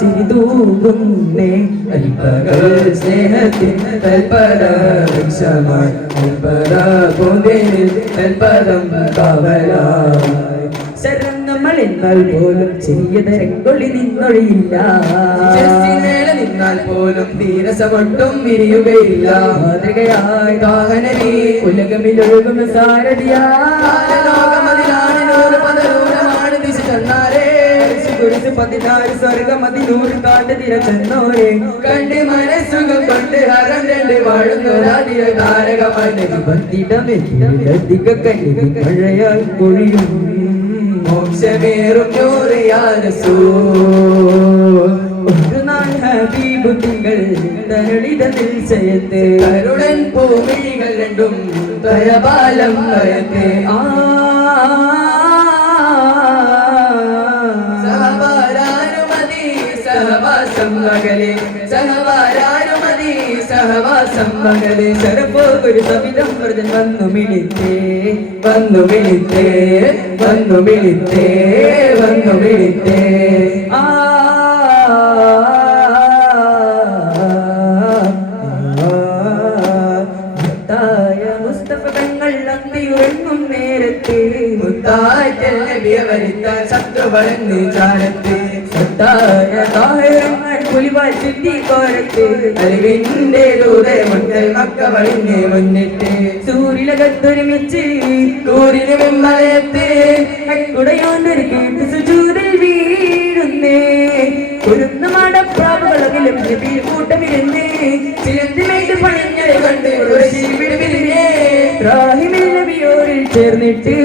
ചിരിതൂകുന്നേ അൽപകൾ സ്നേഹത്തിൻ തൽപര വൃക്ഷമായി അൽപര പൂന്തേനിൽ തൽപരം കാവലായി ശരങ്ങൾ എന്നാൽ പോലും ചെറിയ തരങ്കൊളി നിന്നൊഴിയില്ല നിന്നാൽ പോലും തീരസമൊട്ടും വിരിയുകയില്ല മാതൃകയായി ദാഹനരീ ഉലകമിലൊഴുകുന്ന സാരഥിയാണ് ദിശ തന്നാരേ കുറിച്ച് 16 സ്വർഗം 100 കാട്ട് തിര ചെന്നോരെ കണ്ട് മനസ്സുഖം കൊണ്ട് ഹരം രണ്ട് വാഴുന്നൊരാതിര താരകമായി ബന്ധിടമെത്തിക കണ്ണിൽ മഴയാൽ പൊഴിയും മോക്ഷമേറും ഒരു നാൾ ഹബീബ് തിങ്കൾ തരളിത നിൽച്ചയത്തെ കരുടൻ പൂമിഴികൾ രണ്ടും തരപാലം നയത്തെ സഹവാരാനുമതി സഹവാസം മകളെ സഹവാരാനുമതി സഹവാസം മകളെ ശരപ്പോ ഒരു സവിധം വ്രതൻ വന്നു മിളിത്തേ വന്നു മിളിത്തേ വന്നു മിളിത്തേ വന്നു മിളിത്തേ മുസ്തഫ തങ്ങൾ അന്തിയുറങ്ങും നേരത്തെ മുത്തായി വരുത്താൻ ശത്രു വളർന്ന് ചാരത്ത് പുലിവാൽ ചുറ്റി കോരത്ത് അറിവിന്റെ ദൂരമുണ്ടൽ മക്ക വളിഞ്ഞ് മുന്നിട്ട് സൂര്യലകത്തൊരുമിച്ച് കൂരിന് വെമ്മലയത്ത് കുടയോണ്ടൊരു കേട്ട് സുജൂരിൽ വീഴുന്നേ കുരുന്ന മാടപ്രാവുകളകിലും കൂട്ടമിരുന്നേ ചിലന്തിമേറ്റ് പണിഞ്ഞത് കണ്ട് വിടുവിരുന്നേ റാഹിമിൽ നബിയോരിൽ ചേർന്നിട്ട്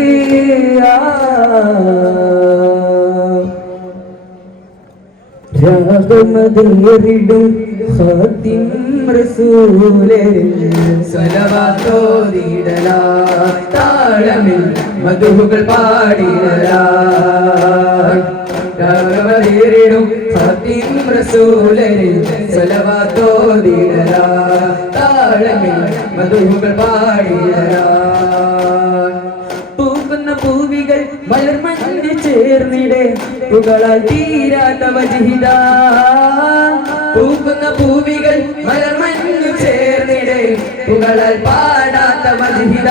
രാഗമതേറിടും ഖാതിം റസൂലേ സ്വലവാത്തോതിടലായി താളമിൽ മധുഹുകൾ പാടിടലായി രാഗമതേറിടും ഖാതിം റസൂലേ സ്വലവാത്തോതിടലായി താളമിൽ മധുഹുകൾ പാടിടലായി പൂക്കുന്ന പൂവികൾ മലർമഞ്ഞ് ചേർന്നിടെ പുകളാൽ തീരാത്ത വജിഹിത പൂക്കുന്ന പൂവികൾ മലർമഞ്ഞു ചേർന്നിടെ പുകളാൽ പാടാത്ത വജിഹിത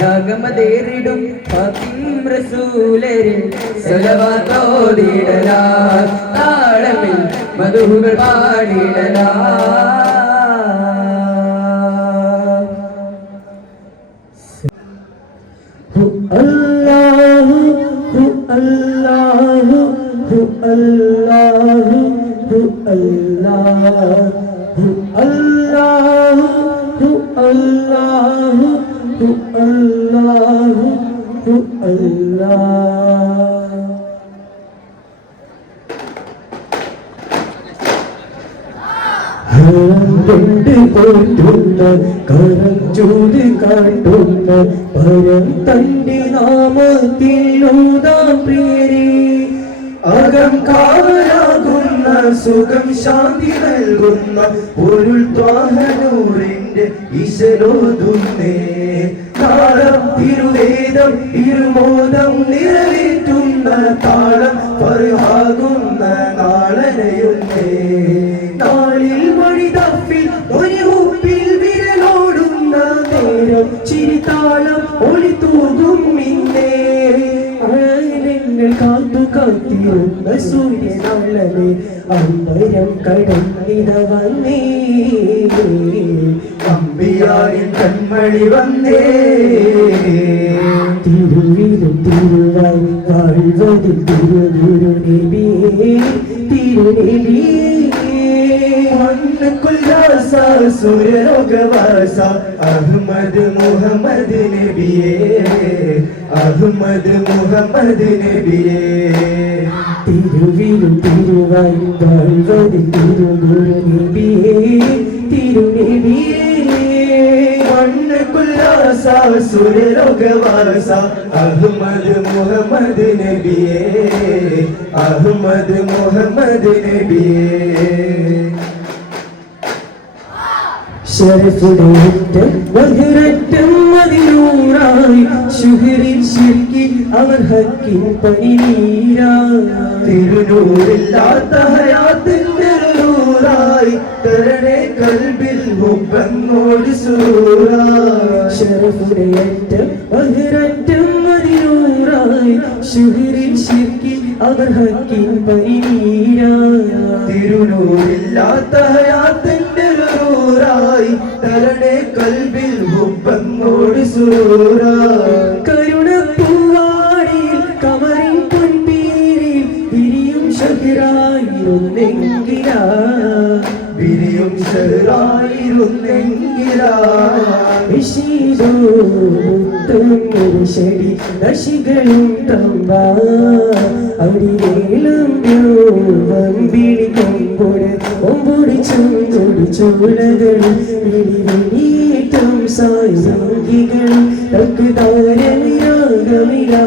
രാഗമതേറിടും ഖാതിം റസൂലരിൽ സ്വലവാത്തോതിടലാ താളമിൽ മധുഹുകൾ പാടിടലാ അല്ലാഹു അല്ലാഹു അല്ലാഹു അല്ലാഹു അല്ലാഹു അല്ലാഹു അല്ലാഹു അല്ലാഹു കൊണ്ട് പോറ്റുന്ന കരം ചൂട് കാട്ടുന്ന പരം തന്റെ നാമത്തിലൂതാം പ്രിയരേ അകം കാവലാകുന്ന സുഖം ശാന്തി നൽകുന്ന പൊരുൾ ത്വാഹനൂറിന്റെ ഈശ്വരോതുന്നേ താളം തിരുവേദം ഇരുമോദം നിറവേറ്റുന്ന താളം പറുഹാകുന്ന നാളനയുന്നേ നാളിൽ മൊഴി തപ്പിൽ ഒരു ഹൂപ്പിൽ വിരലോടുന്ന നേരം ചിരിതാളം ഒളി തൂകും മിന്നേ ആയിരങ്ങൾ കാത്തു കാത്തിരുന്ന സൂര്യനാളനെ അമ്പരം കടന്നിട വന്നേ അമ്പിയാരിൻ കൺമണി വന്നേ തിരുവിലും തിരുവായി വാഴ്വതിൽ തിരുഗുരു നബിയേ തിരുനബിയേ മണ്ണുക്കുല്ലാസ സൂര്യലോകവാസ അഹ്മദ് മുഹമ്മദ് നബിയേ അഹ്മദ് മുഹമ്മദ് നബിയേ തിരുവിലും തിരുവായി വാഴ്വതിൽ തിരുഗുരു നബിയേ തിരുനബിയേ മണ്ണുക്കുല്ലാസ സൂര്യലോകവാസ അഹ്മദ് മുഹമ്മദ് നബിയേ അഹ്മദ് മുഹമ്മദ് നബിയേ ശരഫുടേറ്റം വഹിരറ്റം മതിനൂറായി ശുഹരിൻ ശിർക്കി അവർ ഹക്കിൻ പനിനീരായി തിരുനൂറില്ലാത്ത ഹയാത്തിന്റെ നൂറായി തരണേ കൽബിൽ ഹുബ്ബങ്ങോട് സൂറായി ശരഫുടേറ്റം വഹിരറ്റം മതിനൂറായി ശുഹരിൻ ശിർക്കി അവർ ഹക്കിൻ പനിനീരായി തിരുനൂറില്ലാത്ത ഹയാത്തിന്റെ നൂറായി തരണേ കൽബിൽ ഹുബ്ബങ്ങോട് സൂറായി കരുണപ്പൂവാടിയിൽ കമറിൻ പൊൻപീരിൽ വിരിയും ഷഹറായിരുന്നെങ്കിലാ വിരിയും ഷഹറായിരുന്നെങ്കിലാ ഷടി നശികളും തമ്പ അടിവേലും വമ്പിളി കൊമ്പൊട് ഒമ്പൊടി ചൊടി ചോളകളും വിളിവീട്ടും സായുഗികളും തക്ക് താരമിരാഗമിരാ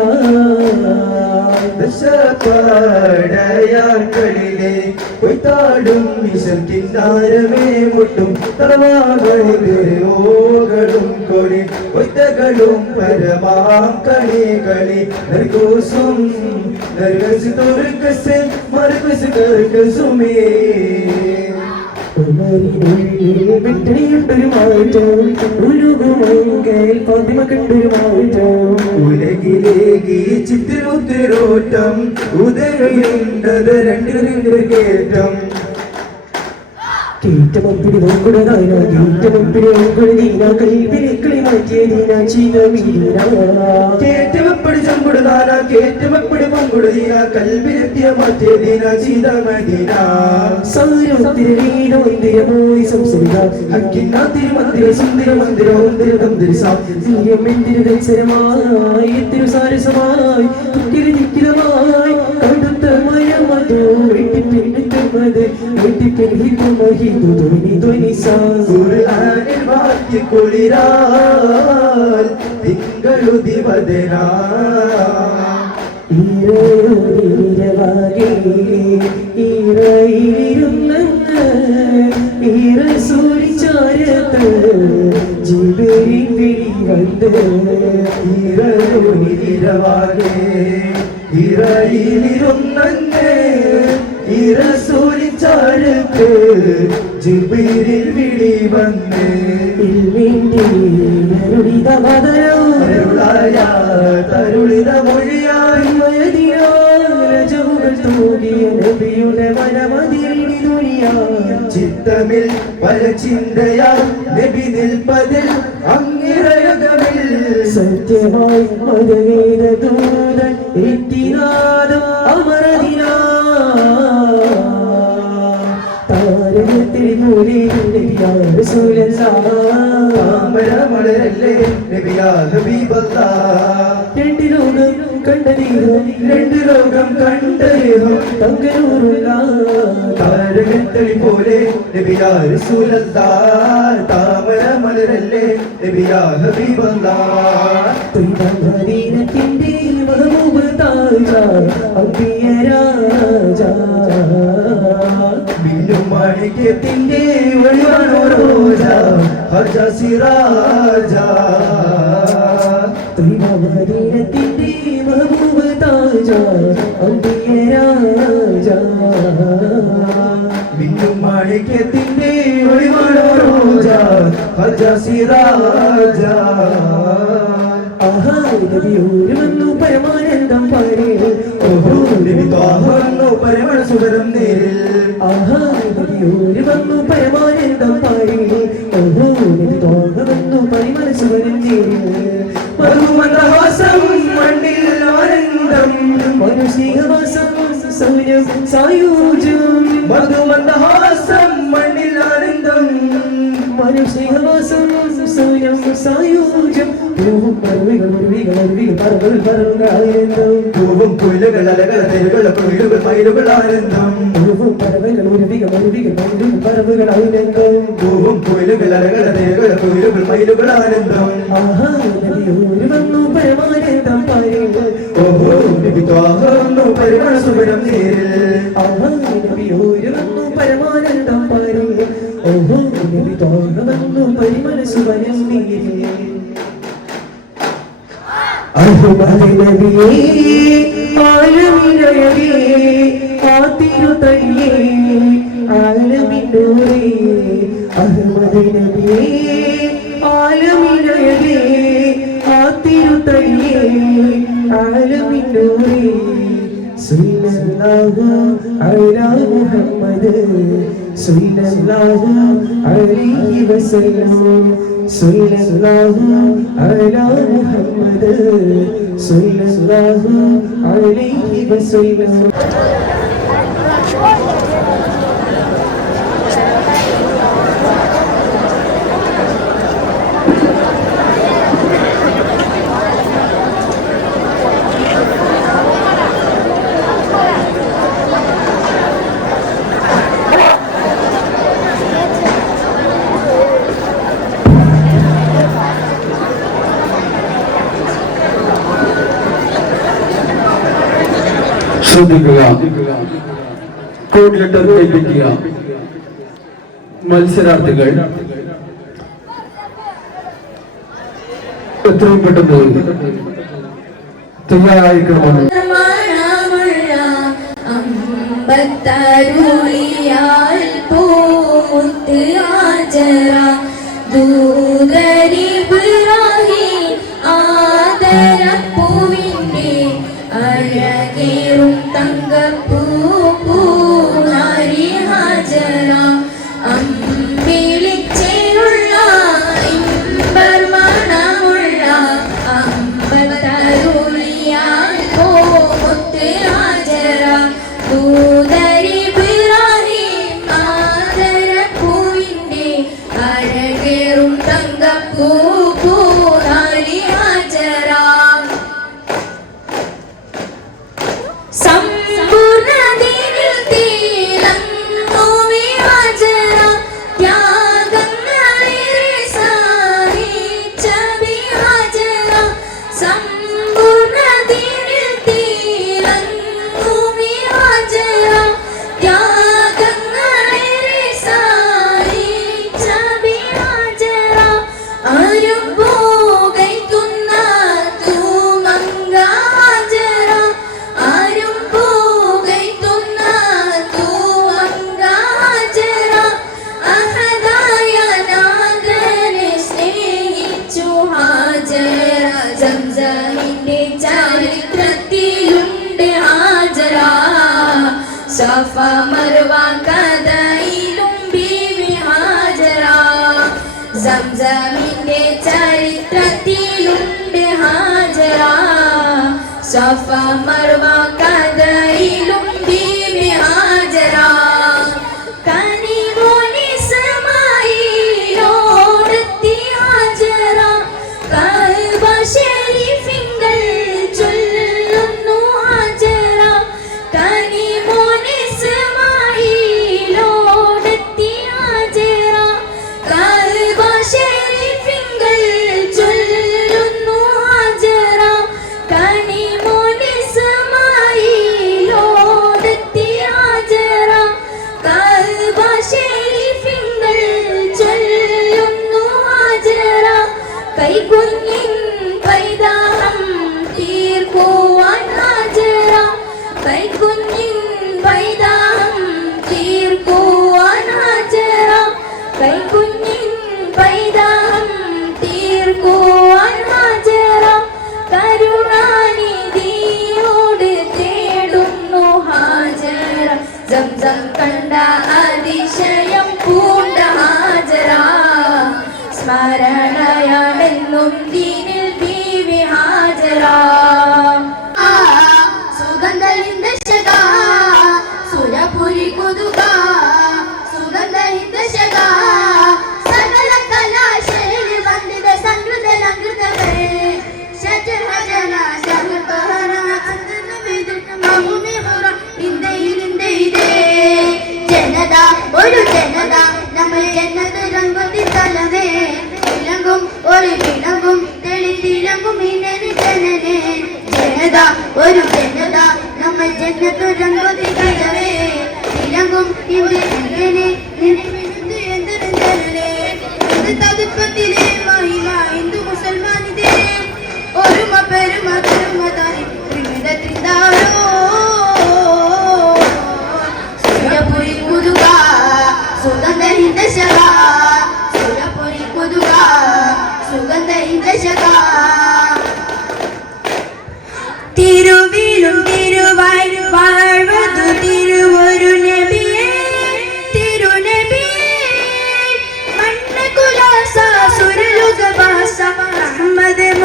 ദശപടയാക്കളിലെ കൊയ്ത്താടും വിശക്കിന്നാരമേ മുട്ടും തലവാകളും കൊടി കൊയ്ത്തകളും പരമാം കളികളി നർഗോസും നർഗസ് തുർക്കസ് മർഗസ് കർക്കസുമേ വിട്ടൊരു മാറ്റം ഉരുകുമെങ്കിൽ പതിമ കണ്ടൊരു മാറ്റം ഉലകിലേകി ചിത്രമുത്തിരോട്ടം ഉദരയുണ്ടത് രണ്ടു കേറ്റം കേറ്റമപ്പിടി നോക്കുടനായ കേറ്റമപ്പിടി നോക്കുടീന കൽവിളിക്കളി മാറ്റിയ ദീന ചിതമീന കേറ്റമപ്പടി ചമ്പുടുതാന കേറ്റമപ്പടി പങ്കുടുതീന കൽവിലെത്തിയ മാറ്റിയ ദീന ചീതമദീന സാരത്തിരി വീണ മന്ദിരമായി സംസരിത ഹക്കിന്ന തിരുമന്ദിര സുന്ദര മന്ദിര മന്ദിര തന്ദിരിസ സൂര്യമെന്തിരു ദത്സരമായി തിരുസാരസമായി തിരുനിക്കിരമായി കടുത്ത മയമതോ വെട്ടിപ്പിന്നിട്ടുമത് വെട്ടിപ്പിന്നിട്ടുമഹിതു ധ്വനി ധ്വനിസാ ഖുർആനിൽ വാക്യക്കുളിരാൽ തിങ്കളുദിവദനാ ഈരവാകെ ഈരയിരുന്നങ്ങ് ഈരസൂരിച്ചാരത്ത് ജിബിരി വിളി വന്ന് ഇരവാകെ ഇരയിലിരുന്നങ്ങ് ഇരസൂരിച്ചാരത്ത് ജിബിരിൽ വിളി വന്ന് അരുളായ തരുളിത മൊഴിയായി ചിത്തമിൽ പല ചിന്തയാ നബി നിൽപ്പതിൽ അങ്ങിറയകമിൽ സത്യമായി മതവേദ ദൂതൻ എത്തിനാദം അമരദിനാ താരകത്തിൽ മൂലേ താമരമലരല്ലേ നബിയാ ഹബീബല്ലാ രണ്ട് ലോകം കണ്ട ദേഹം രണ്ട് ലോകം കണ്ട ദേഹം തങ്കനൂറുള്ള താരകത്തളി പോലെ നബിയാ റസൂലല്ലാ താമരമലരല്ലേ നബിയാ ഹബീബല്ലാ മദീനത്തിന്റെ മഹബൂബ് താജ അമ്പിയ രാജ മിന്നും മാണിക്യത്തിന്റെ ഒളിവാണോ റോജ ഹർജ സിറാജ മദീനത്തിന്റെ മഹബൂബ് താജ അമ്പിയ രാജ മിന്നും മാണിക്യത്തിന്റെ ഒളിവാണോ റോജ ഹർജ സിറാജ ആഹാ നബിയോര് വന്നു പരമാനന്ദം പാരേ ഓഹോ നബി ത്വാഹ വന്നു പരിമള സുഗരം നേരിൽ ആഹാ നബിയോര് വന്നു പരമാനന്ദം പാരേ ഓഹോ നബി ത്വാഹ വന്നു പരിമള സുഗരം മധുമന്ദഹാസം മണ്ണിൽ ആനന്ദം മനുഷ്യവാസം സൗര്യം സായൂജ്യം മധുമന്ദഹാസം മണ്ണിൽ ആനന്ദം മനുഷ്യവാസം സൗര്യം സായൂജ്യം പൂവും പറവുകൾ ഉരുവികൾ അരുവികൾ പറവുകൾ പറവുകൾ ആനന്ദം പൂവും പുയലുകൾ അലകൾ തെരുകൾ കുയിലുകൾ മയിലുകൾ ആനന്ദം പൂവും പറവുകൾ ഉരുവികൾ അരുവികൾ മയിലുകൾ പറവുകൾ ആനന്ദം പൂവും പുയലുകൾ അലകൾ തെരുകൾ കുയിലുകൾ മയിലുകൾ ആനന്ദം ആഹാ നബിയോര് വന്നു പരമാനന്ദം പാരേ ഓഹോ നബി ത്വാഹ വന്നു പരിമള സുഗരം നേരിൽ ആഹാ നബിയോര് വന്നു പരമാനന്ദം പാരേ ഓഹോ നബി ത്വാഹ വന്നു പരിമള സുവനം നീരിൽ അഹ്മദ് നബിയേ ആലമിനയേ ആതിരു തയ്യേ ആലമിനൂരേ അഹ്മദ് നബിയേ ആലമിനയേ ആതിരു തയ്യേ ആലമിനൂരേ സല്ലല്ലാഹു അലാ മുഹമ്മദ് സല്ലല്ലാഹു അലൈഹി വസല്ലം സല്ലല്ലാഹു അലാ മുഹമ്മദ് സല്ലല്ലാഹു അലൈഹി വസല്ലം ശ്രദ്ധിക്കുക. കോഡ് ലെറ്റർ കൈപ്പറ്റിയ മത്സരാർത്ഥികൾ എത്രയും പെട്ടെന്ന് തയ്യാറായിരിക്കണമെന്ന് അഴകേറും തങ്കപ്പൂ പൂനാരി ഹാജറ അമ്പിളിച്ചേലുള്ള ഇമ്പർ മണമുള്ള അമ്പത്തരുളിയാൽ പോമുത്ത് ഹാജറ ദൂതരി ഇബ്രാഹിം ആദരപ്പൂവിന്റെ അഴകേറും തങ്കപ്പൂ പൂനാരി ഹാജറ സഫ മർവ കദയിലും ബീവി ഹാജറ സംസമിന്റെ ചരിത്രത്തിലുണ്ട് ഹാജറ സഫ മർവ കദയിലും ബീവി ഹാജറ കനിമോനി സമായിലോടത്തി ഹാജറ കഅബ ശരീഫിങ്കൽ ചൊല്ലുന്നു ഹാജറ കനിമോനി സമായിലോടത്തി ഹാജറ കഅബ ശരീഫിങ്കൽ ചൊല്ലുന്നു ഹാജറ കനിമോനി സമായിലോടത്തി ഹാജറ കഅബ ശരീഫിങ്കൽ ചൊല്ലുന്നു ഹാജറ കൈകുഞ്ഞിൻ പൈതാഹം തീർക്കുവാൻ ഹാജറ കൈകുഞ്ഞിൻ പൈതാഹം തീർക്കുവാൻ ഹാജറ കൈകുഞ്ഞിൻ പൈതാഹം തീർക്കുവാൻ ഹാജറ കരുണാനിധിയോട് തേടുന്നു ഹാജറ സംസം കണ്ട അതിശയം പൂണ്ട ഹാജറ സ്മരണയാണെന്നും ദീനിൽ ബീവി ഹാജറ സുഗന്ധ സുരപുരി കൊതുക സുഗന്ധ സകല കലാശയിൽ വന്ദിത സംകൃത ലംഘൃതകൾ ശജന ശഹപഹര അന്തന വേദന മഹുമി ഹുറ ഇന്ദയിലിന്ദയിദേ ജനത ഒരു ജനത നമ്മൾ ജന്നത്ത് രംഗത്തി തലവേ വിളങ്ങും ഒരു വിളങ്ങും തെളിത്തിളങ്ങും ഇനന് ജനനെ ജനത ഒരു ജനത നമ്മൾ ജന്നത്ത് രംഗത്തി തലവേ വിളങ്ങും ഇന്ത്യ എന്ത്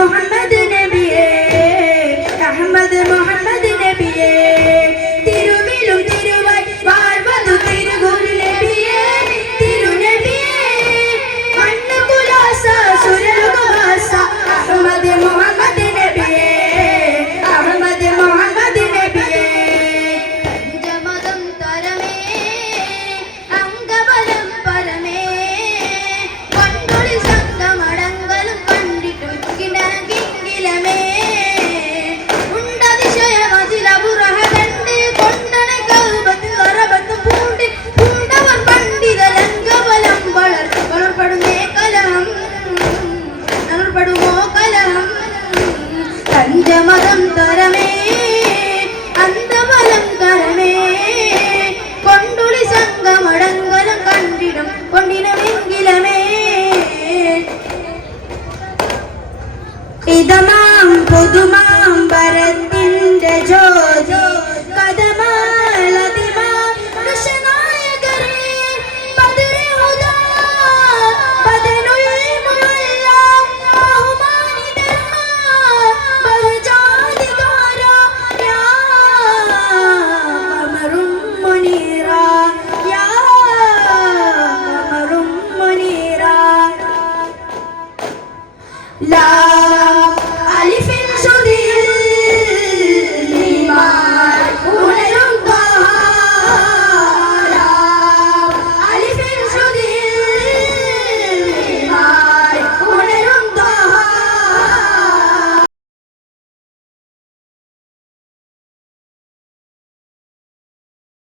മുഹമ്മദ്